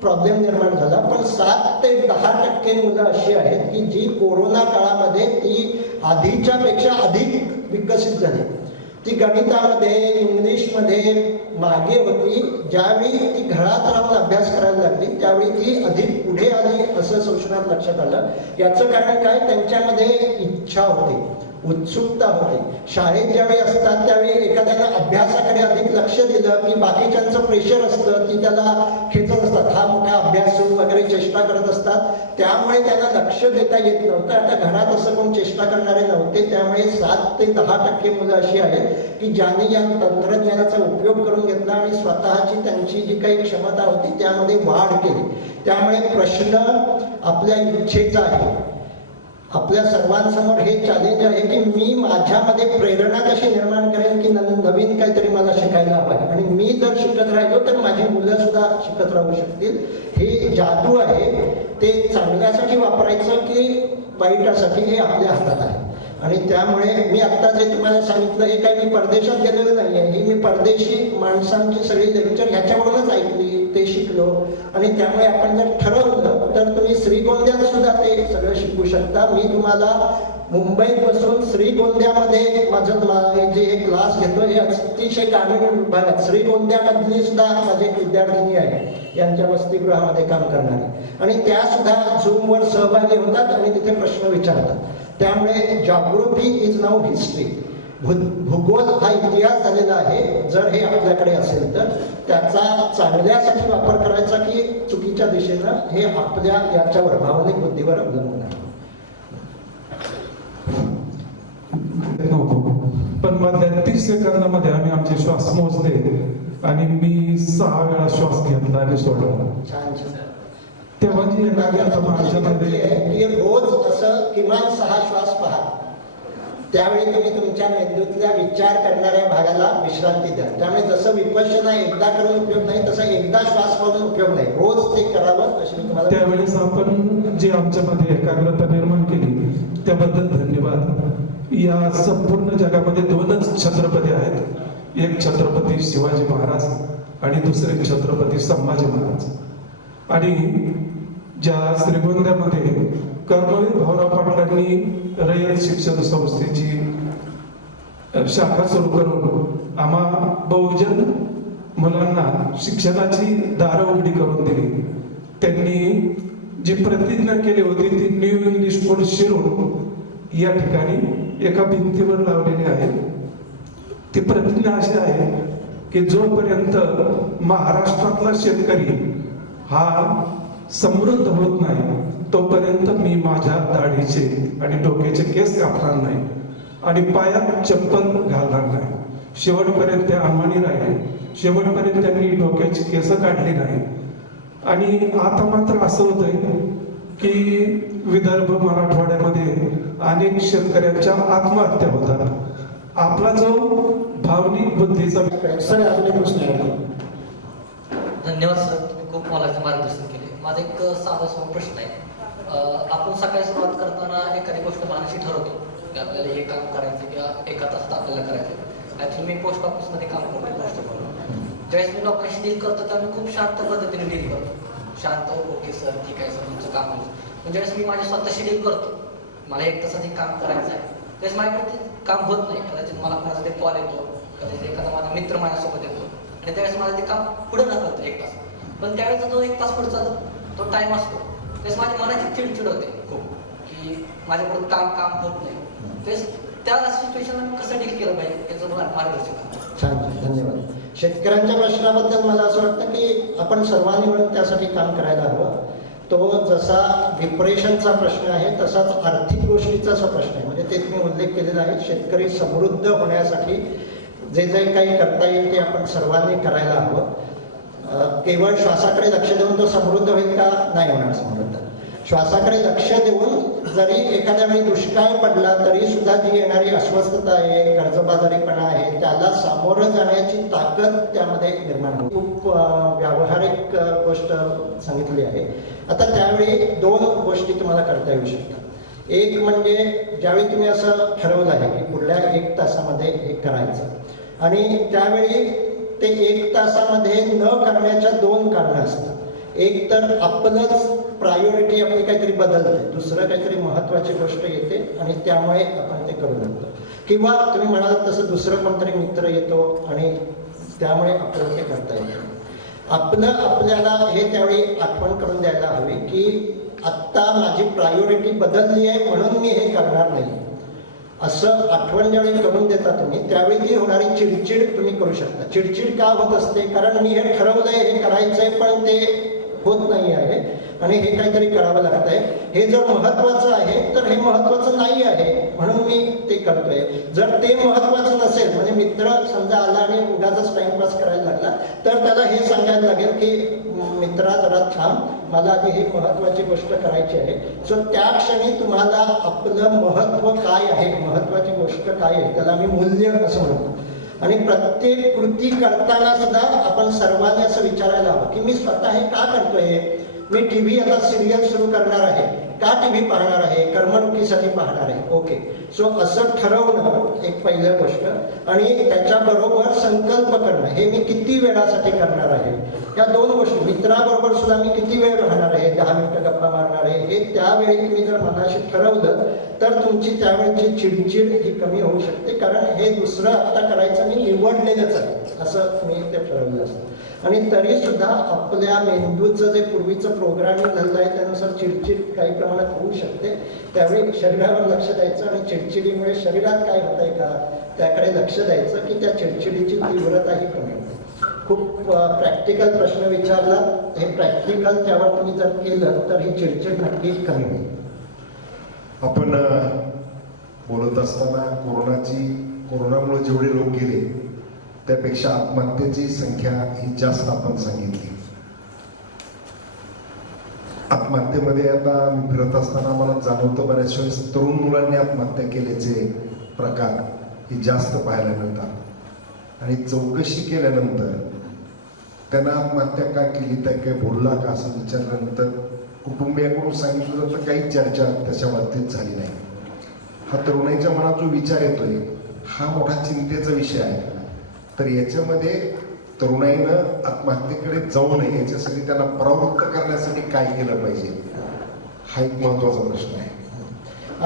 प्रॉब्लेम निर्माण झाला. पण 7 ते 10% मुलं अशी आहेत की जी कोरोना काळामध्ये ती आधीच्या पेक्षा अधिक विकसित झाली. ती गणितामध्ये, इंग्लिशमध्ये मागे होती. ज्यावेळी ती घरात राहून अभ्यास करायला लागली त्यावेळी ती अधिक पुढे आली असं संशोधनात लक्षात आलं. याचं कारण काय, त्यांच्यामध्ये इच्छा होती, उत्सुकता होती. शाळेत ज्यावेळी असतात त्यावेळी एखाद्यानं अभ्यासाकडे अधिक लक्ष दिलं की बाकीच्यांचं प्रेशर असतं की त्याला खेचत असतात, हा मोठा अभ्यासू वगैरे चेष्टा करत असतात, त्यामुळे त्यांना लक्ष देता येत नव्हतं. आता घरात असं कोण चेष्टा करणारे नव्हते, त्यामुळे 7 ते 10% मुलं अशी आहेत की ज्यांनी या तंत्रज्ञानाचा उपयोग करून घेतला आणि स्वतःची त्यांची जी काही क्षमता होती त्यामध्ये वाढ केली. त्यामुळे प्रश्न आपल्या इच्छेचा आहे. आपल्या सर्वांसमोर हे चॅलेंज आहे की मी माझ्यामध्ये प्रेरणा कशी निर्माण करेन की नवीन काहीतरी मला शिकायला हवं, आणि मी जर शिकत राहिलो तर माझी मुलं सुद्धा शिकत राहू शकतील. हे जादू आहे, ते चांगल्यासाठी वापरायचं की वाईटासाठी हे आपल्या हातात आहे. आणि त्यामुळे मी आत्ता जे तुम्हाला सांगितलं हे काही मी परदेशात गेलेलं नाही आहे, ही मी परदेशी माणसांची सगळी लेक्चर ह्याच्यावरूनच ऐकली, ते शिकलो. आणि त्यामुळे आपण जर ठरवलं तर तुम्ही श्रीगोंद्यात सुद्धा ते सगळं शिकू शकता. मी तुम्हाला मुंबईत बसून श्रीगोंद्यामध्ये माझं जे क्लास घेतो हे अतिशय ग्रामीण भागात श्रीगोंद्यामधली सुद्धा माझे एक विद्यार्थिनी आहे, यांच्या वसतिगृहामध्ये काम करणारे, आणि त्या सुद्धा झूमवर सहभागी होतात आणि तिथे प्रश्न विचारतात. त्यामुळे जागृती इज नाऊ हिस्ट्री. भूगोल हा इतिहास झालेला आहे. जर हे आपल्याकडे असेल तर त्याचा चांगल्यासाठी वापर करायचा की चुकीच्या दिशेनं हे आपल्या याच्यावर भावनिक बुद्धीवर अवलंबून आहे. पण मधल्या 30 सेकंदामध्ये आम्ही आमचे श्वास मोजले आणि मी 6 वेळा श्वास घेतला आणि सोडला. छान छान. तेव्हा जी एखादी आता माझ्यामध्ये रोज असं किमान 6 श्वास पहा. त्यावेळी तुम्ही तुमच्या मेंदूतल्या विचार करणाऱ्या भागाला विश्रांती द्या. त्यामुळे जसं विपश्यना एकदा करून उपयोग नाही तसं एकदा श्वास करून उपयोग नाही, रोज ते करावं अशी मी तुम्हाला. त्यावेळेस आपण जी आमच्यामध्ये एकाग्रता निर्माण केली त्याबद्दल धन्यवाद. या संपूर्ण जगामध्ये 2च छत्रपती आहेत, एक छत्रपती शिवाजी महाराज आणि दुसरे छत्रपती संभाजी महाराज. आणि ज्या श्रीगोंद्यामध्ये कर्मवीर भाऊराव पाटलांनी रयत शिक्षण संस्थेची शाखा सुरू करून आम्हा बहुजन मुलांना शिक्षणाची दारं उघडी करून दिली. त्यांनी जी प्रतिज्ञा केली होती ती न्यू इंग्लिश स्कूल शिरूर या ठिकाणी एका भिंतीवर लावलेली आहे. ती प्रतिज्ञा अशी आहे की जोपर्यंत महाराष्ट्रातला शेतकरी हा समृद्ध होत नाही तोपर्यंत मी माझ्या दाढीचे आणि डोक्याचे केस कापणार नाही आणि पायात चप्पल घालणार नाही. शेवटपर्यंत ते अनवाणी राहिले. शेवटपर्यंत त्यांनी डोक्याची केस काढली नाही. आणि आता मात्र असं होतंय की विदर्भ मराठवाड्यामध्ये अनेक शेतकऱ्यांच्या आत्महत्या होतात. आपला जो भावनिक बुद्धीचा सर आपले प्रश्न आहे. धन्यवाद सर, तुम्ही खूप मोलाचं मार्गदर्शन केले. माझा एक साधा सोपा प्रश्न आहे. आपण सकाळी सुरुवात करताना एखादी गोष्ट मनाशी ठरवतो की आपल्याला हे काम करायचं किंवा एका तासात आपल्याला करायचं. ॲक्च्युली मी पोस्ट ऑफिसमध्ये काम करतो गोष्ट करून. ज्यावेळेस मी लोकांशी डील करतो तर मी खूप शांत पद्धतीने डील करतो. शांत, ओके सर ठीक आहे सर तुमचं काम होतं. पण ज्यावेळेस मी माझ्या स्वतःशी डील करतो, मला 1 तासात हे काम करायचं आहे, त्यावेळेस माझ्याकडे ते काम होत नाही. कदाचित मला कोणाचा ते कॉल येतो, कदाचित एखादा माझा मित्र माझ्यासोबत येतो आणि त्यावेळेस मला ते काम पुढे ढकलतं 1 तास. पण त्यावेळेचा जो 1 तास पुढचा तो टाईम असतो त्यावेळेस माझ्या मनाची चिडचिड होते खूप की माझ्याकडून काम होत नाही, तेच त्या सिच्युएशन कसं डील केलं पाहिजे याचं मला मार्गदर्शन. छान, धन्यवाद. शेतकऱ्यांच्या प्रश्नाबद्दल मला असं वाटतं की आपण सर्वांनी मिळून त्यासाठी काम करायला हवं. तो जसा डिप्रेशनचा प्रश्न आहे तसाच आर्थिक गोष्टीचा असा प्रश्न आहे. म्हणजे ते तुम्ही उल्लेख केलेला आहे. शेतकरी समृद्ध होण्यासाठी जे काही करता येईल ते आपण सर्वांनी करायला हवं. केवळ श्वासाकडे लक्ष देऊन तो समृद्ध होईल का? नाही होणार समृद्ध. श्वासाकडे लक्ष देऊन जरी एखाद्या वेळी दुष्काळ पडला तरी सुद्धा जी येणारी अस्वस्थता आहे, कर्जबाजारीपणा आहे, त्याला सामोरं जाण्याची ताकद त्यामध्ये निर्माण होते. खूप व्यावहारिक गोष्ट सांगितली आहे. आता त्यावेळी 2 गोष्टी तुम्हाला करता येऊ शकतात. एक म्हणजे ज्यावेळी तुम्ही असं ठरवलं आहे की पुढल्या 1 तासामध्ये हे करायचं आणि त्यावेळी ते 1 तासामध्ये न करण्याच्या 2 कारणं असतात. एक तर आपलंच प्रायोरिटी आपली काहीतरी बदलते, दुसरं काहीतरी महत्त्वाची गोष्ट येते आणि त्यामुळे आपण ते करू लागतो. किंवा तुम्ही म्हणालात तसं दुसरं कोणतरी मित्र येतो आणि त्यामुळे आपल्याला ते करता येतं. आपल्याला हे त्यावेळी आठवण करून द्यायला हवी की आत्ता माझी प्रायोरिटी बदलली आहे म्हणून मी हे करणार नाही, असं आठवण ज्यावेळी करून देता तुम्ही त्यावेळी ती होणारी चिडचिड तुम्ही करू शकता. चिडचिड का होत असते? कारण मी हे ठरवलंय, हे करायचंय, पण ते होत नाही आहे आणि हे काहीतरी करावं लागतंय. हे जर महत्वाचं आहे तर हे महत्वाचं नाही आहे म्हणून मी ते करतोय. जर ते महत्वाचं नसेल, म्हणजे मित्र समजा आला आणि उगाच टाइमपास करायला लागला, तर त्याला हे सांगायला लागेल की मित्रा जरा थांब, मला आधी ही महत्वाची गोष्ट करायची आहे. सो त्या क्षणी तुम्हाला आपलं महत्व काय आहे, महत्वाची गोष्ट काय आहे, त्याला आम्ही मूल्य असं म्हणतो. आणि प्रत्येक कृती करताना सुद्धा आपण सर्वांनी असं विचारायला हवं की मी स्वतः हे का करतोय. मी टीव्ही आता सिरियल सुरू करणार आहे, का टीव्ही पाहणार आहे? करमणुकीसाठी पाहणार आहे. ओके, सो असं ठरवणं एक पहिली गोष्ट. आणि त्याच्याबरोबर संकल्प करणं, हे मी किती वेळासाठी करणार आहे. या 2 गोष्टी, मित्राबरोबर सुद्धा मी किती वेळ राहणार आहे, 10 मिनिटं गप्पा मारणार आहे, हे त्यावेळी तुम्ही जर मनाशी ठरवलं तर तुमची त्यावेळची चिडचिड ही कमी होऊ शकते. कारण हे दुसरं आत्ता करायचं मी निवडलेलंच आहे असं तुम्ही ते ठरवलं असतं. आणि तरी सुद्धा आपल्या मेंदूचं जे पूर्वीचं प्रोग्रामिंग झालं आहे त्यानुसार चिडचिड काही प्रमाणात होऊ शकते. त्यावेळी शरीरावर लक्ष द्यायचं आणि चिडचिडीमुळे शरीरात काय होत आहे का त्याकडे लक्ष द्यायचं की त्या चिडचिडीची तीव्रताही कमी होते. खूप प्रॅक्टिकल प्रश्न विचारला, हे प्रॅक्टिकल त्यावर तुम्ही जर केलं तर ही चिडचिड नक्की कमी होईल. आपण बोलत असताना कोरोनामुळे जेवढे लोक गेले त्यापेक्षा आत्महत्येची संख्या ही जास्त आपण सांगितली. आत्महत्येमध्ये आता मी फिरत असताना मला जाणवतं बऱ्याच वेळेस तरुण मुलांनी आत्महत्या केल्याचे प्रकार हे जास्त पाहायला मिळतात. आणि चौकशी केल्यानंतर त्यांना आत्महत्या का केली, त्या काय बोलला का असं विचारल्यानंतर कुटुंबियाकडून सांगितलं जातं काही चर्चा त्याच्या बाबतीत झाली नाही. हा तरुणाईच्या मनात जो विचार येतोय हा मोठा चिंतेचा विषय आहे. तर याच्यामध्ये तरुणाईनं आत्महत्येकडे जाऊ नये याच्यासाठी त्यांना प्रवृत्त करण्यासाठी काय केलं पाहिजे हा एक महत्वाचा प्रश्न आहे.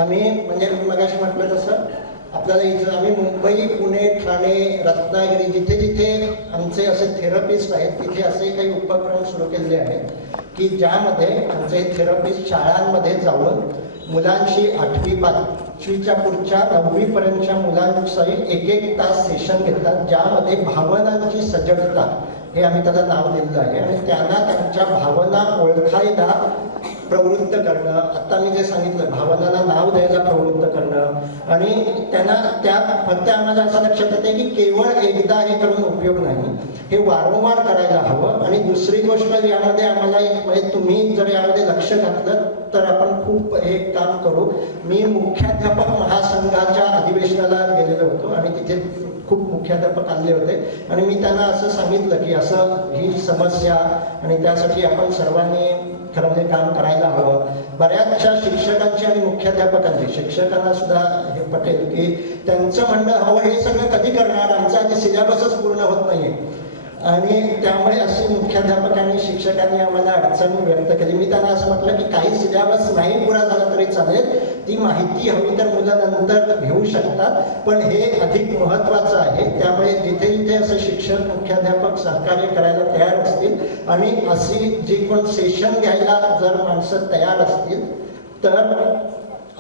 आम्ही म्हणजे मगाशी म्हटलं तसं आपल्याला इथं आम्ही मुंबई, पुणे, ठाणे, रत्नागिरी जिथे जिथे आमचे असे थेरपिस्ट आहेत तिथे असे काही उपक्रम सुरू केलेले आहेत की ज्यामध्ये आमचे थेरपिस्ट शाळांमध्ये जाऊन मुलांशी 8वी 5वीच्या पुढच्या 9वी पर्यंतच्या मुलांसाठी 1-1 तास सेशन घेतात ज्यामध्ये भावनांची सजगता हे आम्ही त्याला नाव दिलेलं आहे. आणि त्यांना त्यांच्या भावना ओळखायला प्रवृत्त करणं, आता मी जे सांगितलं भावनांना नाव द्यायला प्रवृत्त करणं आणि त्यांना त्या फक्त आम्हाला असं लक्षात येते की केवळ एकदा हे करून उपयोग नाही, हे वारंवार करायला हवं. आणि दुसरी गोष्ट यामध्ये आम्हाला म्हणजे तुम्ही जर यामध्ये लक्ष घातलं तर आपण खूप हे काम करू. मी मुख्याध्यापक महासंघाच्या अधिवेशनाला गेलेलो होतो आणि तिथे खूप मुख्याध्यापक आले होते आणि मी त्यांना असं सांगितलं की असं ही समस्या आणि त्यासाठी आपण सर्वांनी खरं म्हणजे काम करायला हवं. बऱ्याचशा शिक्षकांची आणि मुख्याध्यापकांची, शिक्षकांना सुद्धा हे पटेल की त्यांचं म्हणणं हवं हे सगळं कधी करणार, आमचा आधी सिलेबसच पूर्ण होत नाहीये. आणि त्यामुळे अशी मुख्याध्यापकांनी शिक्षकांनी आम्हाला अडचण व्यक्त केली. मी त्यांना असं म्हटलं की काही सिलेबस नाही पुरा झाला तरी चालेल, ती माहिती हवी तर मुलं नंतर घेऊ शकतात, पण हे अधिक महत्त्वाचं आहे. त्यामुळे जिथे जिथे असं शिक्षक मुख्याध्यापक सहकार्य करायला तयार असतील आणि अशी जी कोण सेशन घ्यायला जर माणसं तयार असतील तर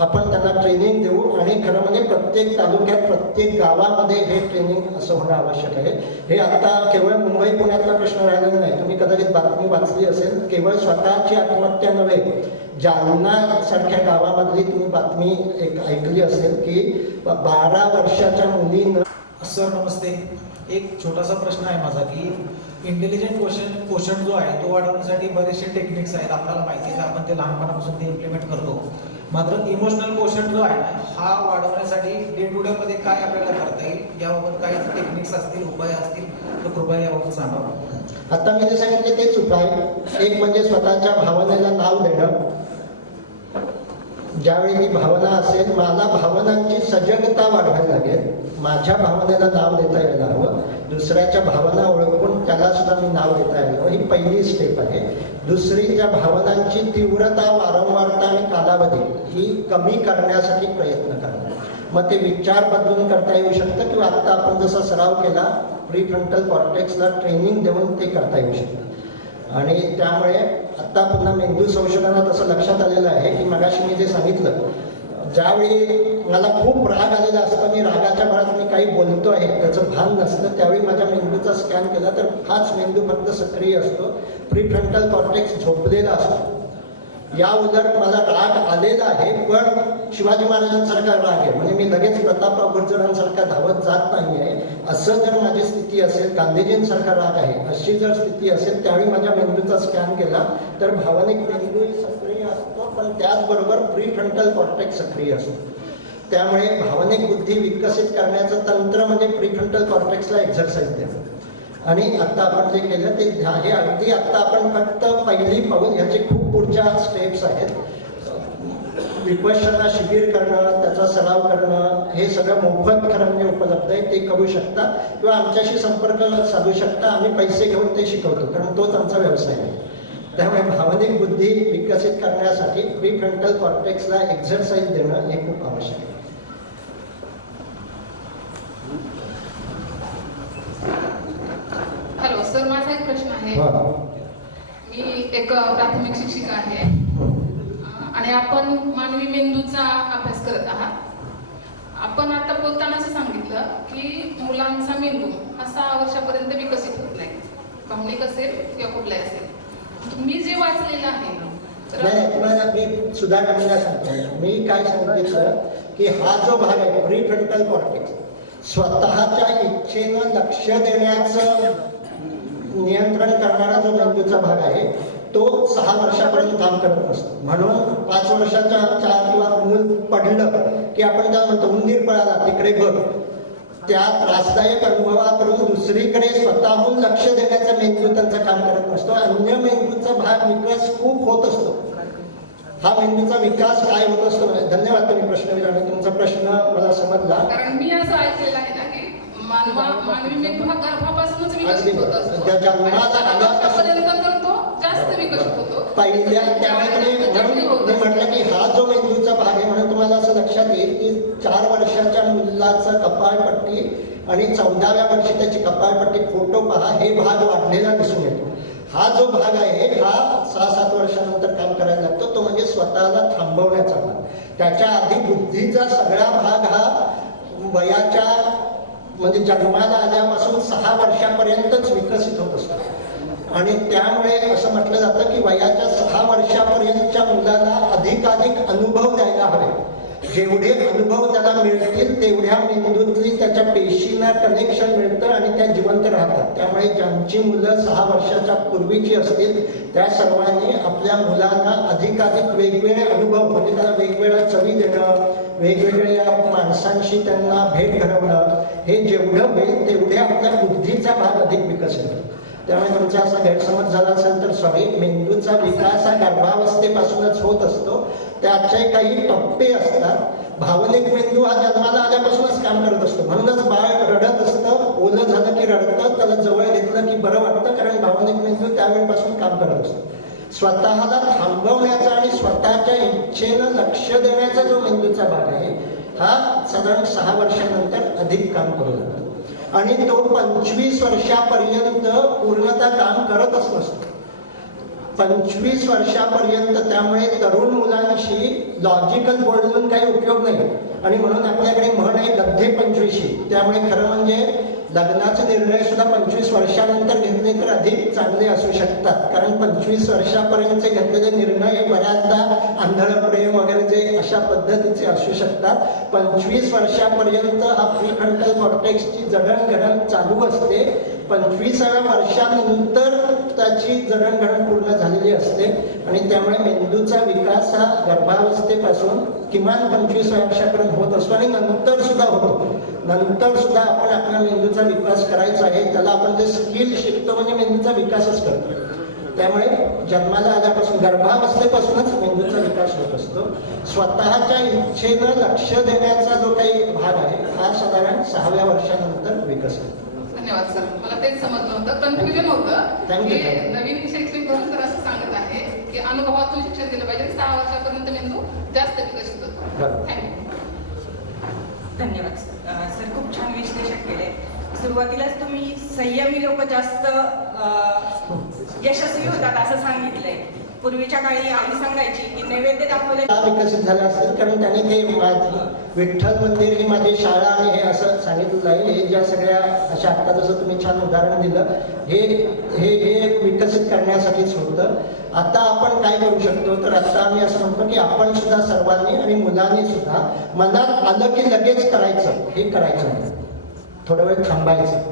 आपण त्यांना ट्रेनिंग देऊ आणि खरं म्हणजे प्रत्येक तालुक्यात प्रत्येक गावामध्ये हे ट्रेनिंग असं होणं आवश्यक आहे. हे आता केवळ मुंबई पुण्यातला प्रश्न राहिलेला नाही. तुम्ही कदाचित बातमी वाचली असेल, केवळ स्वतःची आत्महत्या नव्हे, जालना सारख्या गावामधली तुम्ही बातमी एक ऐकली असेल की 12 वर्षाच्या मुलीनं. सर नमस्ते. एक छोटासा प्रश्न आहे माझा की इंटेलिजंट क्वेश्चन जो आहे तो वाढवण्यासाठी बरेचसे टेक्निक्स आहेत, आपल्याला माहिती आहे, आपण ते लहानपणापासून ते इम्प्लिमेंट करतो. मात्र इमोशनल क्वेश्चन जो आहे ना, हा वाढवण्यासाठी डे टू डे मध्ये काय आपल्याला करता येईल, याबाबत काही टेक्निक्स असतील, उपाय असतील तर कृपया याबाबत सांगा. आता मी जे सांगितले तेच उपाय. एक म्हणजे स्वतःच्या भावनेला नाव देणं. ज्यावेळी ती भावना असेल, मला भावनांची सजगता वाढवायला लागेल, माझ्या भावनेला नाव देता यायला हवं, दुसऱ्याच्या भावना ओळखून त्याला सुद्धा मी नाव देता यायला हवं. ही पहिली स्टेप आहे. दुसरी, त्या भावनांची तीव्रता, वारंवारता आणि कालावधी ही कमी करण्यासाठी प्रयत्न करणं. मग ते विचार बदलून करता येऊ शकतं किंवा आत्ता आपण जसा सराव केला प्रीफ्रंटल कॉर्टेक्सला ट्रेनिंग देऊन ते करता येऊ शकतं. आणि त्यामुळे आत्ता पुन्हा मेंदू संशोधनात असं लक्षात आलेलं आहे की मगाशी मी जे सांगितलं, ज्यावेळी मला खूप राग आलेला असतो, मी रागाच्या भरात मी काही बोलतो आहे त्याचं भान नसतं, त्यावेळी माझ्या मेंदूचा स्कॅन केला तर हाच मेंदू फक्त सक्रिय असतो, प्रीफ्रंटल कॉर्टेक्स झोपलेला असतो. या उलट मला राग आलेला आहे पण शिवाजी महाराजांसारखा राग आहे, म्हणजे मी लगेच प्रतापराव गुर्जरांसारखा धावत जात नाही आहे, असं जर माझी स्थिती असेल, गांधीजींसारखा राग आहे अशी जर स्थिती असेल, त्यावेळी माझ्या मेंदूचा स्कॅन केला तर भावनिक मेंदू सक्रिय असतो, पण त्याचबरोबर प्रीफ्रंटल कॉर्टेक्स सक्रिय असतो. त्यामुळे भावनिक बुद्धी विकसित करण्याचं तंत्र म्हणजे प्रीफ्रंटल कॉर्टेक्सला एक्झरसाइज देणं. आणि आता आपण जे केलं ते हे अगदी आत्ता आपण फक्त पहिली पाऊल, ह्याचे खूप पुढच्या स्टेप्स आहेत. विपश्यना शिबिर करणं, त्याचा सराव करणं, हे सगळं मोफत खरं म्हणजे उपलब्ध आहे, ते करू शकता किंवा आमच्याशी संपर्क साधू शकता. आम्ही पैसे घेऊन ते शिकवतो, कारण तोच आमचा व्यवसाय आहे. त्यामुळे भावनिक बुद्धी विकसित करण्यासाठी प्रीफ्रंटल कॉर्टेक्सला एक्झरसाइज देणं हे खूप आवश्यक आहे. हॅलो सर, माझा एक प्रश्न आहे. मी एक प्राथमिक शिक्षिका आहे आणि आपण मानवी मेंदूचा अभ्यास करत आहात. आपण आता बोलताना असं सांगितलं की मुलांचा मेंदू हा 6 वर्षापर्यंत विकसित होत नाही, भावनिक असेल किंवा कुठलाही असेल. मी जे वाचलेलं आहे तुम्हाला मी सुधारणा सांगतो. मी काय सांगितलं की हा जो भाग आहे प्रीफ्रंटल कॉर्टेक्स, स्वतःच्या इच्छेनं लक्ष देण्याचं नियंत्रण करणारा जो मेंदूचा भाग आहे तो 6 वर्षापर्यंत काम करत नसतो. म्हणून 5 वर्षाच्या 4 किंवा मूल पडलं की आपण काय म्हणतो, उंदीर पळाला तिकडे बघ, त्या त्रासदायक अनुभवाकडून दुसरीकडे स्वतःहून लक्ष देण्याचा मेंदू त्यांचं काम करत नसतो. अन्य मेंदूचा भाग विकास खूप होत असतो. हा मेंदूचा विकास काय होत असतो. धन्यवाद तुम्ही प्रश्न विचारला, तुमचा प्रश्न मला समजला. कारण मी असं ऐकलेलं आहे ना की मानवी मेंदू हा गर्भापासूनच विकसित होत असतो, त्या जन्माला आल्यापासून तर तो जास्त विकसित होतो. पहिल्या त्यामुळे म्हणून मी म्हटलं की हा जो मेंदूचा भाग आहे, म्हणून तुम्हाला असं लक्षात येईल की 4 वर्षाच्या मुलाचं कपाळपट्टी आणि 14व्या वर्षी त्याची कपाळपट्टी फोटो पहा, हे भाग वाढलेला दिसून येतो. हा जो भाग आहे हा 6-7 वर्षानंतर काम करायला लागतो, तो म्हणजे स्वतःला थांबवण्याचा भाग. त्याच्या आधी बुद्धीचा सगळा भाग हा वयाच्या म्हणजे जन्माला आल्यापासून 6 वर्षापर्यंतच विकसित होत असतो. आणि त्यामुळे असं म्हटलं जातं की वयाच्या 6 वर्षापर्यंतच्या मुलाला अधिकाधिक अनुभव द्यायला हवे. जेवढे अनुभव त्याला मिळतील तेवढ्या मेंदूतली त्याच्या पेशींना कनेक्शन मिळतं आणि त्या जिवंत राहतात. त्यामुळे ज्यांची मुलं 6 वर्षाच्या पूर्वीची असतील त्या सर्वांनी आपल्या मुलांना अधिकाधिक वेगवेगळे अनुभव, म्हणजे त्याला वेगवेगळ्या चवी देणं, वेगवेगळ्या माणसांशी त्यांना भेट घडवणं, हे जेवढं होईल तेवढे आपल्या बुद्धीचा भाग अधिक विकसित होतो. त्यामुळे तुमचा असा गैरसमज झाला असेल तर सॉरी. मेंदूचा विकास हा गर्भावस्थेपासूनच होत असतो. त्याचे काही टप्पे असतात. भावनिक मेंदू हा जन्माला आल्यापासूनच काम करत असतो. म्हणूनच बाळ रडत असतं, ओलं झालं की रडतं, त्याला जवळ घेतलं की बरं वाटतं, कारण भावनिक मेंदू त्यावेळेपासून काम करत असतो. स्वतःला थांबवण्याचा आणि स्वतःच्या इच्छेनं लक्ष देण्याचा जो मेंदूचा भाग आहे हा साधारण 6 वर्षानंतर अधिक काम करू लागतो. आणि तो 25 वर्षापर्यंत पूर्णतः काम करतच नसतो. 25 वर्षापर्यंत, त्यामुळे तरुण मुलांशी लॉजिकल बोलून काही उपयोग नाही. आणि म्हणून आपल्याकडे म्हण आहे गद्धे 25. त्यामुळे खरं म्हणजे लग्नाचे निर्णय सुद्धा 25 वर्षानंतर घेतले तर अधिक चांगले असू शकतात. कारण 25 वर्षापर्यंतचे घेतलेले निर्णय हे बऱ्याचदा आंधळ प्रेम वगैरे जे अशा पद्धतीचे असू शकतात. 25 वर्षापर्यंत हा प्रीफ्रंटल कॉर्टेक्सची जडणघडण चालू असते. 25व्या वर्षानंतर त्याची जडणघडण पूर्ण झालेली असते आणि त्यामुळे मेंदूचा विकास हा गर्भावस्थेपासून किमान 25व्या वर्षापर्यंत होत असतो आणि नंतर सुद्धा होतो. नंतर सुद्धा आपण आपल्या मेंदूचा विकास करायचा आहे. त्याला आपण ते स्किल शिकतो म्हणजे मेंदूचा विकासच करतो. त्यामुळे जन्माला आल्यापासून गर्भावस्थेपासूनच मेंदूचा विकास होत असतो. स्वतःच्या इच्छेनं लक्ष देण्याचा जो काही भाग आहे हा साधारण 6व्या वर्षानंतर विकसित होतो. धन्यवाद सर. मला तेच समजलं होतं, कन्फ्युजन होतं. Thank you. नवीन शैक्षणिक धोरण तर असं सांगत आहे की अनुभवातून शिक्षण दिलं पाहिजे. 6 वर्षापर्यंत मेंदू जास्त विकसित होतो. थँक्यू. धन्यवाद सर. खूप छान विश्लेषण केले. सुरुवातीलाच तुम्ही संयमी लोक जास्त यशस्वी होतात असं सांगितलंय. पूर्वीच्या काळी आई सांगायची की नैवेद्य दाखवले विकसित झाला असेल कारण त्याने ते माझी विठ्ठल मंदिर ही माझी शाळा आणि हे असं सांगितलं आहे. हे ज्या सगळ्या अशा आता जसं तुम्ही छान उदाहरण दिलं हे हे हे विकसित करण्यासाठीच होतं. आता आपण काय करू शकतो तर आता आम्ही असं म्हणतो की आपण सुद्धा सर्वांनी आणि मुलांनी सुद्धा मनात आलं की लगेच करायचं हे करायचं नाही. थोडा वेळ थांबायचं.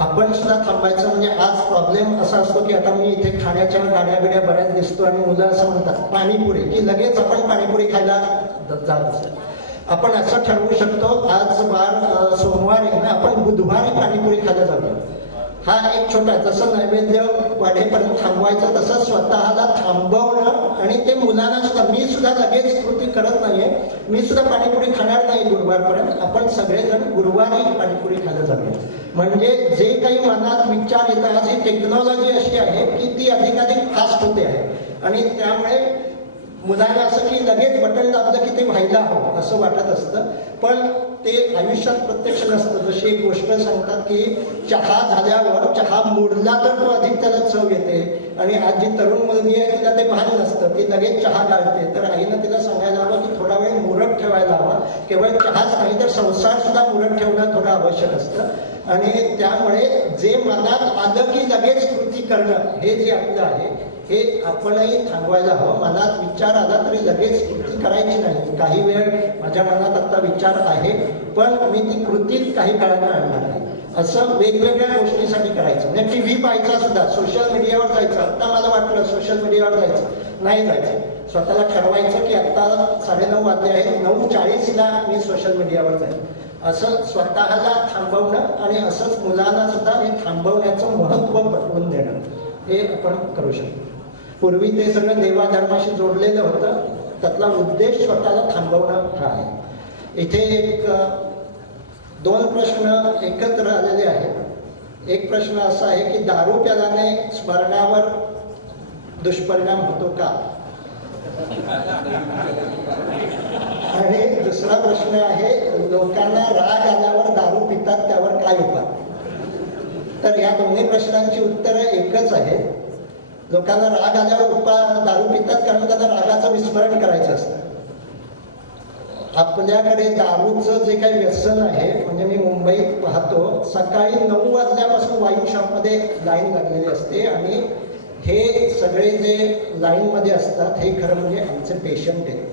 आपण सुद्धा थांबायचं. म्हणजे आज प्रॉब्लेम असा असतो की आता मी इथे खाण्याच्या गाड्या बिड्या बऱ्याच दिसतो आणि मुलं असं म्हणतात पाणीपुरी की लगेच आपण पाणीपुरी खायला जात असतो. आपण असं ठरवू शकतो आज वार सोमवार आहे ना आपण बुधवारी पाणीपुरी खायला जातो. हा एक छोटा जसं नैवेद्य वाढेपर्यंत थांबवायचं तसं स्वतःला थांबवणं आणि ते मुलांना सुद्धा मी सुद्धा लगेच कृती करत नाहीये. मी सुद्धा पाणीपुरी खाणार नाही गुरुवारपर्यंत. आपण सगळेजण गुरुवारी पाणीपुरी खायला जातो. म्हणजे जे काही मनात विचार येतात आज ही टेक्नॉलॉजी अशी आहे की ती अधिकाधिक फास्ट होते आहे आणि त्यामुळे मुलांना असं की लगेच बटन दाबलं की ते व्हायला हवं असं वाटत असतं. पण ते आयुष्यात प्रत्यक्ष नसतं. जशी एक गोष्ट सांगतात की चहा झाल्यावर चहा मोडला तर तो अधिक त्याला चव येते आणि आज जी तरुण मुलगी आहे तिला ते भान नसतं. ती लगेच चहा गाळते. तर आईनं तिला सांगायला हवं की थोडा वेळ मुरत ठेवायला हवा. केवळ चहाच नाही तर संसार सुद्धा मुरत ठेवणं थोडं आवश्यक असतं. आणि त्यामुळे जे मनात आलं की लगेच कृती करणं हे जे आपलं आहे हे आपणही थांबवायला हवं. मनात विचार आला तरी लगेच कृती करायची नाही. काही वेळ माझ्या मनात आता विचार आहे पण मी ती कृतीत काही काळानं आणणार नाही. असं वेगवेगळ्या गोष्टीसाठी करायचं. म्हणजे टी व्ही पाहायचा सुद्धा सोशल मीडियावर जायचं. आता मला वाटलं सोशल मीडियावर जायचं नाही जायचं. स्वतःला ठरवायचं की आता 9:30 वाजले आहेत 9:40ला मी सोशल मीडियावर जाईल. असं स्वतःला थांबवणं आणि असंच मुलांना सुद्धा हे थांबवण्याचं महत्त्व पटवून देणं हे आपण करू शकतो. पूर्वी ते सगळं देवाधर्माशी जोडलेलं होतं. त्यातला उद्देश स्वतःला थांबवणं हा आहे. इथे एक 2 प्रश्न एकत्र आलेले आहेत. एक प्रश्न असा आहे की दारू प्याल्याने स्मरणावर दुष्परिणाम होतो का? आणि दुसरा प्रश्न आहे लोकांना राग आल्यावर दारू पितात त्यावर काय उपाय? तर या दोन्ही प्रश्नांची उत्तरं एकच आहे. लोकांना राग आल्यावर दारू पितात कारण त्यांना रागाचं विस्मरण करायचं असतं. आपल्याकडे दारूचं जे काही व्यसन आहे म्हणजे मी मुंबईत पाहतो सकाळी 9 वाजल्यापासून वाईन शॉपमध्ये लाईन लागलेली असते आणि हे सगळे जे लाईनमध्ये असतात हे खरं म्हणजे आमचे पेशंट आहेत.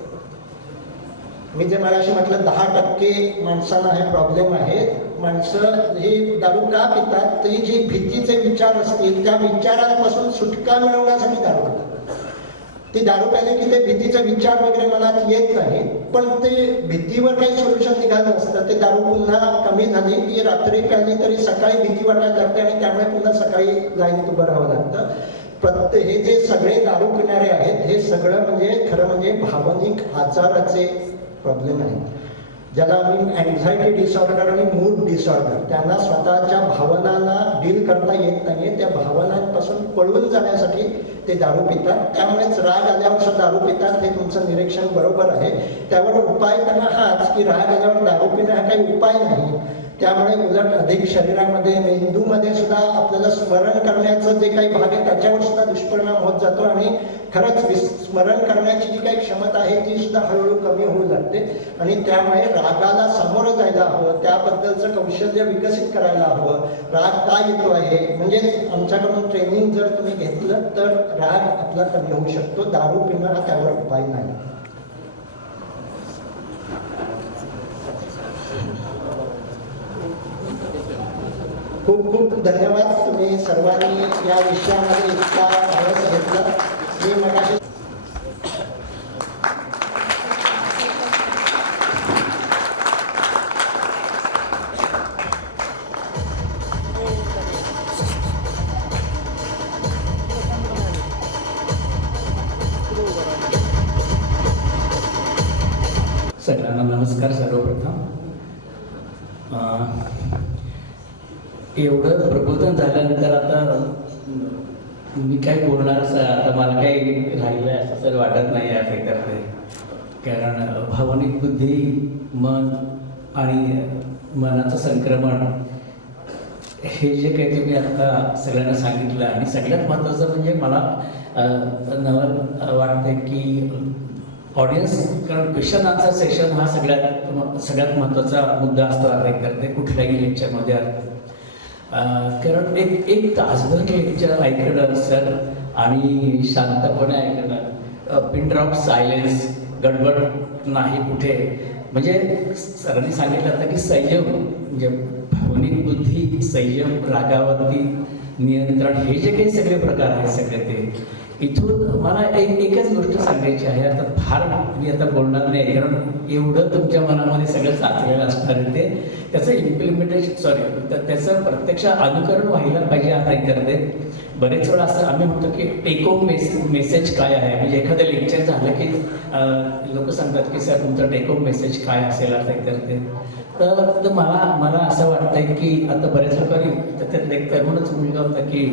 मी जे मगाशी म्हटलं 10% माणसांना हे प्रॉब्लेम आहे. माणसं ही दारू का पितात? तरी जी भीतीचे विचार असतील त्या विचारांपासून सुटका मिळवण्यासाठी दारू पितात. ती दारू प्यायली की ते भीतीचे विचार वगैरे मनात येत नाही पण ते भीतीवर काही सोल्युशन निघालं नसतं. ते दारू पुन्हा कमी झाली की रात्री प्यायली तरी सकाळी भीती वाटायला लागते आणि त्यामुळे पुन्हा सकाळी लाईनीत उभं राहावं लागतं. हे जे सगळे दारू पिणारे आहेत हे सगळं म्हणजे खरं म्हणजे भावनिक आजाराचे प्रॉब्लेम आहे. ज्याला आम्ही अँझायटी डिसऑर्डर आणि मूड डिसऑर्डर त्यांना स्वतःच्या भावनांना डील करता येत नाही. त्या भावनांपासून पळून जाण्यासाठी ते दारू पितात. त्यामुळेच राग आल्यावर सुद्धा दारू पितात. हे तुमचं निरीक्षण बरोबर आहे. त्यावर उपाय त्यांना हाच की राग आल्यावर दारू पिणं हा काही उपाय नाही. त्यामुळे उलट अधिक शरीरामध्ये मेंदूमध्ये सुद्धा आपल्याला स्मरण करण्याचं जे काही भाग आहे त्याच्यावर सुद्धा दुष्परिणाम होत जातो आणि खरंच स्मरण करण्याची जी काही क्षमता आहे ती सुद्धा हळूहळू कमी होऊ लागते आणि त्यामुळे रागाला सामोरं जायला हवं, त्याबद्दलचं कौशल्य विकसित करायला हवं. राग का येतो आहे म्हणजे आमच्याकडून ट्रेनिंग जर तुम्ही घेतलं तर राग आपला कमी होऊ शकतो. दारू पिणं हा त्यावर उपाय नाही. खूप खूप धन्यवाद. तुम्ही सर्वांनी या विषयामध्ये इतका रस घेतला. मी मगाशी सगळ्यांना नमस्कार. सर्वप्रथम एवढं प्रबोधन झाल्यानंतर आता मी काय बोलणार असं आता मला काही राहिलं आहे असं तर वाटत नाही या त्याच्यामध्ये. कारण भावनिक बुद्धी, मन आणि मनाचं संक्रमण हे जे काही तुम्ही आता सगळ्यांना सांगितलं आणि सगळ्यात महत्त्वाचं म्हणजे मला वाटतं की ऑडियन्स, कारण क्वेश्चन आन्सर सेशन हा सगळ्यात महत्त्वाचा मुद्दा असतो अटेंड करते कुठल्याही लेक्चरमध्ये. कारण एक तासभर लेक्चर ऐकणं सर आणि शांतपणे ऐकणं, पिन ड्रॉप सायलेन्स, गडबड नाही कुठे, म्हणजे सरांनी सांगितलं होतं की संयम म्हणजे भावनिक बुद्धी, संयम, रागावरती नियंत्रण, हे जे काही सगळे प्रकार आहेत सगळे ते इथून मला एकच गोष्ट सांगायची आहे. आता फार मी आता बोलणार नाही कारण एवढं तुमच्या मनामध्ये सगळं साचलेलं असणार आहे ते त्याचं इम्प्लिमेंटेशन त्याचं प्रत्यक्ष अनुकरण व्हायला पाहिजे. आता करते बरेच वेळा असं आम्ही म्हणतो की टेक होम मेसेज काय आहे, म्हणजे एखादं लेक्चर झालं की लोक सांगतात की सर तुमचा टेक होम मेसेज काय असेल आता करते. तर मला असं वाटतंय की आता बऱ्याच लोकांनी त्याच्यात एक तरुणच मुलगा होता की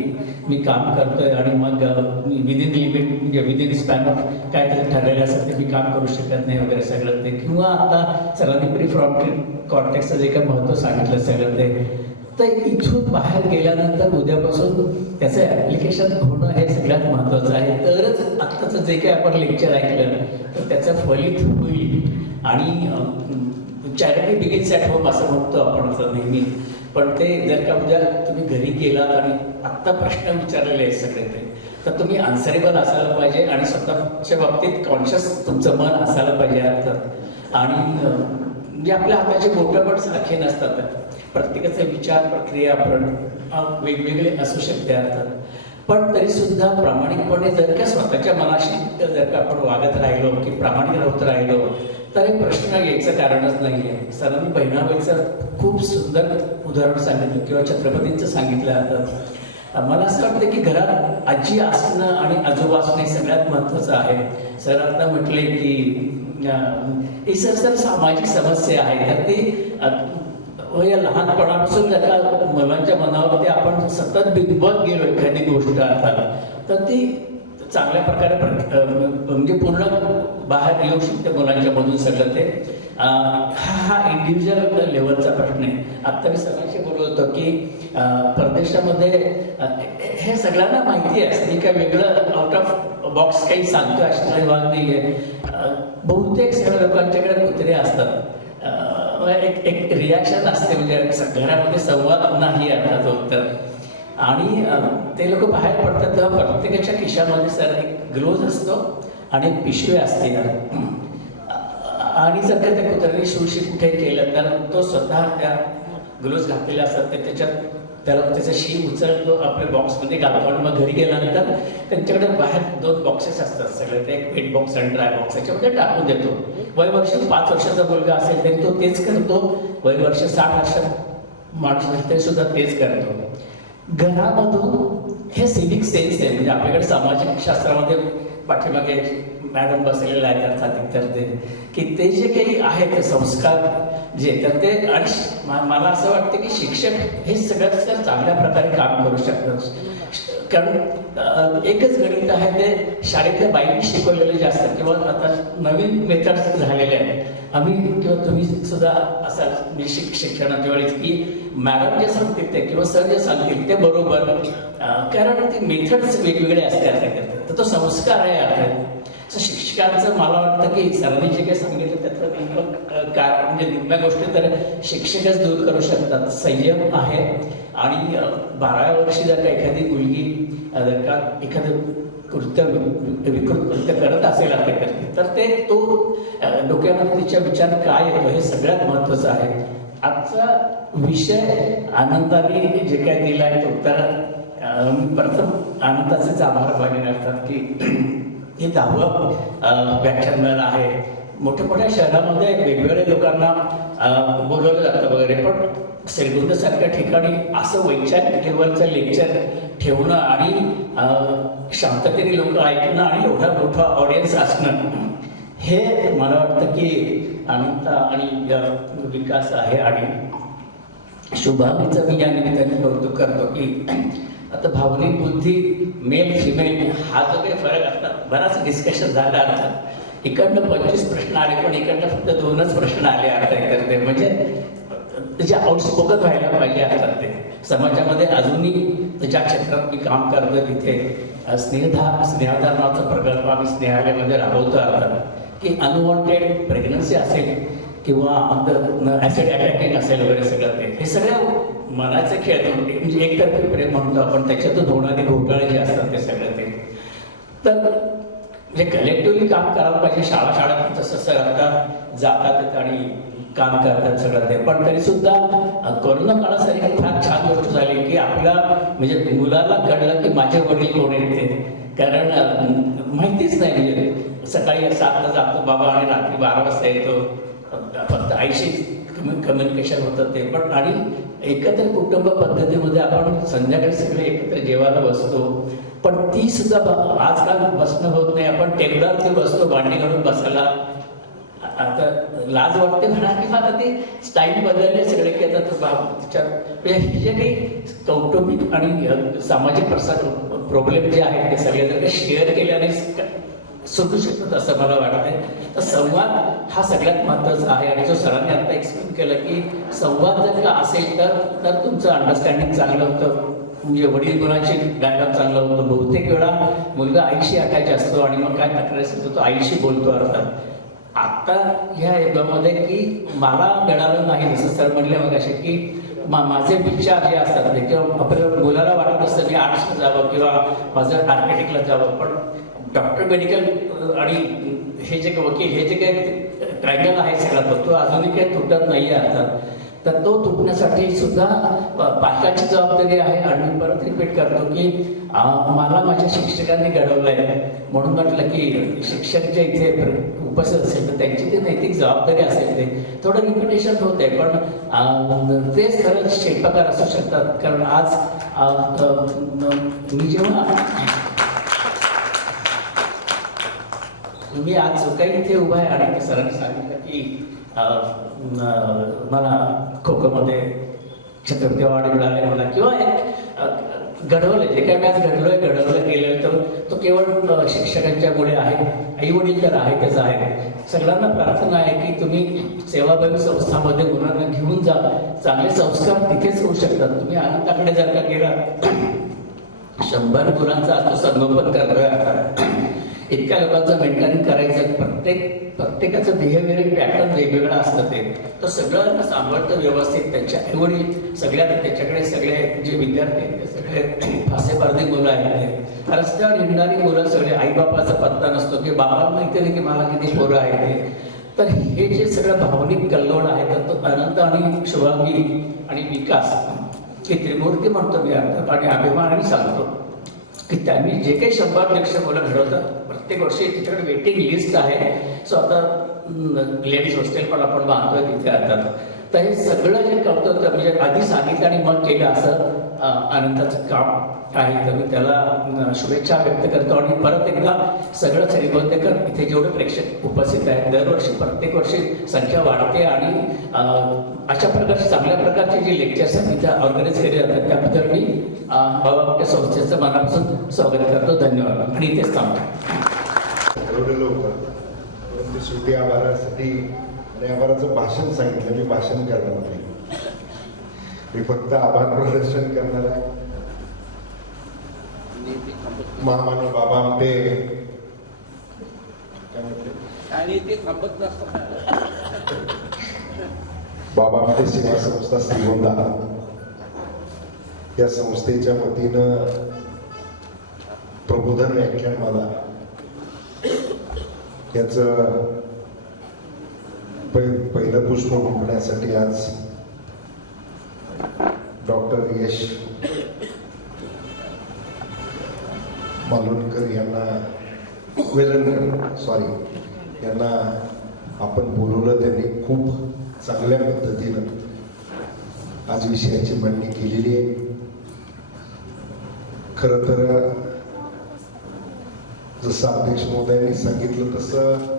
मी काम करतोय आणि मग विदिन लिमिट म्हणजे विदिन स्पॅन ऑफ काय तरी ठरलेलं असेल ते मी काम करू शकत नाही वगैरे सगळं ते, किंवा आता सरांनी प्रीफ्रॉन्टल कॉर्टेक्सचं जे काही महत्त्व सांगितलं सगळं ते. तर इथून बाहेर गेल्यानंतर उद्यापासून त्याचं ॲप्लिकेशन होणं हे सगळ्यात महत्त्वाचं आहे. तरच आत्ताचं जे काही आपण लेक्चर ऐकलं तर त्याचं फलित होईल. आणि चॅरिटी बिगिन्स ॲट होम असं म्हणतो आपण नेहमी, पण ते जर का उद्या तुम्ही घरी गेलात आणि आत्ता प्रश्न विचारलेले आहेत सगळे ते, तर तुम्ही आन्सरेबल असायला पाहिजे आणि स्वतःच्या बाबतीत कॉन्शियस तुमचं मन असायला पाहिजे अर्थात. आणि म्हणजे आपल्या हाताचे बोटं पण सारखे नसतात, प्रत्येकाचे विचार प्रक्रिया आपण वेगवेगळे असू शकते अर्थात. पण तरी सुद्धा प्रामाणिकपणे जर का स्वतःच्या मनाशी जर का आपण वागत राहिलो की प्रामाणिक राहत राहिलो तर हे प्रश्न यायचं कारणच नाही आहे. सरांनी बहिणाबाईचं खूप सुंदर उदाहरण सांगितलं किंवा छत्रपतींचं सांगितलं आता. मला असं वाटतं की घरात आजी असणं आणि आजोबा असणं हे सगळ्यात महत्त्वाचं आहे. सर आता म्हटले की ही सर सामाजिक समस्या आहे, तर ती या लहानपणापासून जर का मुलांच्या मनावरती आपण सतत बिंबत गेलो एखादी गोष्ट अर्थात तर ती चांगल्या प्रकारे म्हणजे पूर्ण बाहेर येऊ शकते मुलांच्या मधून सगळं ते. हा इंडिव्हिज्युअल लेवलचा प्रश्न आहे. आत्ता मी सगळ्यांशी बोलत होतो की परदेशामध्ये हे सगळ्यांना माहिती आहे की काय वेगळं आउट ऑफ बॉक्स काही सांगतो अशी काही भाग नाही आहे. बहुतेक सगळ्या लोकांच्याकडे कुत्रे असतात, एक रिॲक्शन असते म्हणजे घरामध्ये संवाद नाही अर्थात उत्तर. आणि ते लोक बाहेर पडतात तेव्हा प्रत्येकाच्या खिशामध्ये सर एक ग्लोव्ज असतो आणि एक पिशवी असते. आणि जर का त्या कुत्र्याने शूशी कुठे केलं तर तो स्वतः त्या ग्लोव्ज घातलेले असतात ते त्याला त्याचा शी उचलतो आपल्या बॉक्समध्ये घालतो आणि मग घरी गेल्यानंतर त्यांच्याकडे बाहेर 2 बॉक्सेस असतात सगळे, ते एक वेट बॉक्स आणि ड्राय बॉक्स, याच्यामध्ये टाकून देतो. वर्ष 5 वर्षाचा मुलगा असेल तरी तो तेच करतो, वर्ष 60 वर्षात माणूस असेल तरी सुद्धा तेच करतो. घरामधून हे सिव्हिक सेन्स आहे, म्हणजे आपल्याकडे सामाजिक शास्त्रामध्ये पाठीमागे मॅडम बसलेले आहेत अर्थात तर ते की ते जे काही आहे ते संस्कार जे तर ते. आणि मला असं वाटतं की शिक्षक हे सगळ्यात चांगल्या प्रकारे काम करू शकतात. कारण एकच गणित आहे ते शाळेतल्या बाईंनी शिकवलेले जे असतात किंवा आता नवीन मेथड्स झालेले आहेत. आम्ही किंवा तुम्ही सुद्धा असा म्हणजे शिक्षणाच्या वेळेस की मॅडम जे सांगतील ते किंवा सर जे सांगतील ते बरोबर, कारण ते मेथड्स वेगवेगळे असते अर्थात, तर तो संस्कार आहे अर्थात. शिक्षकांचं मला वाटतं की सरांनी जे काही सांगितलं त्याचं कारण म्हणजे निम्म्या गोष्टी तर शिक्षकच दूर करू शकतात. संयम आहे आणि 12व्या वर्षी जर का एखादी मुलगी जर का एखादं विकृत कृत्य करत असेल आपल्या करते तर ते तो डोक्यामध्ये तिच्या विचार काय येतो हे सगळ्यात महत्त्वाचं आहे. आजचा विषय आनंदाने जे काय दिला आहे तो तर प्रथम आनंदाचेच आभार मानले असतात की हे 10वं व्याख्यानमाला आहे. मोठ्या मोठ्या शहरामध्ये वेगवेगळ्या लोकांना बोलवलं जातं वगैरे, पण श्रीगोंदासारख्या ठिकाणी असं वैचारिक लेवलचं लेक्चर ठेवणं आणि शांततेने लोक ऐकणं आणि एवढा मोठा ऑडियन्स असणं हे मला वाटतं की आनंद आणि विकास आहे. आणि शुभांगीचं मी या निमित्ताने कौतुक करतो की आता भावनिक बुद्धी मेल फिमेल हा जो काही फरक असतात बराच डिस्कशन झाला अर्थात. इकडनं 25 प्रश्न आले पण इकडनं फक्त 2च प्रश्न आले अर्थात करते म्हणजे त्याचे आउटस्पोकन व्हायला पाहिजे अर्थात. ते समाजामध्ये अजूनही ज्या क्षेत्रात मी काम करतो तिथे स्नेहदा नावाचा प्रकल्प आम्ही स्नेहालयामध्ये राबवतो अर्थात की अनवॉन्टेड प्रेग्नन्सी असेल किंवा ॲसिड अटॅकिंग असेल वगैरे सगळं हे सगळं मनाचे खेळ म्हणजे एकतर्फी प्रेम म्हणतो आपण, त्याच्यातून होणारे घोटाळे जे असतात ते सगळं ते तर म्हणजे कलेक्टिव्हली काम करायला पाहिजे. शाळा तसं सर आता जातात आणि काम करतात सगळं ते, पण तरी सुद्धा कोरोना काळासारखी फार छान गोष्ट झाली की आपल्या म्हणजे मुलाला कळलं की माझे वडील कोण येते, कारण माहितीच नाही म्हणजे सकाळी 7ला जातो बाबा आणि रात्री 12 वाजता येतो, फक्त आईशी कम्युनिकेशन होतं ते पण. आणि एकत्र कुटुंब पद्धतीमध्ये आपण संध्याकाळी सगळे एकत्र जेवायला बसतो, पण ती सुद्धा आजकाल बसणं होत नाही. आपण टेबलावरती बसतो भांडी घालून बसायला, आता लाज वाटते म्हणा की मला ते स्टाईल बदलले सगळे की आता तिच्या हे जे काही कौटुंबिक आणि सामाजिक प्रसार प्रॉब्लेम जे आहेत ते सगळे जर का शेअर केल्याने सुटू शकतात असं मला वाटतंय. तर संवाद हा सगळ्यात महत्त्वाचा आहे आणि जो सरांनी आता एक्सप्लेन केलं की संवाद जर का असेल तर तुमचं अंडरस्टँडिंग चांगलं होतं, म्हणजे वडील गुणाचे डायलॉग चांगलं होतं. बहुतेक वेळा मुलगा आईशी अटॅच असतो आणि मग काय तक्रार असेल तो आईशी बोलतो अर्थात. आता ह्या युगामध्ये की मला मिळालं नाही जसं सर म्हणले मग असे की माझे विचार जे असतात किंवा आपल्या मुलाला वाटत असतं मी आर्ट्सला जावं किंवा माझं आर्किटेक्टला जावं, पण डॉक्टर मेडिकल आणि हे जे वकील हे जे काही ट्रायंगल आहे सगळा तो अजूनही काही तुटत नाही आहे अर्थात. तर तो तुटण्यासाठी सुद्धा पालकाची जबाबदारी आहे. आणि परत रिपीट करतो की मला माझ्या शिक्षकांनी घडवलं आहे म्हणून म्हटलं की शिक्षक जे इथे उपस्थित असेल तर त्यांची ती नैतिक जबाबदारी असेल ते थोडं रिपिटेशन होत आहे, पण तेच खरंच शिल्पकार असू शकतात. कारण आज मी जेव्हा मी आज जो काही इथे उभा आहे आणि सरांनी सांगितलं की मला खो खोमध्ये छत्रपती अवॉर्ड मिळाले मला किंवा एक घडवले जे काय मी आज घडवलं गेलं तर तो केवळ शिक्षकांच्यामुळे आहे. आई वडील तर आहे त्याचं आहे. सगळ्यांना प्रार्थना आहे की तुम्ही सेवाभावी संस्थांमध्ये मुलांना घेऊन जा, चांगले संस्कार तिथेच होऊ शकतात. तुम्ही आनंदाकडे जर का गेला 100 मुलांचा आज तो संगोपन करतोय, इतक्या लोकांचं मेंटेन करायचं, प्रत्येकाचं बिहेवियर पॅटर्न वेगवेगळं असतं ते सगळं सांभाळतं व्यवस्थित. त्यांच्या आईवडील सगळ्यात त्याच्याकडे सगळे जे विद्यार्थी आहेत ते सगळे फासेपारधी मुलं आहेत. रस्त्यावर हिंडणारी मुलं सगळे आईबापाचा पत्ता नसतो की बाबाला माहिती नाही की मला किती पोरं आहेत ते. तर हे जे सगळं भावनिक कल्लोळ आहे तर तो आनंद आणि शुभांगी आणि विकास हे त्रिमूर्ती म्हणतो मी अर्थात आणि अभिमानाने सांगतो की त्यांनी जे काही 100 मुलं घडवतात प्रत्येक वर्षी तिच्याकडे वेटिंग लिस्ट आहे. सो आता लेडीज हॉस्टेल पण आपण बांधतोय तिथे अर्थात. तर हे सगळं जे करतो म्हणजे आधी सांगितलं आणि मग केलं असं आनंदाचं काम आहे. तर मी त्याला शुभेच्छा व्यक्त करतो आणि परत एकदा सगळं श्रीगोंदेकर इथे जेवढे प्रेक्षक उपस्थित आहेत दरवर्षी प्रत्येक वर्षी संख्या वाढते आणि अशा प्रकारचे चांगल्या प्रकारचे जे लेक्चर्स आहेत तिथे ऑर्गनाईज केले जातात त्याबद्दल मी बाबा संस्थेचं मनापासून स्वागत करतो. धन्यवाद आणि इथेच थांबतो. ठरवलेलं होतं परंतु शेवटी आभारासाठी आणि आभाराचं भाषण सांगितलं. मी भाषण करणार नाही, मी फक्त आभार प्रदर्शन करणार आहे. महामानव बाबा आमटे आणि ते थांबत नसतं. बाबा आमटे सेवा संस्था श्रीगोंदा या संस्थेच्या वतीनं प्रबोधन व्याख्यानमाला याचं पहिलं पुष्प फुंकण्यासाठी आज डॉक्टर यश मालवणकर यांना यांना आपण बोलवलं. त्यांनी खूप चांगल्या पद्धतीनं आज विषयाची मांडणी केलेली आहे. खरं तर जसं अध्यक्ष महोदयांनी सांगितलं तसं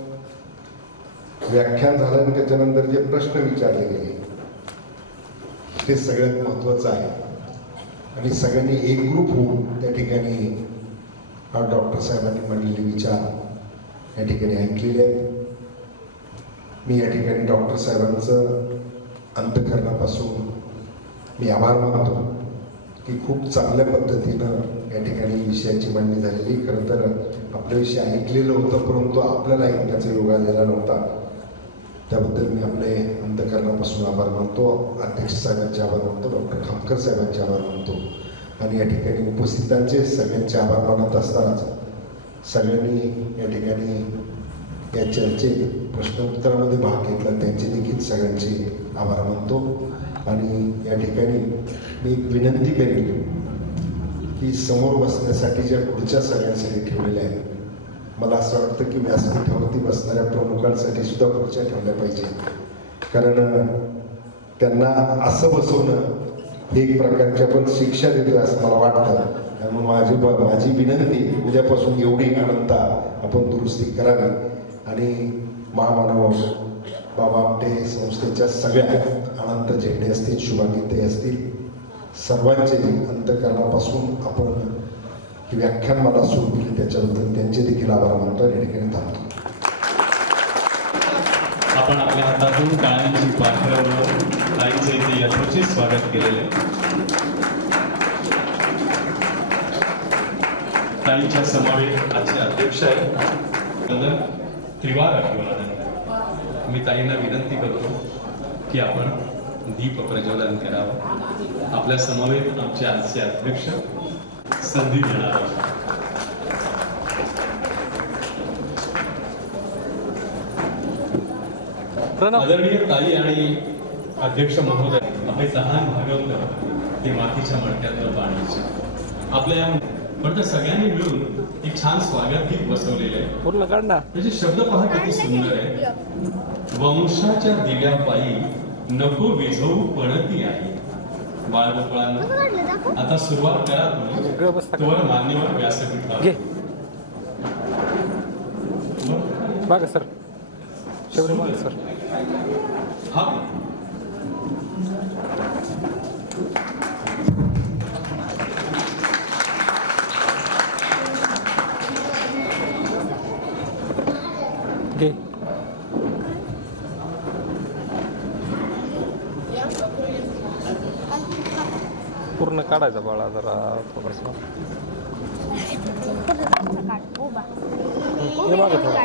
व्याख्यान झालं आणि त्याच्यानंतर जे प्रश्न विचारले गेले ते सगळ्यात महत्त्वाचं आहे. आणि सगळ्यांनी एकरूप होऊन त्या ठिकाणी डॉक्टर साहेबांनी मांडलेले विचार या ठिकाणी ऐकलेले आहेत. मी या ठिकाणी डॉक्टर साहेबांचं अंतःकरणापासून मी आभार मानतो की खूप चांगल्या पद्धतीनं या ठिकाणी विषयाची मांडणी झालेली. खरं तर आपला विषय ऐकलेलं होतं, परंतु आपल्याला ऐकण्याचा योग आलेला नव्हता. त्याबद्दल मी आपले अंतःकरणापासून आभार मानतो. अध्यक्ष साहेबांचे आभार मानतो, डॉक्टर खामकर साहेबांचे आभार मानतो. आणि या ठिकाणी उपस्थितांचे सगळ्यांचे आभार मानत असतानाच सगळ्यांनी या ठिकाणी या चर्चेत प्रश्नोत्तरामध्ये भाग घेतला त्यांचे देखील सगळ्यांचे आभार मानतो. आणि या ठिकाणी मी एक विनंती करेन की समोर बसण्यासाठी ज्या खुर्च्या सगळ्यांसाठी ठेवलेल्या आहेत, मला असं वाटतं की व्यासपीठावरती बसणाऱ्या प्रमुखांसाठी सुद्धा खुर्च्या ठेवल्या पाहिजे. कारण त्यांना असं बसवणं हे एक प्रकारची आपण शिक्षा देतो असं मला वाटतं. त्यामुळे माझी विनंती उद्यापासून एवढी अनंता आपण दुरुस्ती करावी. आणि महामानव बाबा आमटे संस्थेच्या सगळ्या अनंत झेंडे असतील, शुभागीते असतील, सर्वांचे अंतःकरणापासून आपण ही व्याख्यान मला सुरू केली त्याच्याबद्दल त्यांचे देखील आभार मानतो. या ठिकाणी थांबतो. आपण आपल्या हातातून टाळ्यांची पाठवून ताईंचे इथे यशस्वी स्वागत केलेले. ताईंच्या समवेत आजचे अध्यक्ष आहेत त्रिवार अभिवादन. मी ताईंना विनंती करतो की आपण दीप प्रज्वलन करावं. आपल्या समवेत आमचे आजचे अध्यक्ष संधी देणार आहोत. आदरणीय ताई आणि अध्यक्ष महोदय, आपले तहान भागवलं ते मातीच्या मडक्यातलं पाणी. आपल्या पण त्या सगळ्यांनी मिळून एक छान स्वागत गीत बसवलेलं आहे. पूर्ण काढ ना. त्याचे शब्द पहा किती सुंदर आहे. वंशाच्या दिव्या पायी नको विझवू पडती आहे. बाळगोपाळांना आता सुरुवात करा तुम्ही. तोवर मान्यवर व्यासपीठावर बघा सर, शेवटी बघा सर. हा घे. पूर्ण काढायचा बाळा जरा थोडंसं. हे बघा थोडं.